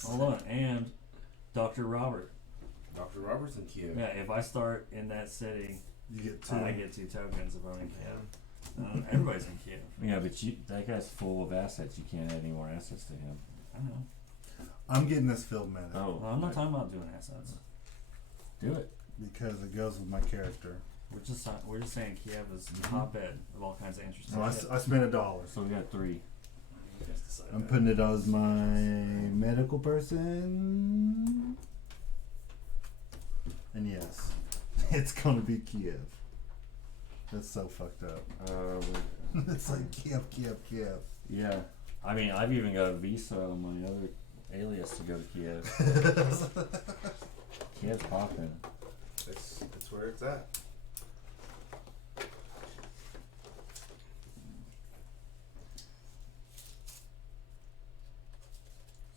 hold on, and Dr. Robert. Dr. Roberts and Kiev. Yeah, if I start in that city, You get 2. I get 2 tokens if I'm in Kiev. Everybody's in Kiev. Yeah, but that guy's full of assets. You can't add any more assets to him. I know. I'm getting this field medic Oh, Well, I'm not talking about doing assets. do it. because it goes with my character. We're just saying Kiev is the hotbed of all kinds of interesting So I, shit. I spent $1. So we got 3. You guys decide I'm that. putting it as my medical person. And yes, it's gonna be Kiev. That's so fucked up. It's like Kiev. Yeah. I mean, I've even got a visa on my other alias to go to Kiev. Kiev's popping. That's where it's at.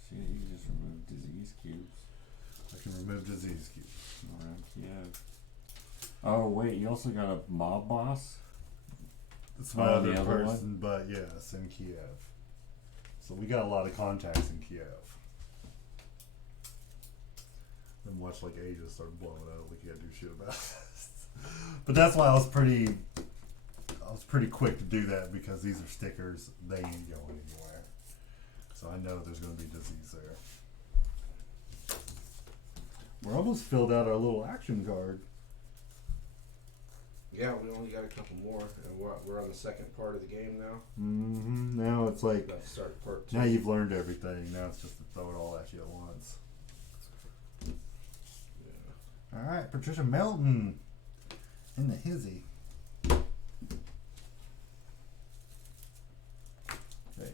Shit, you can just remove disease cubes I can remove disease cubes. around Kiev. Oh, wait, you also got a mob boss? It's my Oh, other the other person, but yes, in Kiev. So we got a lot of contacts in Kiev. Then watch like Asia start blowing up, like you gotta do shit about it. But that's why I was pretty quick to do that, because these are stickers, they ain't going anywhere. So I know there's gonna be disease there. We're almost filled out our little action card. Yeah, we only got a couple more, and we're on the second part of the game now. Mm-hmm. Now it's like, About to start part 2. now you've learned everything. Now it's just to throw it all at you at once. Yeah. All right, Patricia Melton in the hizzy. Okay,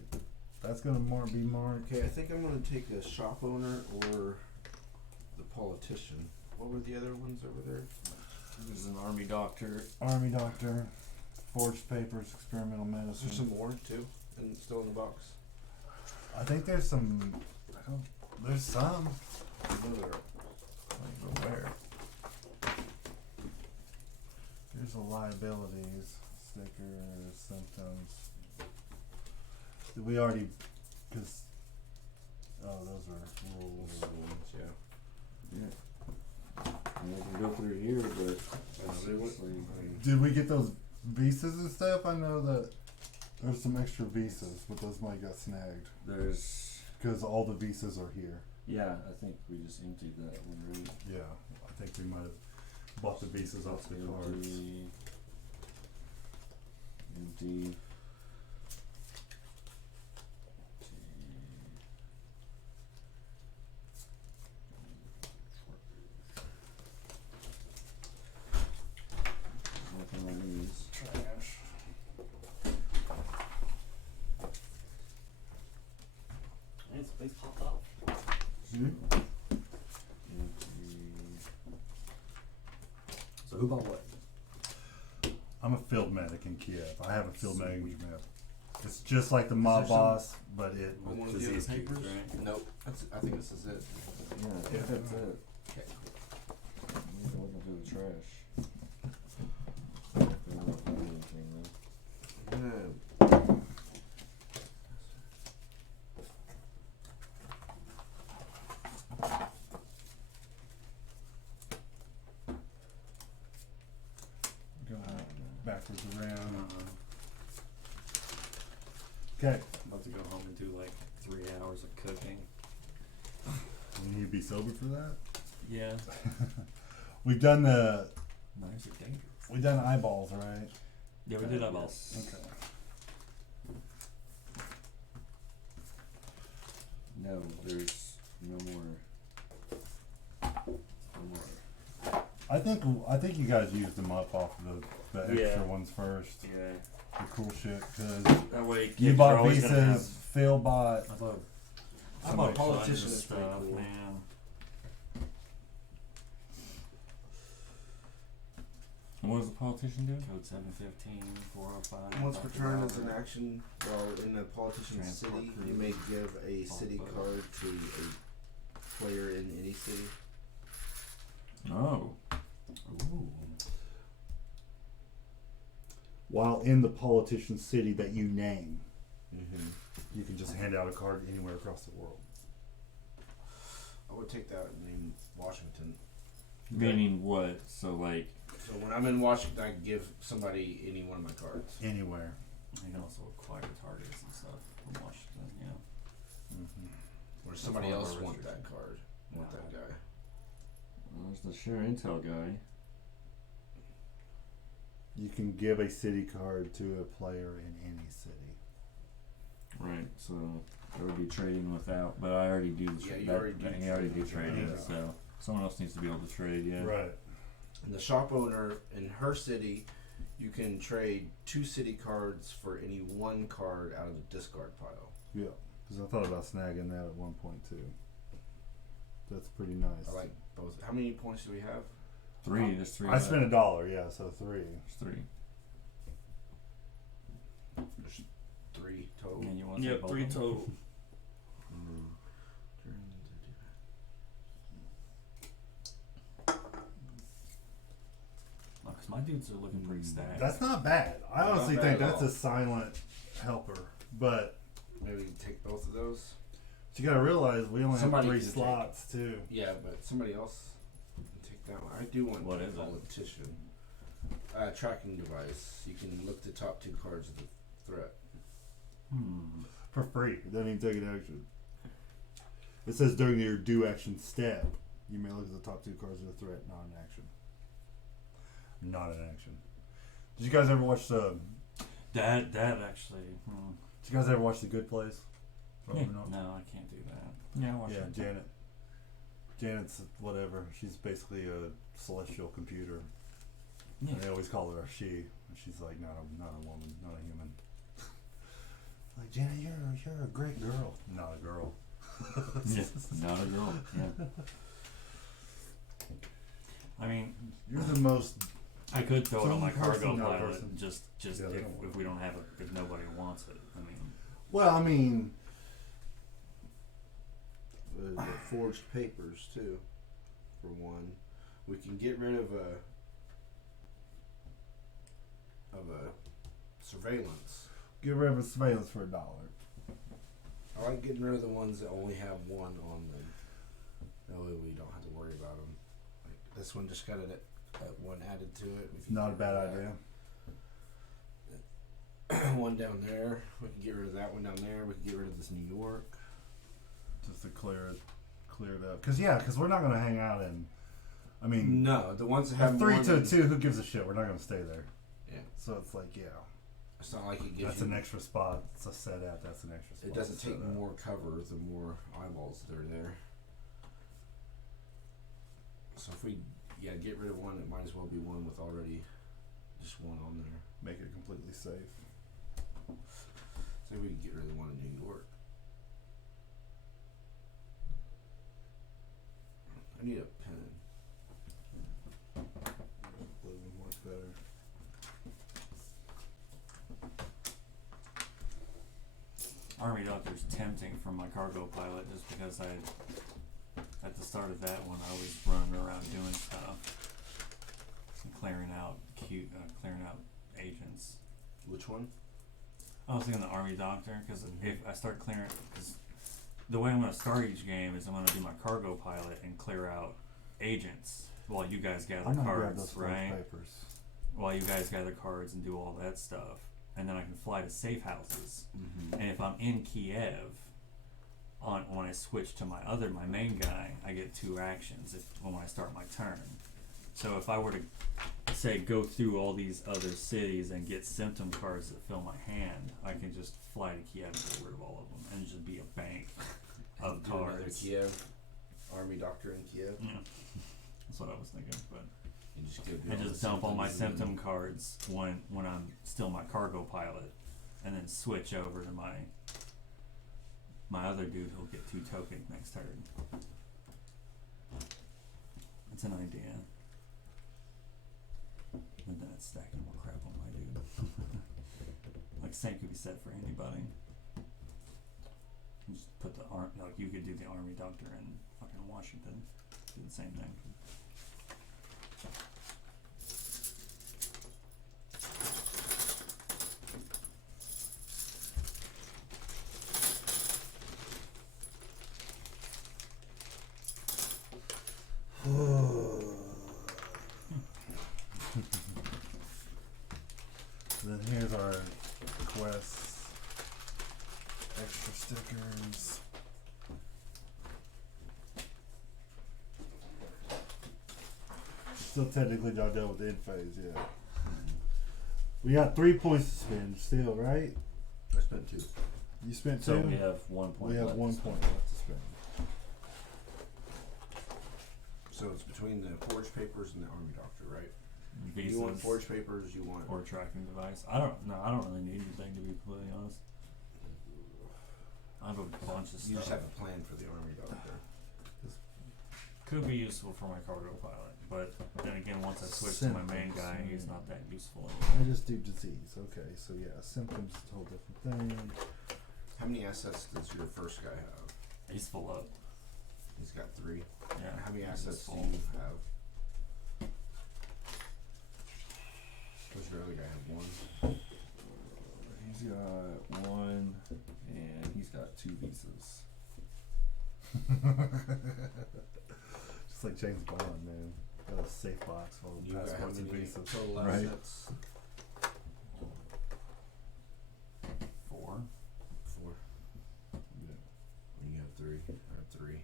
that's gonna be marked. Okay, I think I'm gonna take a shop owner or the politician. What were the other ones over there? There's an army doctor. Army doctor, forged papers, experimental Is there medicine. some more too, and still in the box? I think there's some. There's some. I know there are. I don't know where. Here's the liabilities, stickers, symptoms. Did we already? Because those are rules. Those are the ones, yeah. Yeah. And we can go through here, but seriously, Did we get those visas and stuff? I know that there's some extra visas, but those might got snagged there's because all the visas are here. yeah. I think we just emptied that one, right? Yeah, I think we might have bought the visas off the cards. Empty. Nothing on these. Trash. Man, space popped off. Empty. So who bought what? I'm a field medic in Kiev. I have a field medic map. It's just like the mob Is there some- boss, but it. One of the Disease other cubes, papers? right? Nope. I think this is it. Yeah, I think that's it. Okay. We need to look into the trash. I don't find anything though. Yeah. Going backwards around. Uh-huh. Okay. I'm about to go home and do like 3 hours of cooking. You need to be sober for that. Yeah. We've done the Knives are dangerous. we've done eyeballs, right? Yeah, we did eyeballs. Okay. No, there's no more. No more. I think you guys used them up off of the extra Yeah. ones first. Yeah. The cool shit, because That way, you kids are bought always gonna have visas. Phil bought. I bought I bought politician politician is pretty stuff, cool. man. And what does the politician do? Code 715, 405. Once per Dr. turn as an Robert. action while in a politician's Transport city, crew. you may give a city All card to a player in any city. Oh. Ooh. While in the politician city that you name, Mm-hmm. you can just hand out a card anywhere across the world. I would take that and name Washington. Meaning what? So like. So when I'm in Washington, I can give somebody any one of my cards. Anywhere. You can also acquire targets and stuff from Washington, yeah. Or somebody one of else our want that restrictions. card. Want that guy. There's the share intel guy. You can give a city card to a player in any city. Right. So I would be trading without, but I already do. Yeah, you that, already do I already do trade. trading. Yeah. So someone else needs to be able to trade. Yeah. Right. And the shop owner in her city, you can trade 2 city cards for any 1 card out of the discard pile. Yeah. Because I thought about snagging that at one point too. That's pretty nice. I like both. How many points do we have? 3. There's 3. I spent $1, yeah, so 3. There's 3. There's 3 total. And you want Yep, both 3 of them? total. Oh, 'cause my dudes are looking pretty stacked. That's not bad. I Not honestly bad think at that's all. a silent helper. But Maybe take both of those. you gotta realize we only Somebody have 3 can take- slots too. Yeah, but somebody else can take that one. I do want What a is it? politician. Tracking device. You can look the top 2 cards of the threat. For free. It doesn't even take an action. It says during your do action step, you may look at the top 2 cards of the threat, not an action. Not an action. Did you guys ever watch the? That actually. Did you guys ever watch The Good Place? Probably Yeah. not. No, I can't do that. Yeah, watch Yeah, it. Janet. Janet's whatever. She's basically a celestial computer. Yeah. And they always call her a she. She's like not a woman, not a human. Like Janet, you're a great girl. Not a girl. Yeah, not a girl. Yeah. I mean, You're the most. I could throw it on my Some cargo person, not pilot, person. just Yeah, they don't want if we don't have it, if nobody wants it. I mean, Well, I mean, The forged papers too. For one, we can get rid of a surveillance. get rid of surveillance for $1. I like getting rid of the ones that only have 1 on them. That way we don't have to worry about them. Like this one just got it. 1 added to it. We can Not a get bad rid of idea. that. One down there. We can get rid of that one down there. We can get rid of this New York. Just to clear it up. Cause we're not gonna hang out in. I mean, No, the ones that a have 3 more to than- 2. Who gives a shit? We're not gonna stay there. Yeah, So it's like, yeah, it's not like it gives that's you. an extra spot. It's a set at. That's an extra spot. It doesn't to take set at. more cover the more eyeballs that are there. So if we get rid of one, it might as well be one with already just 1 on there. Make it completely safe. Say we can get rid of the one in New York. I need a pen. Blue, much better. Army Doctor's tempting for my cargo pilot just because at the start of that one, I was running around doing stuff, and clearing out agents. Which one? I was thinking the Army Doctor because if I start clearing, because the way I'm going to start each game is I'm going to do my cargo pilot and clear out agents while you guys gather I'm gonna grab cards, those forged right? papers. While you guys gather cards and do all that stuff, and then I can fly to safe houses. Mm-hmm. And if I'm in Kiev, when I switch to my main guy, I get 2 actions when I start my turn. So if I were to say go through all these other cities and get symptom cards that fill my hand, I can just fly to Kiev and get rid of all of them and just be a bank of Do another cards. Kiev, Army Doctor in Kiev. Yeah, that's what I was thinking. But And just go do I all just the dump all my symptoms and symptom cards when I'm still my cargo pilot, and then switch over to my other dude who'll get 2 tokens next turn. It's an idea. And then it's stacking more crap on my dude. Like same could be said for anybody. You just put like you could do the Army Doctor in fucking Washington. Do the same thing. Then here's our quests. Extra stickers. Still technically not done with the end phase yet. We got 3 points to spend still, right? I spent 2. You spent 2? So we have 1 point. We have left 1 to spend. point left to spend. So it's between the forged papers and the Army Doctor, right? Visas You want forged papers, you want... or tracking device. I don't really need anything, to be completely honest. I have a bunch of You just stuff. have a plan for the Army Doctor. Could be useful for my cargo pilot, but then again, once I switch to my main guy, he's not that useful I anymore. just do disease. Okay, so yeah, symptoms is a whole different thing. How many assets does your first guy have? He's full up. He's got 3. Yeah. How many he's assets do full. you have? Does your other guy have 1? He's got 1, and he's got 2 visas. Just like James Bond, man. Got a safe box full of You got how passports and many visas. total Right. assets? 4. 4. Yeah. You have 3. I have 3.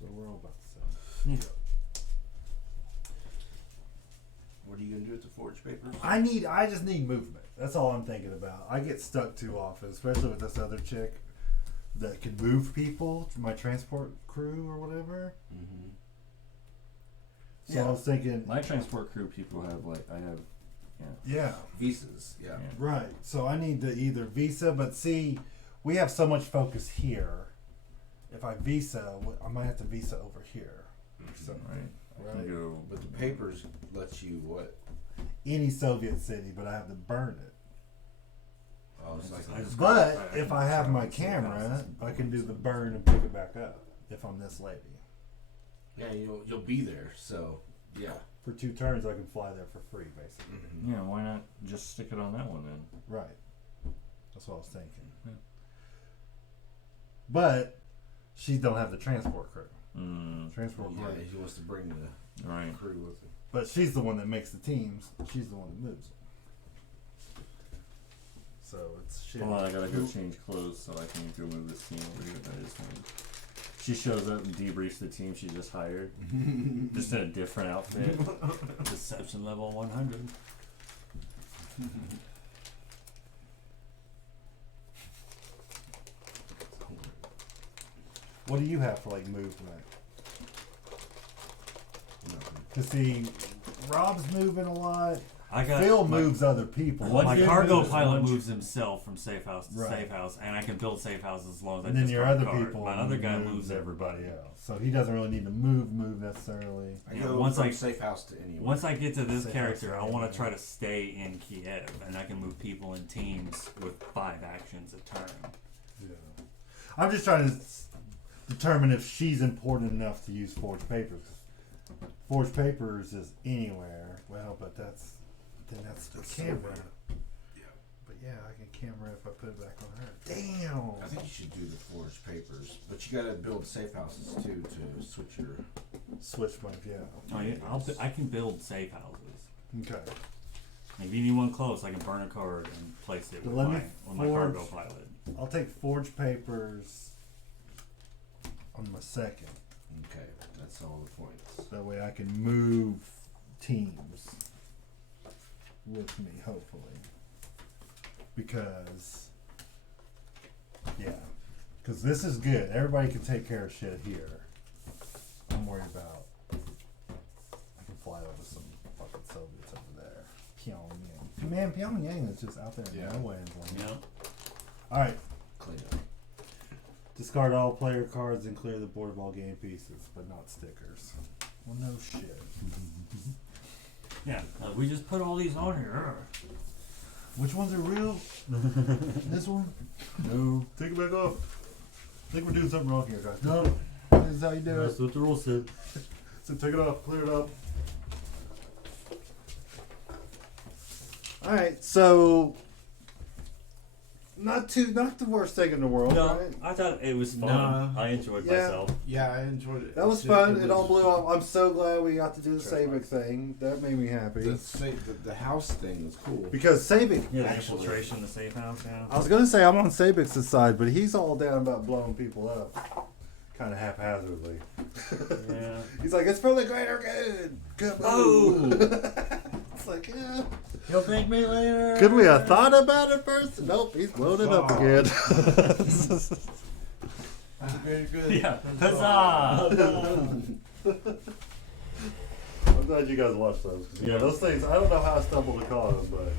So we're all about the same. What are you gonna do with the forged papers? I just need movement. That's all I'm thinking about. I get stuck too often, especially with this other chick that can move people, my transport crew or whatever. Mm-hmm. So I was thinking, My transport crew people have yeah, Visas, yeah. right. So I need to either visa, but see, we have so much focus here. If I visa, I might have to visa over here. So, right. I right? can go. But the papers lets you what? Any Soviet city, but I have to burn it. Oh, it's like I just- But I if can I have travel my to safe camera, houses and I can do buildings the and- burn and pick it back up if I'm this lady. yeah, you'll be there. So yeah. For 2 turns, I can fly there for free, basically. Mm-hmm. Yeah, why not just stick it on that one then? Right. That's what I was thinking. Yeah. But she don't have the transport crew. Mm, Transport Yeah, crew. he wants to bring the right. crew with him. But she's the one that makes the teams. She's the one that moves them. So it's shit. Hold on, I gotta go change clothes so I can go move this team over here. That is fine. She shows up and debriefs the team she just hired. Just in a different outfit. Deception level 100. What do you have for like movement? Nothing. Cause see, Rob's moving a lot. I got Phil my, moves other people. my Phil cargo moves pilot one- moves himself from safe house to Right. safe house, and I can build safe houses as long as I And then discard your a other card. people. My other guy moves everybody else. So he doesn't really need to move necessarily. I Yeah, go once from I- safe house to anywhere. Once I get to this Safe character, house, I want yeah. to try to stay in Kiev, and I can move people in teams with 5 actions a turn. Yeah. I'm just trying to determine if she's important enough to use forged papers. Forged papers is anywhere. Well, but that's the That's camera. so yeah. But yeah, I can camera if I put it back on her. Damn. I think you should do the forged papers, but you gotta build safe houses too to switch your. Switch my Oh, yeah, I can build safe houses. Okay. If you need one close, I can burn a card and place it But with let me my cargo forge- pilot. I'll take forged papers on my second. Okay, that's all the points. That way I can move teams with me, hopefully. Because, yeah. Because this is good. Everybody can take care of shit here. I'm worried about. I can fly over some fucking Soviets over there. Pyongyang. Man, Pyongyang is just out there in Yeah. no land. Yeah. Alright. Clean up. Discard all player cards and clear the board of all game pieces, but not stickers. Well, no shit. Yeah, we just put all these on here. Which ones are real? This one? No. Take it back off. I think we're doing something wrong here, guys. No. This is how you do it. That's what the rule said. So take it off, clear it up. Alright, so not the worst thing in the world, No, right? I thought it was fun. No. I enjoyed Yeah. myself. Yeah, I enjoyed it. That was fun. It all blew up. I'm so glad we got to do the Sure. Sabic thing. That made me happy. The house thing was cool. Because Sabic, Yeah, the Actually- infiltration, the safe house. Yeah. I was gonna say I'm on Sabic's side, but he's all down about blowing people up, kind of haphazardly. Yeah. He's like, it's for the greater good. Good Oh. It's like, yeah. You'll thank me later. Could we have thought about it first? Nope, he's blown it up Oh. again. Very good. Yeah. Huzzah! I'm glad you guys watched those. 'Cause, yeah, those things. I don't know how I stumbled upon them, but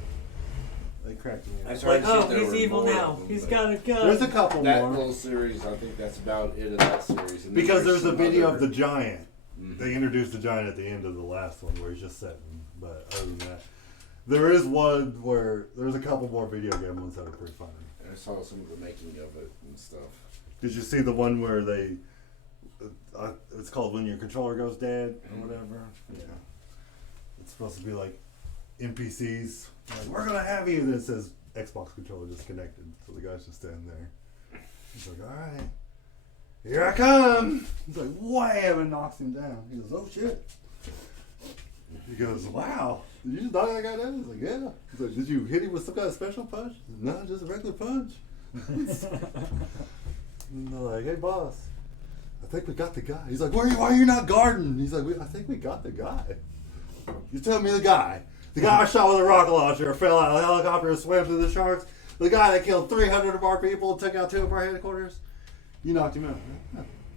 they cracked me I up. tried Like, to see if oh, there he's were evil more now. of them, He's but got a gun. There's a couple that more little series. I think that's about it of that series. And then because there's a some video other- of the giant. Mhm. They introduced the giant at the end of the last one where he's just sitting. But other than that, there is one where there's a couple more video game ones that are pretty funny. I saw some of the making of it and stuff. Did you see the one where they? It's called When Your Controller Goes Dead or whatever. Yeah. It's supposed to be like NPCs. Like, we're gonna have you. Then it says Xbox controller disconnected, so the guy's just standing there. He's like, all right, here I come. He's like, wham, and knocks him down. He goes, oh shit. He goes, wow, did you just knock that guy down? He's like, yeah. He's like, did you hit him with some kind of special punch? No, just a regular punch. And they're like, hey boss, I think we got the guy. He's like, why are you not guarding? He's like, I think we got the guy. You tell me the guy. The guy I shot with a rocket launcher fell out of the helicopter and swam through the sharks. The guy that killed 300 of our people and took out 2 of our headquarters. You knocked him out.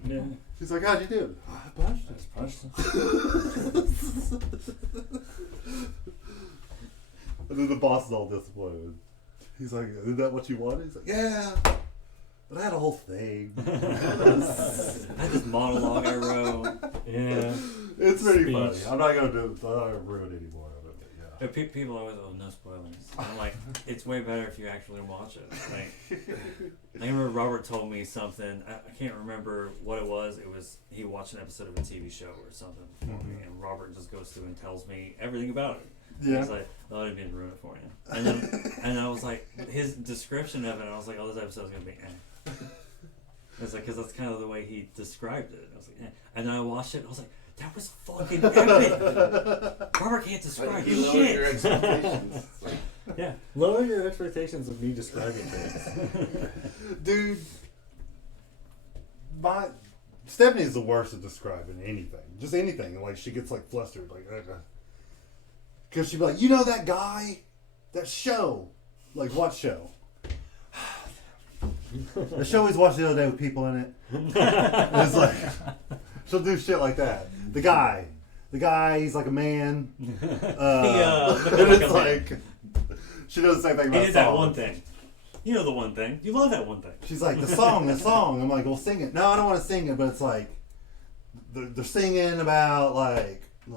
Yeah. He's like, how'd you do it? I punched him. Punched him. And then the boss is all disappointed. He's like, is that what you wanted? He's like, yeah. But I had a whole thing. I had this monologue I wrote. Yeah. It's pretty Speech. funny. I'm not gonna ruin any more of it. But yeah. People always, oh, no spoilers. I'm like, it's way better if you actually watch it. Like, I remember Robert told me something. I can't remember what it was. It was he watched an episode of a TV show or something for me, and Robert just goes through and tells me everything about it. Yeah. He's like, oh, I didn't mean to ruin it for you. And then, and I was like, his description of it, I was like, oh, this episode's gonna be It's like, because that's kind of the way he described it. I was like, and then I watched it, and I was like, that was fucking epic. Robert can't describe You lower shit. your expectations. It's like, Yeah. Lower your expectations of me describing things. Dude, Stephanie's the worst at describing anything. Just anything. Like, she gets, like, flustered. Like, because she'd be like, you know that guy? That show. Like, what show? The show we watched the other day with people in it. And it's like, she'll do shit like that. The guy, he's like a man. And it's like, she does the same thing about He did that songs. one thing. You know the one thing. You love that one thing. She's like, the song. I'm like, well, sing it. No, I don't want to sing it, but it's like, they're singing about, like, you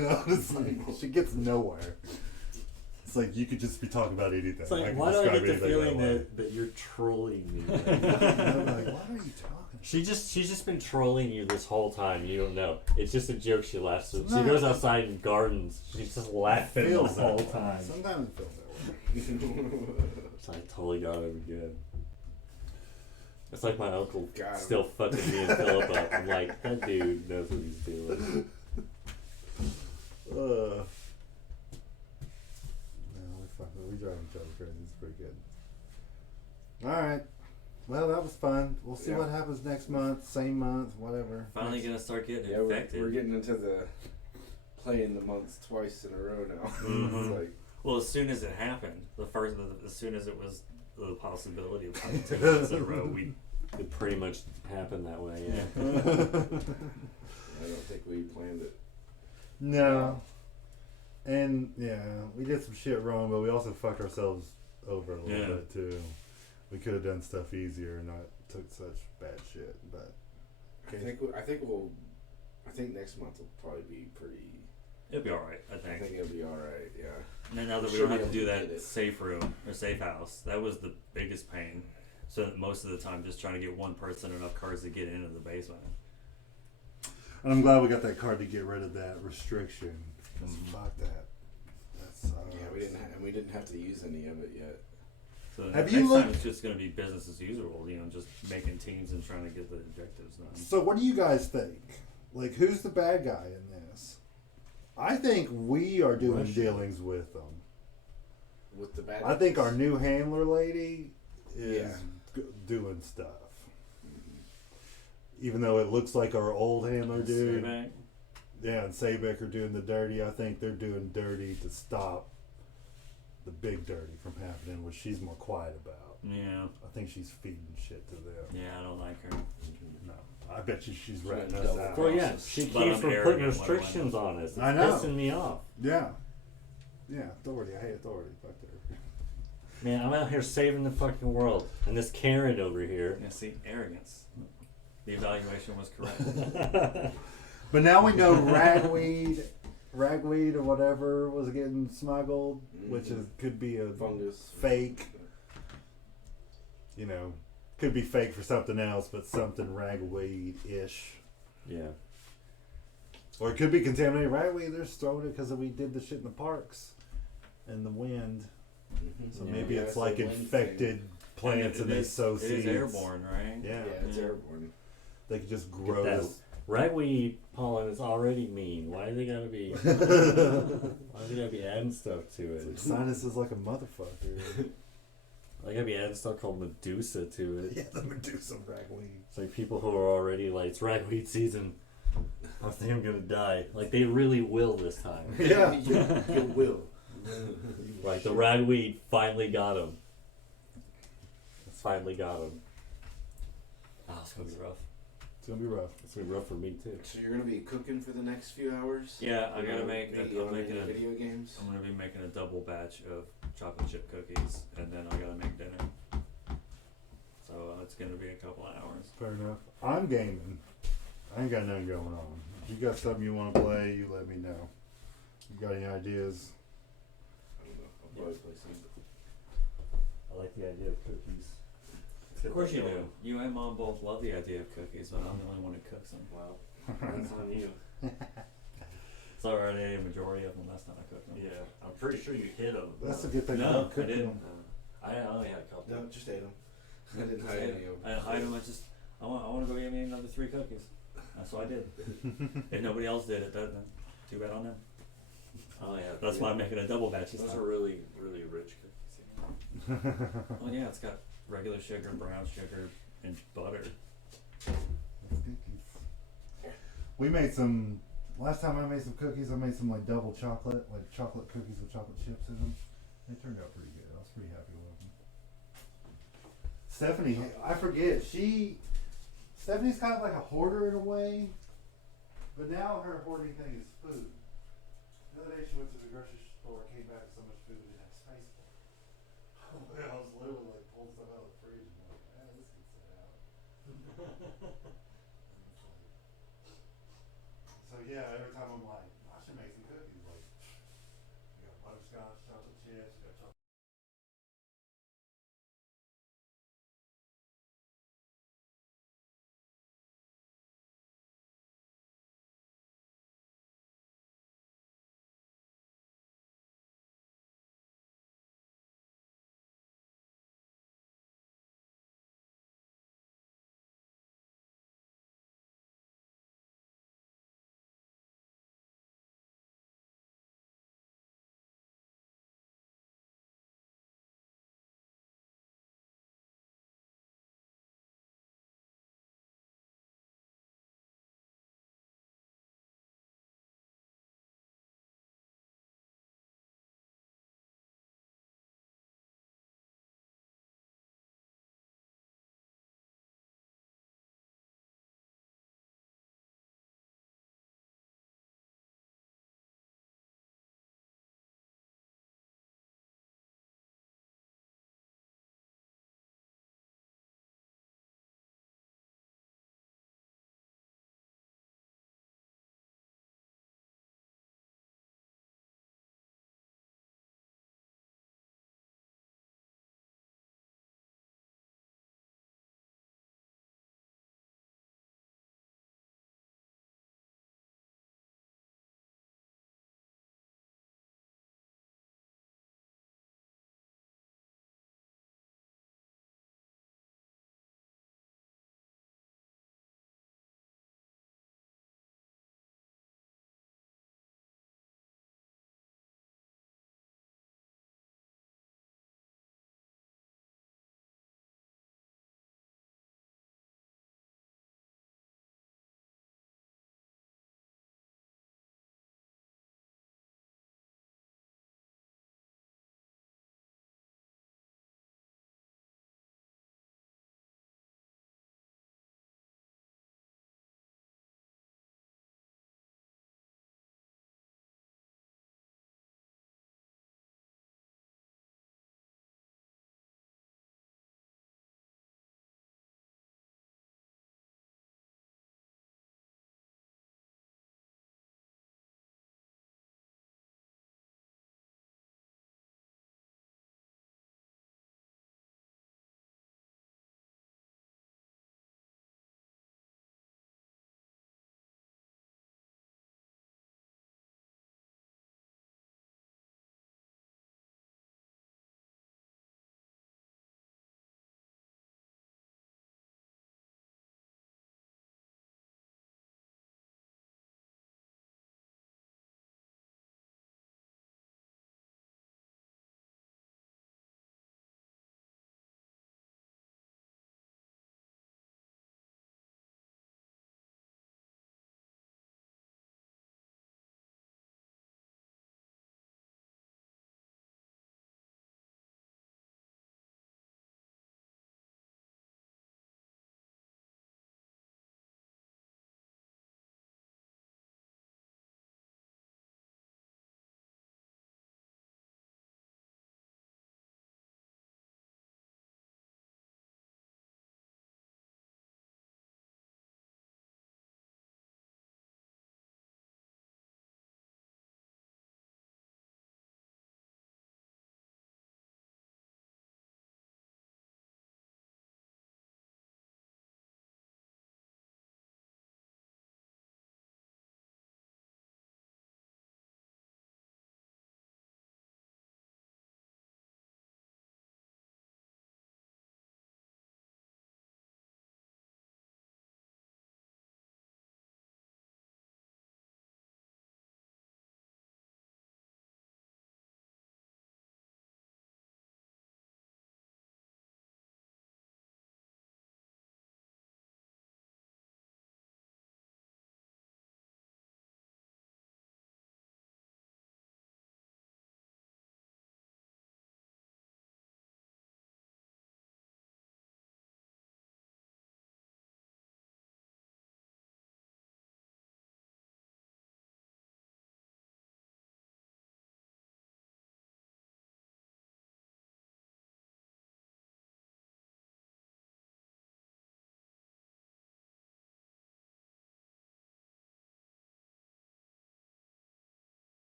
know, it's like, she gets nowhere. It's like, you could just be talking about anything. It's like, can why do I describe get the anything feeling way. that you're trolling me? I'm like, what are you talking She's just been trolling you this whole time. You don't know. It's just a joke. She laughs. So she No. goes outside and gardens. She's just laughing the feels that whole way. time. Sometimes it feels that way. So I totally got it again. It's like my uncle Got him. still fucking me and Philip up. I'm like, that dude knows what he's doing. No, we drive each other crazy. It's pretty good. Alright. Well, that was fun. We'll see Yeah. what happens next month, same month, whatever. Finally gonna start getting yeah, infected. we're getting into the playing the months twice in a row now. Mhm. It's like, Well, as soon as it happened, as soon as it was the possibility of playing 2 months in a row, we It pretty much happened that way. Yeah. I don't think we planned it. No. And yeah, we did some shit wrong, but we also fucked ourselves over a little Yeah. bit too. We could have done stuff easier and not took such bad shit. But I think next month will probably be pretty. it'll be all right. I I think. think it'll be all right. Yeah. And now that we Should don't be have to do able to that get it. safe room or safe house, that was the biggest pain. So that most of the time, just trying to get one person enough cards to get into the basement. and I'm glad we got that card to get rid of that restriction. 'Cause fuck that. That sucks. Yeah, we didn't have to use any of it yet. So Have next you time looked- it's just going to be business as usual. You know, just making teams and trying to get the objectives done. So what do you guys think? Like, who's the bad guy in this? I think we are doing Russia. dealings with them. With the bad. I think our new handler lady is Yeah. doing stuff. Even though it looks like our old handler dude. Sayback? Yeah, and Saybeck are doing the dirty. I think they're doing dirty to stop the big dirty from happening, which she's more quiet about. Yeah. I think she's feeding shit to them. Yeah, I don't like her. No, I bet you she's ratting gonna us double out. Well, yeah, she But keeps I'm from arrogant putting when I restrictions went. on us. It's I know. pissing me off. Yeah. Yeah, authority. I hate authority. Fuck her. Man, I'm out here saving the fucking world, and this Karen over here. Yeah, see, arrogance. The evaluation was correct. But now we know ragweed or whatever was getting smuggled, which is could be a fungus. fake. You know, could be fake for something else, but something ragweed-ish. Yeah. Or it could be contaminated ragweed. They're just throwing it because we did the shit in the parks and the wind. Mhm. So Yeah. maybe Yeah, it's it's a like wind infected plants and they sow It seeds. is airborne, right? Yeah. Yeah, it's Yeah. airborne. They could just Get grow. that ragweed pollen is already mean. Why do they gotta be? Why do they gotta be adding stuff to it? Sinus is like a motherfucker. They gotta be adding stuff called Medusa to it. Yeah, the Medusa ragweed. It's like people who are already like, it's ragweed season. I think I'm gonna die. Like they really will this time. Yeah. You will. Like the ragweed finally got him. It's finally got him. Oh, it's gonna be rough. It's gonna be rough. It's gonna be rough for me too. So you're gonna be cooking for the next few hours? Yeah, I You gotta know, make. maybe I'm on making any a. video games. I'm gonna be making a double batch of chocolate chip cookies, and then I gotta make dinner. So it's gonna be a couple of hours. Fair enough. I'm gaming. I ain't got nothing going on. If you got something you want to play, you let me know. You got any ideas? I don't know. I'll probably play some. I like the idea of cookies. Of course you do. You and Mom both love the idea of cookies, but I'm the only one who cooks them. Wow. That's on you. It's already a majority of them last time I cooked them. Yeah, I'm pretty sure you hit them. That's a good thing No, about I cooking. didn't. I only had a couple. No, just ate them. I didn't I hide didn't any of I them. didn't hide them. I want to go get me another 3 cookies. That's what I did. If nobody else did it, then too bad on them. Oh yeah. That's why I'm making a double batch. This Those time. are really, really rich cookies. Oh yeah, it's got regular sugar, brown sugar, and butter. We made some. Last time I made some cookies, I made some like double chocolate, like chocolate cookies with chocolate chips in them. They turned out pretty good. I was pretty happy with them. Stephanie, I forget. Stephanie's kind of like a hoarder in a way, but now her hoarding thing is food. The other day she went to the grocery store, came back with so much food we didn't have space for. I was literally like pulling stuff out of the fridge and like, this can sit out. So yeah, every time I'm like, I should make some cookies. Like, we got butterscotch, chocolate chips, we got chocolate.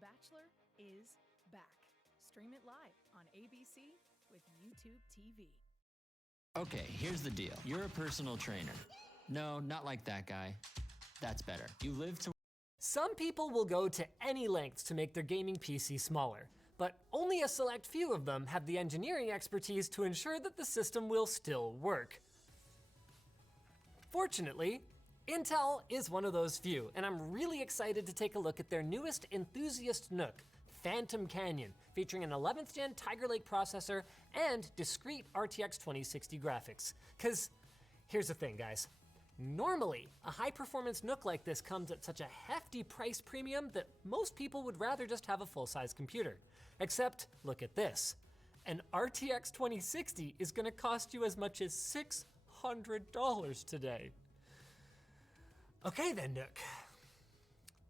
Bachelor is back. Stream it live on ABC with YouTube TV. Okay, here's the deal. You're a personal trainer. No, not like that guy. That's better. You live to... Some people will go to any lengths to make their gaming PC smaller, but only a select few of them have the engineering expertise to ensure that the system will still work. Fortunately, Intel is one of those few, and I'm really excited to take a look at their newest enthusiast NUC, Phantom Canyon, featuring an 11th gen Tiger Lake processor and discrete RTX 2060 graphics. Cause here's the thing, guys. Normally, a high performance NUC like this comes at such a hefty price premium that most people would rather just have a full size computer. Except, look at this. An RTX 2060 is gonna cost you as much as $600 today. Okay then, NUC.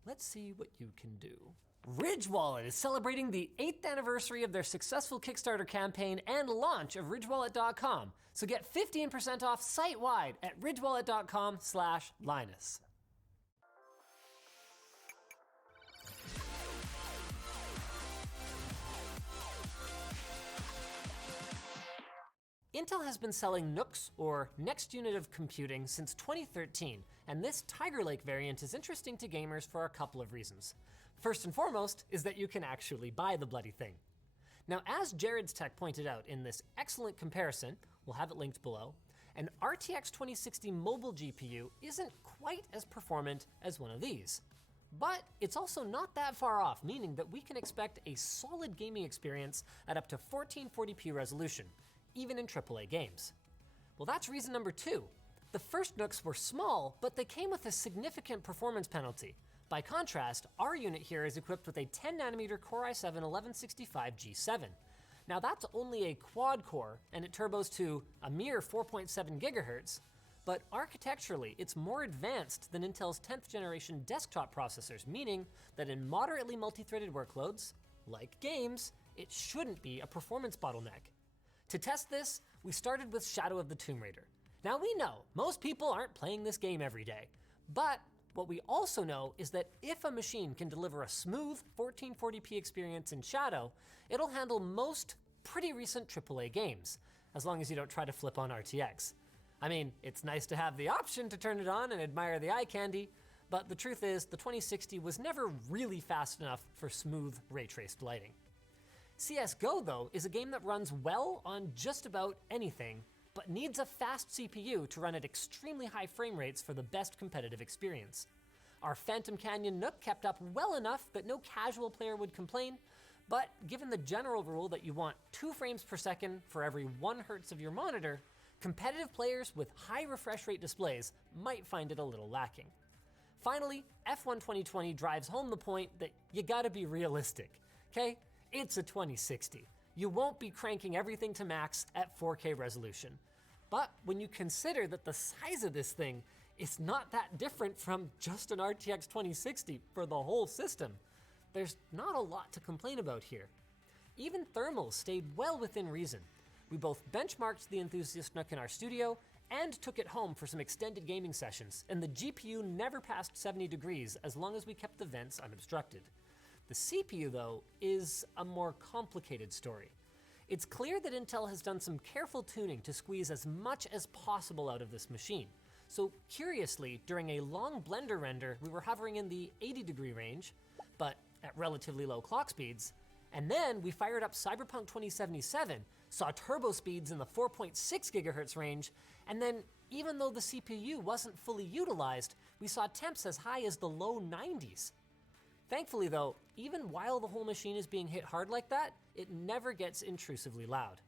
Let's see what you can do. Ridge Wallet is celebrating the 8th anniversary of their successful Kickstarter campaign and launch of ridgewallet.com. So get 15% off site-wide at ridgewallet.com/Linus. Intel has been selling NUCs, or Next Unit of Computing, since 2013, and this Tiger Lake variant is interesting to gamers for a couple of reasons. First and foremost is that you can actually buy the bloody thing. Now, as Jared's Tech pointed out in this excellent comparison, we'll have it linked below, an RTX 2060 mobile GPU isn't quite as performant as one of these. But it's also not that far off, meaning that we can expect a solid gaming experience at up to 1440p resolution, even in AAA games. Well, that's reason number 2. The first NUCs were small, but they came with a significant performance penalty. By contrast, our unit here is equipped with a 10nm Core i7-1165 G7. Now that's only a quad core, and it turbos to a mere 4.7 GHz, but architecturally, it's more advanced than Intel's 10th generation desktop processors, meaning that in moderately multi-threaded workloads, like games, it shouldn't be a performance bottleneck. To test this, we started with Shadow of the Tomb Raider. Now we know, most people aren't playing this game every day, but what we also know is that if a machine can deliver a smooth 1440p experience in Shadow, it'll handle most pretty recent AAA games, as long as you don't try to flip on RTX. I mean, it's nice to have the option to turn it on and admire the eye candy, but the truth is the 2060 was never really fast enough for smooth ray-traced lighting. CSGO, though, is a game that runs well on just about anything, but needs a fast CPU to run at extremely high frame rates for the best competitive experience. Our Phantom Canyon NUC kept up well enough that no casual player would complain, but given the general rule that you want 2 frames per second for every 1 Hz of your monitor, competitive players with high refresh rate displays might find it a little lacking. Finally, F1 2020 drives home the point that you gotta be realistic, okay? It's a 2060. You won't be cranking everything to max at 4K resolution. But when you consider that the size of this thing is not that different from just an RTX 2060 for the whole system, there's not a lot to complain about here. Even thermals stayed well within reason. We both benchmarked the Enthusiast NUC in our studio and took it home for some extended gaming sessions, and the GPU never passed 70 degrees as long as we kept the vents unobstructed. The CPU, though, is a more complicated story. It's clear that Intel has done some careful tuning to squeeze as much as possible out of this machine. So curiously, during a long Blender render, we were hovering in the 80-degree range, but at relatively low clock speeds. And then we fired up Cyberpunk 2077, saw turbo speeds in the 4.6 GHz range, and then even though the CPU wasn't fully utilized, we saw temps as high as the low 90s. Thankfully though, even while the whole machine is being hit hard like that, it never gets intrusively loud.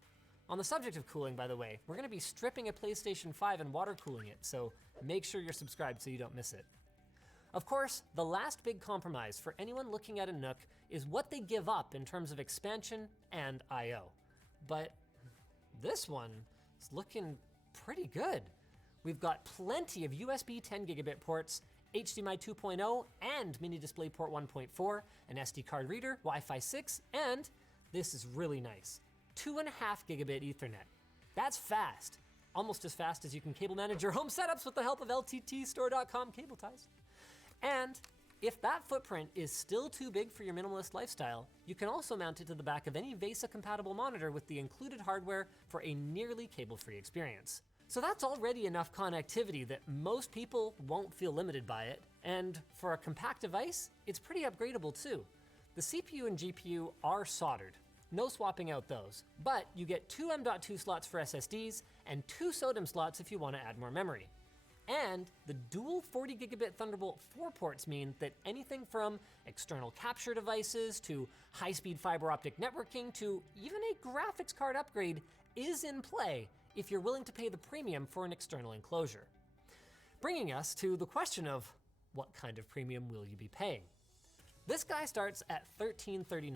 On the subject of cooling, by the way, we're gonna be stripping a PlayStation 5 and water cooling it, so make sure you're subscribed so you don't miss it. Of course, the last big compromise for anyone looking at a NUC is what they give up in terms of expansion and I/O. But this one is looking pretty good. We've got plenty of USB 10 gigabit ports, HDMI 2.0 and mini DisplayPort 1.4, an SD card reader, Wi-Fi 6, and this is really nice, 2.5 gigabit Ethernet. That's fast, almost as fast as you can cable manage your home setups with the help of LTTstore.com cable ties. And If that footprint is still too big for your minimalist lifestyle, you can also mount it to the back of any VESA-compatible monitor with the included hardware for a nearly cable-free experience. So that's already enough connectivity that most people won't feel limited by it, and for a compact device, it's pretty upgradable too. The CPU and GPU are soldered, no swapping out those, but you get 2 M.2 slots for SSDs and 2 SODIMM slots if you want to add more memory. And the dual 40 gigabit Thunderbolt 4 ports mean that anything from external capture devices to high-speed fiber optic networking to even a graphics card upgrade is in play if you're willing to pay the premium for an external enclosure. Bringing us to the question of what kind of premium will you be paying? This guy starts at $1339,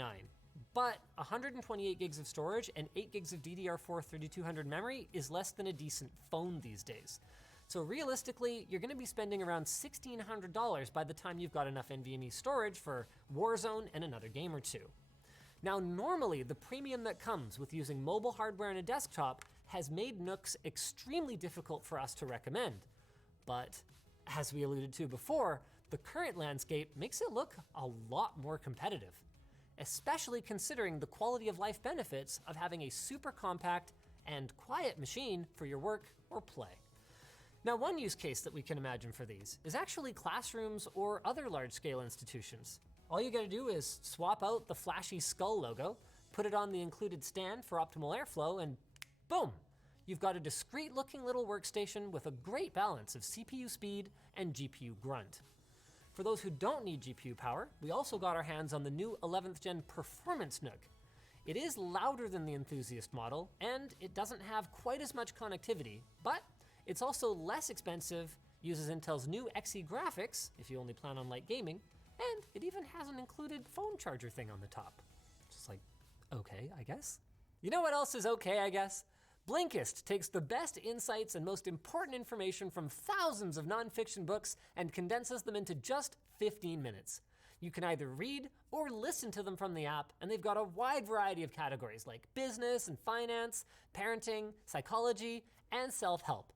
but 128 gigs of storage and 8 gigs of DDR4 3200 memory is less than a decent phone these days. So realistically, you're gonna be spending around $1,600 by the time you've got enough NVMe storage for Warzone and another game or two. Now, normally the premium that comes with using mobile hardware and a desktop has made NUCs extremely difficult for us to recommend. But as we alluded to before, the current landscape makes it look a lot more competitive, especially considering the quality of life benefits of having a super compact and quiet machine for your work or play. Now, one use case that we can imagine for these is actually classrooms or other large-scale institutions. All you gotta do is swap out the flashy skull logo, put it on the included stand for optimal airflow, and boom! You've got a discreet-looking little workstation with a great balance of CPU speed and GPU grunt. For those who don't need GPU power, we also got our hands on the new 11th Gen Performance NUC. It is louder than the Enthusiast model, and it doesn't have quite as much connectivity, but it's also less expensive, uses Intel's new Xe graphics, if you only plan on light gaming, and it even has an included phone charger thing on the top. Just like, okay, I guess. You know what else is okay, I guess? Blinkist takes the best insights and most important information from thousands of nonfiction books and condenses them into just 15 minutes. You can either read or listen to them from the app, and they've got a wide variety of categories like business and finance, parenting, psychology, and self-help.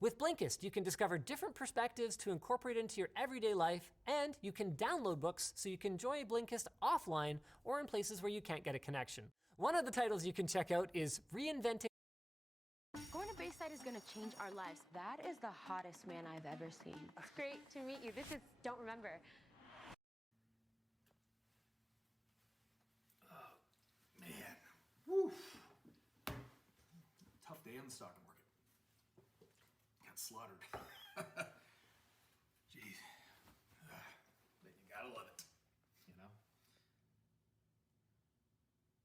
With Blinkist, you can discover different perspectives to incorporate into your everyday life, and you can download books so you can enjoy Blinkist offline or in places where you can't get a connection. One of the titles you can check out is Reinventing. Going to Bayside is going to change our lives. That is the hottest man I've ever seen. It's great to meet you. This is Don't Remember. Man, woof. Tough day on the stock market. Got slaughtered. Jeez. But you gotta love it, you know?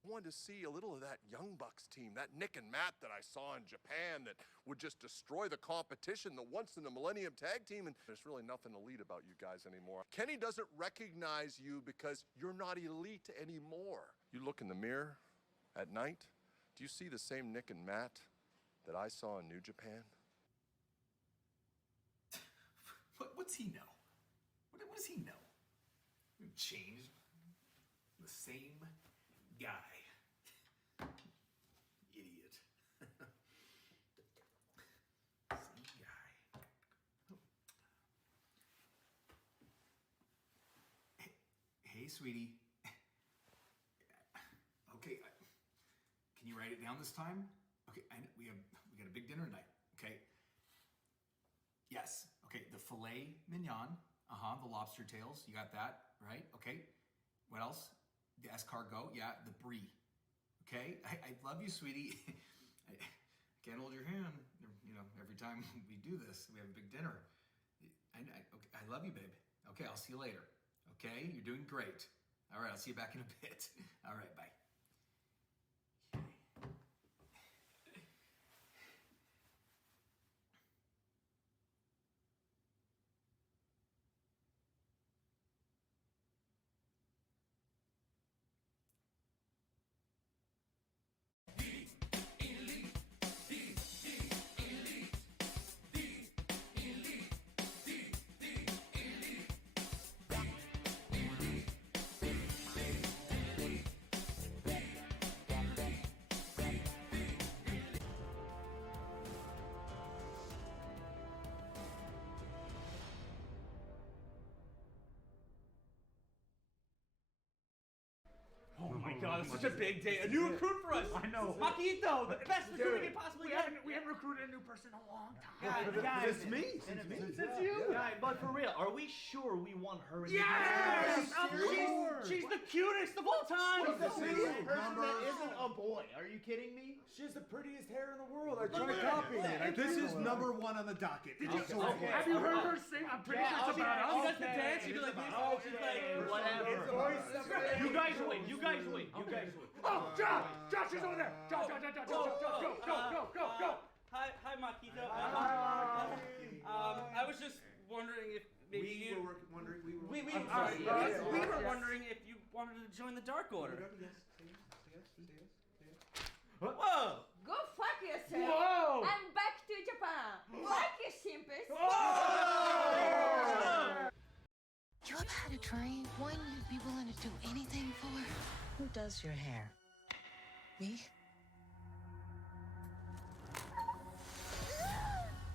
I wanted to see a little of that Young Bucks team, that Nick and Matt that I saw in Japan that would just destroy the competition, the once in a millennium tag team, and there's really nothing elite about you guys anymore. Kenny doesn't recognize you because you're not elite anymore. You look in the mirror at night, do you see the same Nick and Matt that I saw in New Japan? What's he know? What does he know? Changed. The same guy. Idiot. Same guy. Oh. Hey, sweetie. Okay, can you write it down this time? Okay, we got a big dinner tonight. Okay. Yes. Okay, the filet mignon. The lobster tails. You got that, right? Okay. What else? The escargot. Yeah, the brie. Okay. I love you, sweetie. I can't hold your hand. You know, every time we do this, we have a big dinner. Okay, I love you, babe. Okay, I'll see you later. Okay, you're doing great. All right, I'll see you back in a bit. All right, bye. Oh, it's such a big day. A new recruit for us. I know. Maquito, the best recruit we could possibly We get. haven't recruited a new person in a long time. Guys, Since me. Since you. Guys, but for real, are we sure we want her in Yes! the game? She's the cutest of all time. She's the prettiest person that isn't a boy. Are you kidding me? She has the prettiest hair in the world. I tried copying it. This is number one on the docket. Did you, Okay. have you heard her sing? I'm pretty sure it's about us. She does the dance. She'd be like, whatever. You guys win. You guys win. You guys win. Oh, Josh! Josh is over there. Josh, go. Hi, Maquito. I was just wondering if maybe we were wondering if you wanted to join the Dark Order. Whoa! Go fuck yourself. Whoa! I'm back to Japan. Like you, simpers. You ever had a dream? One you'd be willing to do anything for? Who does your hair? Me?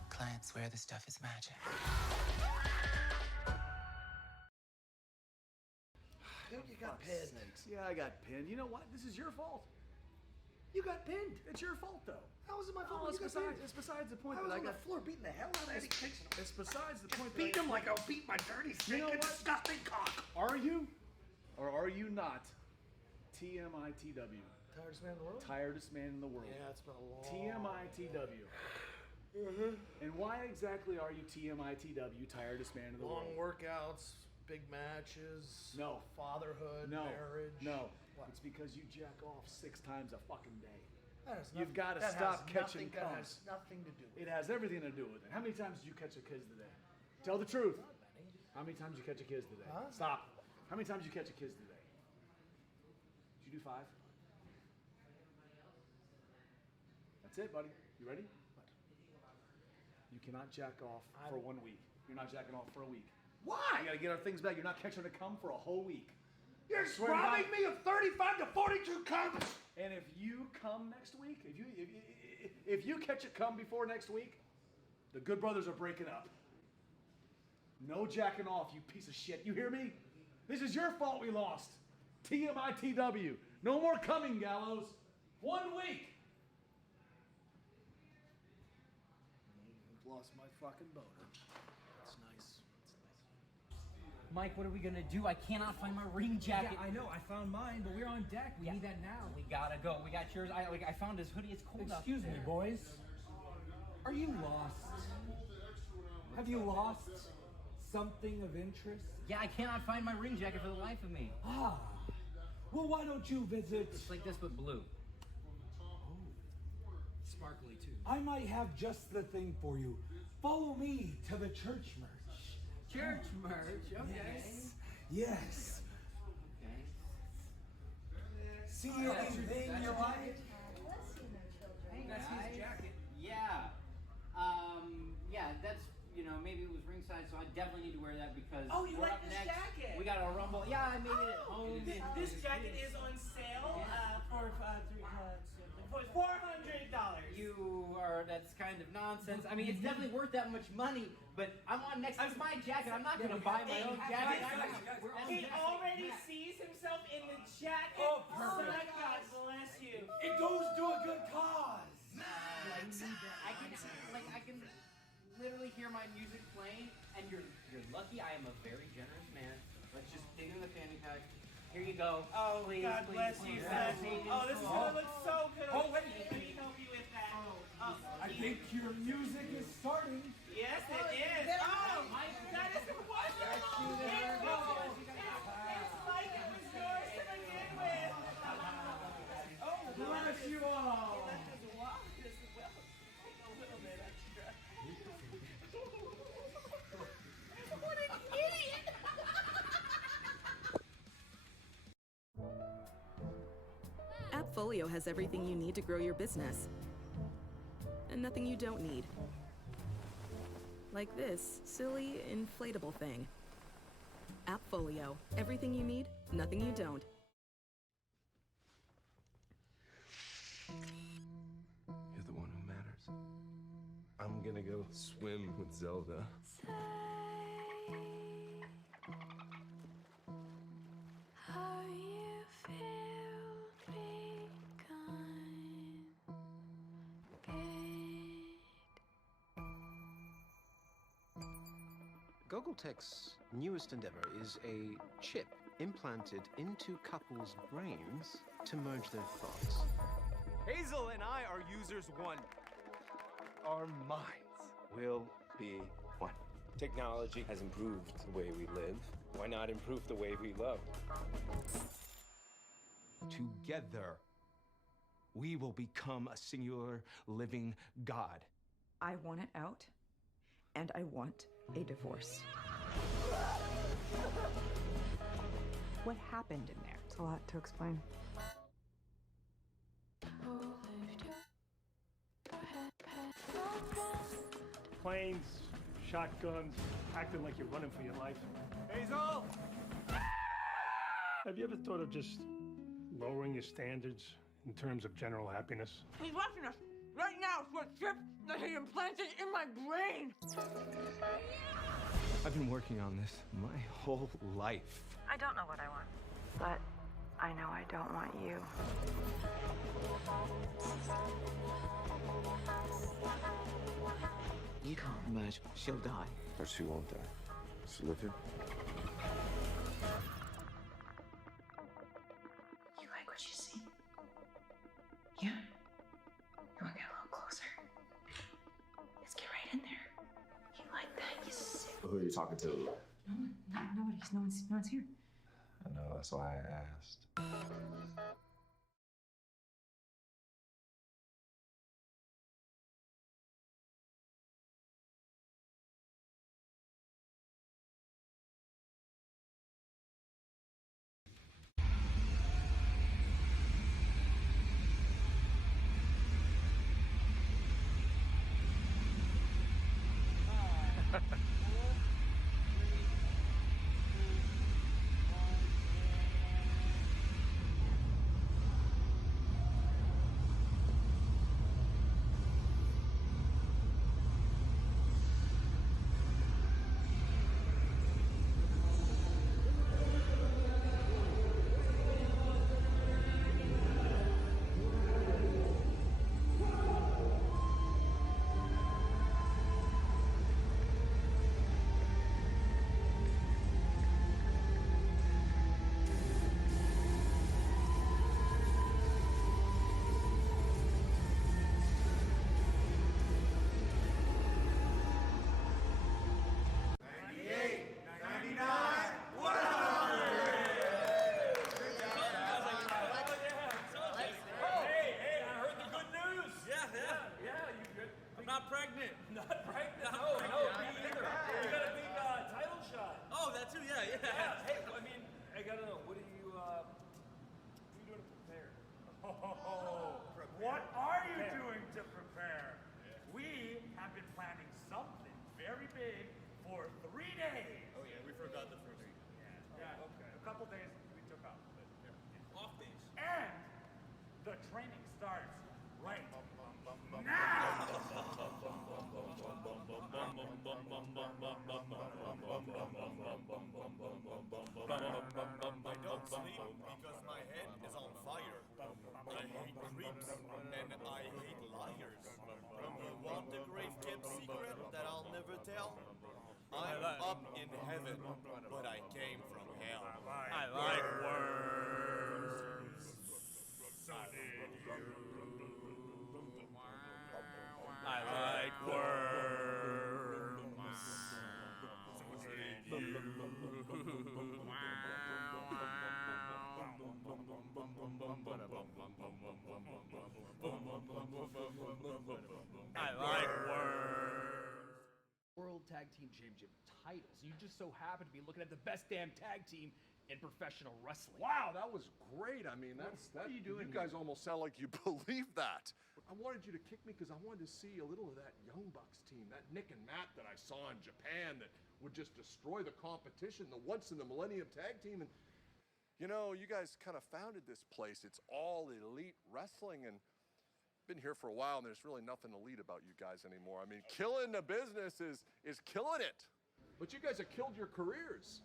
Clients swear this stuff is magic. You got pinned. Yeah, I got pinned. You know what? This is your fault. You got pinned. It's your fault, though. How is it my fault? It's besides the point that I got on the floor beating the hell out of Eddie Kingston. It's besides the point. Beat him like I'll beat my dirty, stinking, disgusting cock. Are you, or are you not, TMITW? Tiredest man in the world? Tiredest man in the world. Yeah, it's been a long TMITW. And why exactly are you TMITW, tiredest man in the long world? workouts, big matches. No. Fatherhood, No. marriage. No. What? It's because you jack off 6 times a fucking day. That has You've nothing- got to that stop has catching nothing- That cum. has nothing to do with It has everything to do with it. How many times did you catch a kiss today? Tell the truth. How many times did you catch a kiss today? Huh? Stop. How many times did you catch a kiss today? Did you do 5? That's it, buddy. You ready? You cannot jack off for 1 week. You're not jacking off for a week. Why? You gotta get our things back. You're not catching a cum for a whole week. You're Swear to robbing God. me of 35 to 42 cums. And if you come next week, if you catch a cum before next week, the Good Brothers are breaking up. No jacking off, you piece of shit. You hear me? This is your fault we lost. TMITW. No more coming, Gallows. 1 week. I've lost my fucking boner. That's nice. Mike, what are we gonna do? I cannot find my ring jacket. Yeah, I know. I found mine, but we're on deck. We need that now. We gotta go. We got yours. I found his hoodie. It's cold out Excuse me, there. boys. Are you lost? Have you lost something of interest? Yeah, I cannot find my ring jacket for the life of me. Ah. Well, why don't you visit? It's like this but blue. Sparkly too. I might have just the thing for you. Follow me to the church merch. Church merch. Okay. Yes. Okay. See anything you like? Hey, That's his guys. jacket. Yeah. Yeah, that's, maybe it was ringside, so I definitely need to wear that because Oh, you we're like up this next. jacket? We got a rumble. Yeah, I made it at home. This jacket is on sale for $400. That's kind of nonsense. I mean, it's definitely worth that much money, but I'm on next. It's my jacket. I'm not gonna buy my own jacket. He already sees himself in the jacket. Oh, perfect. So God bless you. It goes to a good cause. I can literally hear my music playing, and you're lucky. I am a very generous man. Let's just dig in the fanny pack. Here you go. Oh, please, God please, bless please. you, son. Oh, this is gonna look so good. Oh, wait. Let me help you with that. I think your music is starting. Yes, it is. Oh, that is wonderful. It's like it was yours to begin with. Oh, Bless you all. What an idiot! AppFolio has everything you need to grow your business. And nothing you don't need. Like this silly, inflatable thing. AppFolio. Everything you need, nothing you don't. You're the one who matters. I'm gonna go swim with Zelda. How you feel Toggletech's newest endeavor is a chip implanted into couples' brains to merge their thoughts. Hazel and I are users one. Our minds will be one. Technology has improved the way we live. Why not improve the way we love? Together, we will become a singular living God. I want it out, and I want a divorce. What happened in there? It's a lot to explain. Planes, shotguns, acting like you're running for your life. Hazel! Have you ever thought of just lowering your standards in terms of general happiness? He's watching us right now for a chip that he implanted in my brain. I've been working on this my whole life. I don't know what I want, but I know I don't want you. You can't merge. She'll die. Or she won't die. She'll live here. You like what you see? Yeah? You wanna get a little closer? Let's get right in there. You like that, you sick. Who are you talking to? Nobody's. No one's here. I know, that's why I asked. What are you doing to prepare? We have been planning something very big for 3 days. Oh yeah, we forgot the first. Yeah. Okay. A couple days we took off. But, Off days. And the training starts right now. I don't sleep because my head is on fire. I hate creeps and I hate liars. You want the grave-kept secret that I'll never tell? I'm up in heaven, but I came from hell. I like worms. So did you. I like worms. So did you. I like worms. World Tag Team Championship titles. You just so happen to be looking at the best damn tag team in professional wrestling. Wow, that was great. I mean, that's What are you doing You guys almost sound like you believe that. I wanted you to kick me because I wanted to see a little of that Young Bucks team, that Nick and Matt that I saw in Japan that would just destroy the competition, the once in the Millennium Tag Team. And you know, you guys kind of founded this place. It's all elite wrestling, and been here for a while, and there's really nothing elite about you guys anymore. I mean, killing the business is killing it. But you guys have killed your careers.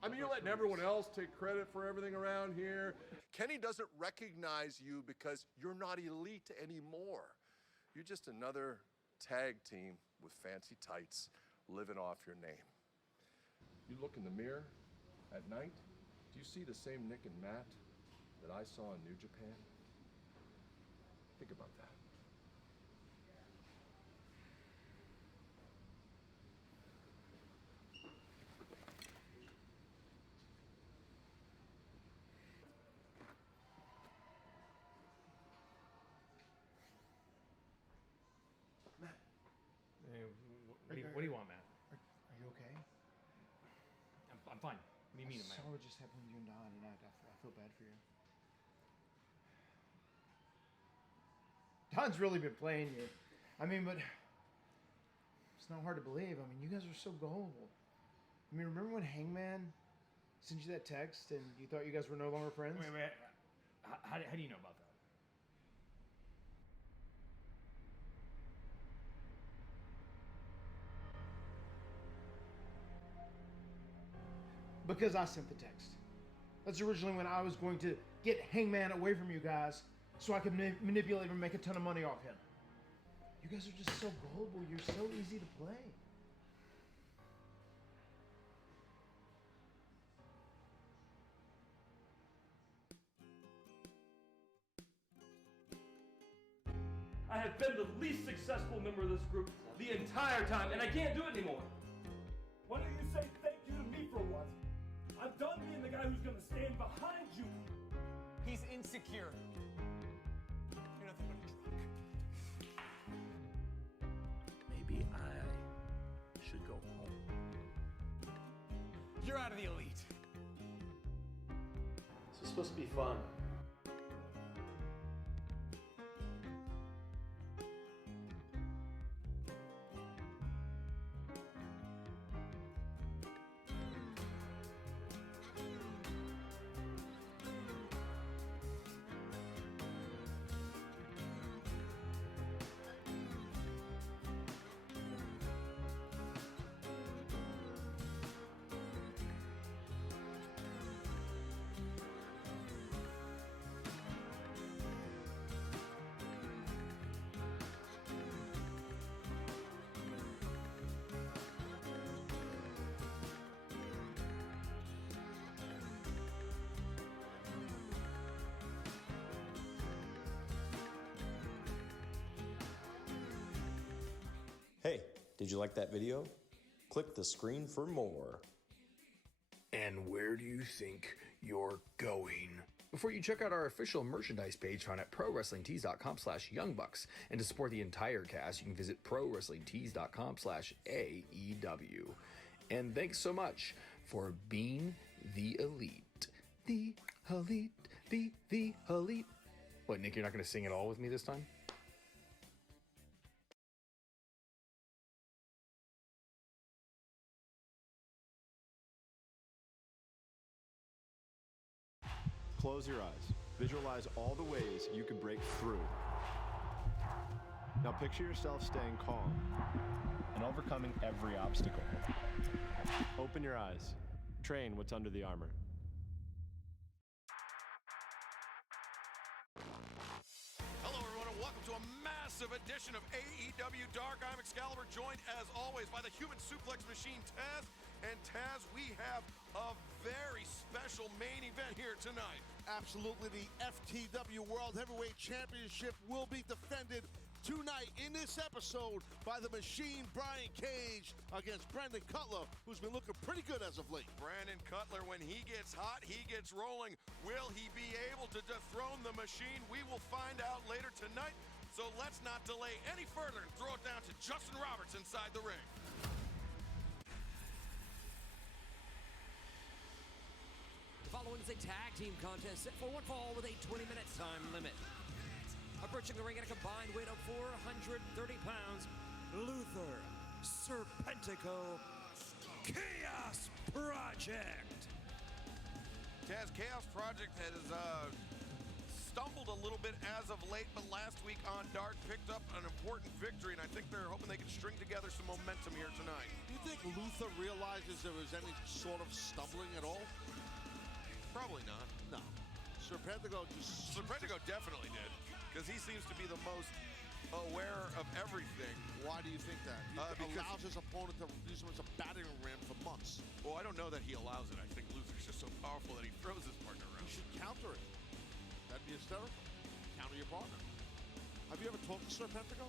I mean, you're letting everyone else take credit for everything around here. Kenny doesn't recognize you because you're not elite anymore. You're just another tag team with fancy tights living off your name. You look in the mirror at night, do you see the same Nick and Matt that I saw in New Japan? Think about that. What do you want, Matt? Are you okay? I'm fine. What do you mean, I man? saw what just happened with you and Don, and I feel bad for you. Don's really been playing you. I mean, but it's not hard to believe. I mean, you guys are so gullible. I mean, remember when Hangman sent you that text and you thought you guys were no longer friends? Wait. How do you know about that? Because I sent the text. That's originally when I was going to get Hangman away from you guys so I could manipulate him and make a ton of money off him. You guys are just so gullible. You're so easy to play. I have been the least successful member of this group the entire time, and I can't do it anymore. Why don't you say thank you to me for once? I'm done being the guy who's gonna stand behind you. He's insecure. You're nothing but a drunk. Maybe I should go home. You're out of the elite. This is supposed to be fun. Hey, did you like that video? Click the screen for more. And where do you think you're going? Before you check out our official merchandise page found at ProWrestlingTees.com/YoungBucks. And to support the entire cast, you can visit ProWrestlingTees.com/AEW. And thanks so much for being the elite. The elite. The elite. What, Nick, you're not going to sing it all with me this time? Close your eyes. Visualize all the ways you can break through. Now picture yourself staying calm and overcoming every obstacle. Open your eyes. Train what's under the armor. Hello, everyone, and welcome to a massive edition of AEW Dark. I'm Excalibur, joined as always by the human suplex machine, Taz. And Taz, we have a very special main event here tonight. Absolutely, the FTW World Heavyweight Championship will be defended tonight in this episode by the Machine Brian Cage against Brandon Cutler, who's been looking pretty good as of late. Brandon Cutler, when he gets hot, he gets rolling. Will he be able to dethrone the Machine? We will find out later tonight. So let's not delay any further and throw it down to Justin Roberts inside the ring. The following is a tag team contest set for one fall with a 20-minute time limit. Approaching the ring at a combined weight of 430 pounds, Luther Serpentico, Chaos Project. Taz, Chaos Project has stumbled a little bit as of late, but last week on Dark picked up an important victory, and I think they're hoping they can string together some momentum here tonight. Do you think Luther realizes there was any sort of stumbling at all? Probably not. No. Serpentico definitely did, because he seems to be the most aware of everything. Why do you think that? He allows his opponent to use him as a battering ram for months. trunks. Well, I don't know that he allows it. I think Luther's just so powerful that he throws his partner around. You should counter it. That'd be hysterical. Counter your partner. Have you ever talked to Serpentico?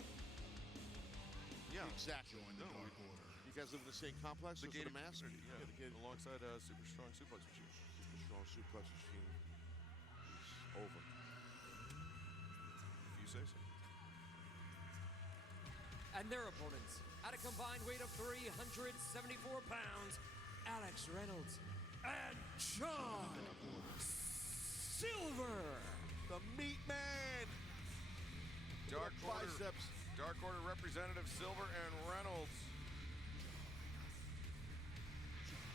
Yeah. Exactly. No. You guys live in the same complex as the mask? Yeah, alongside Super Strong Suplex Machine. Super Strong Suplex Machine is over. If you say so. And their opponents, at a combined weight of 374 pounds, Alex Reynolds and John Silver. The Meat Man. Dark Order, biceps. Dark Order representative Silver and Reynolds.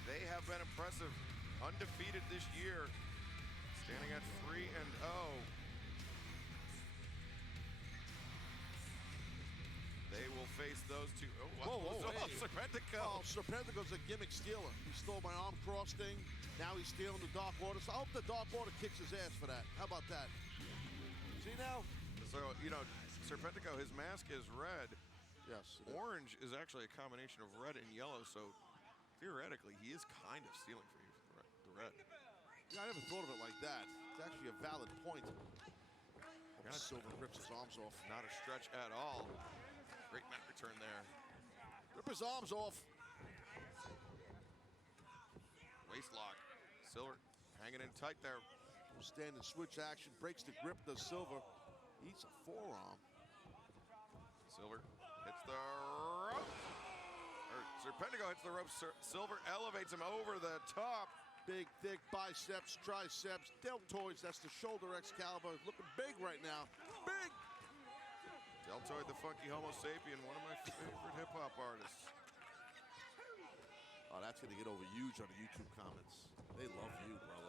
They have been impressive, undefeated this year, standing at 3-0. They will face those two. Whoa, hey. Serpentico. Oh, Serpentico's a gimmick stealer. He stole my arm cross thing. Now he's stealing the Dark Order. So I hope the Dark Order kicks his ass for that. How about that? See now? So, you know, Serpentico, his mask is red. Yes. Orange is actually a combination of red and yellow, so theoretically, he is kind of stealing from you for the red. Yeah, I never thought of it like that. It's actually a valid point. Silver rips his arms off. Not a stretch at all. Great mat return there. Rip his arms off. Waist lock. Silver hanging in tight there. Standing switch action. Breaks the grip. Does Silver. Eats a forearm. Silver hits the rope. Serpentico hits the rope. Silver elevates him over the top. Big, thick biceps, triceps, deltoids. That's the shoulder Excalibur. Looking big right now. Big! Deltoid, the funky Homo sapien, one of my favorite hip-hop artists. Oh, that's going to get over huge on the YouTube comments. They love you, brother.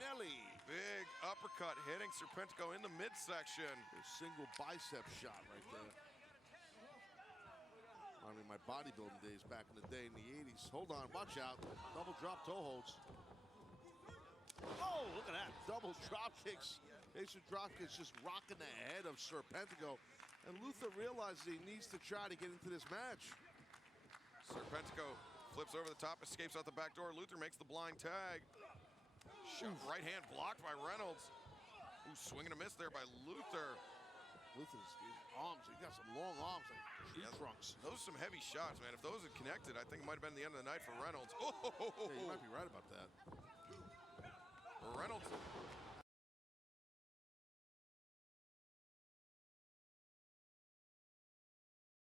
Nelly. Big uppercut hitting Serpentico in the midsection. A single bicep shot right there. I mean, my bodybuilding days back in the day in the 80s. Hold on, watch out. Double drop toe holds. Oh, look at that. Double drop kicks. Basic drop kicks just rocking the head of Serpentico. And Luther realizes he needs to try to get into this match. Serpentico flips over the top, escapes out the back door. Luther makes the blind tag. Right hand blocked by Reynolds. Ooh, swing and a miss there by Luther. Luther's arms, he got some long arms like tree trunks. Those are some heavy shots, man. If those had connected, I think it might have been the end of the night for Reynolds. Yeah, you might be right about that. Reynolds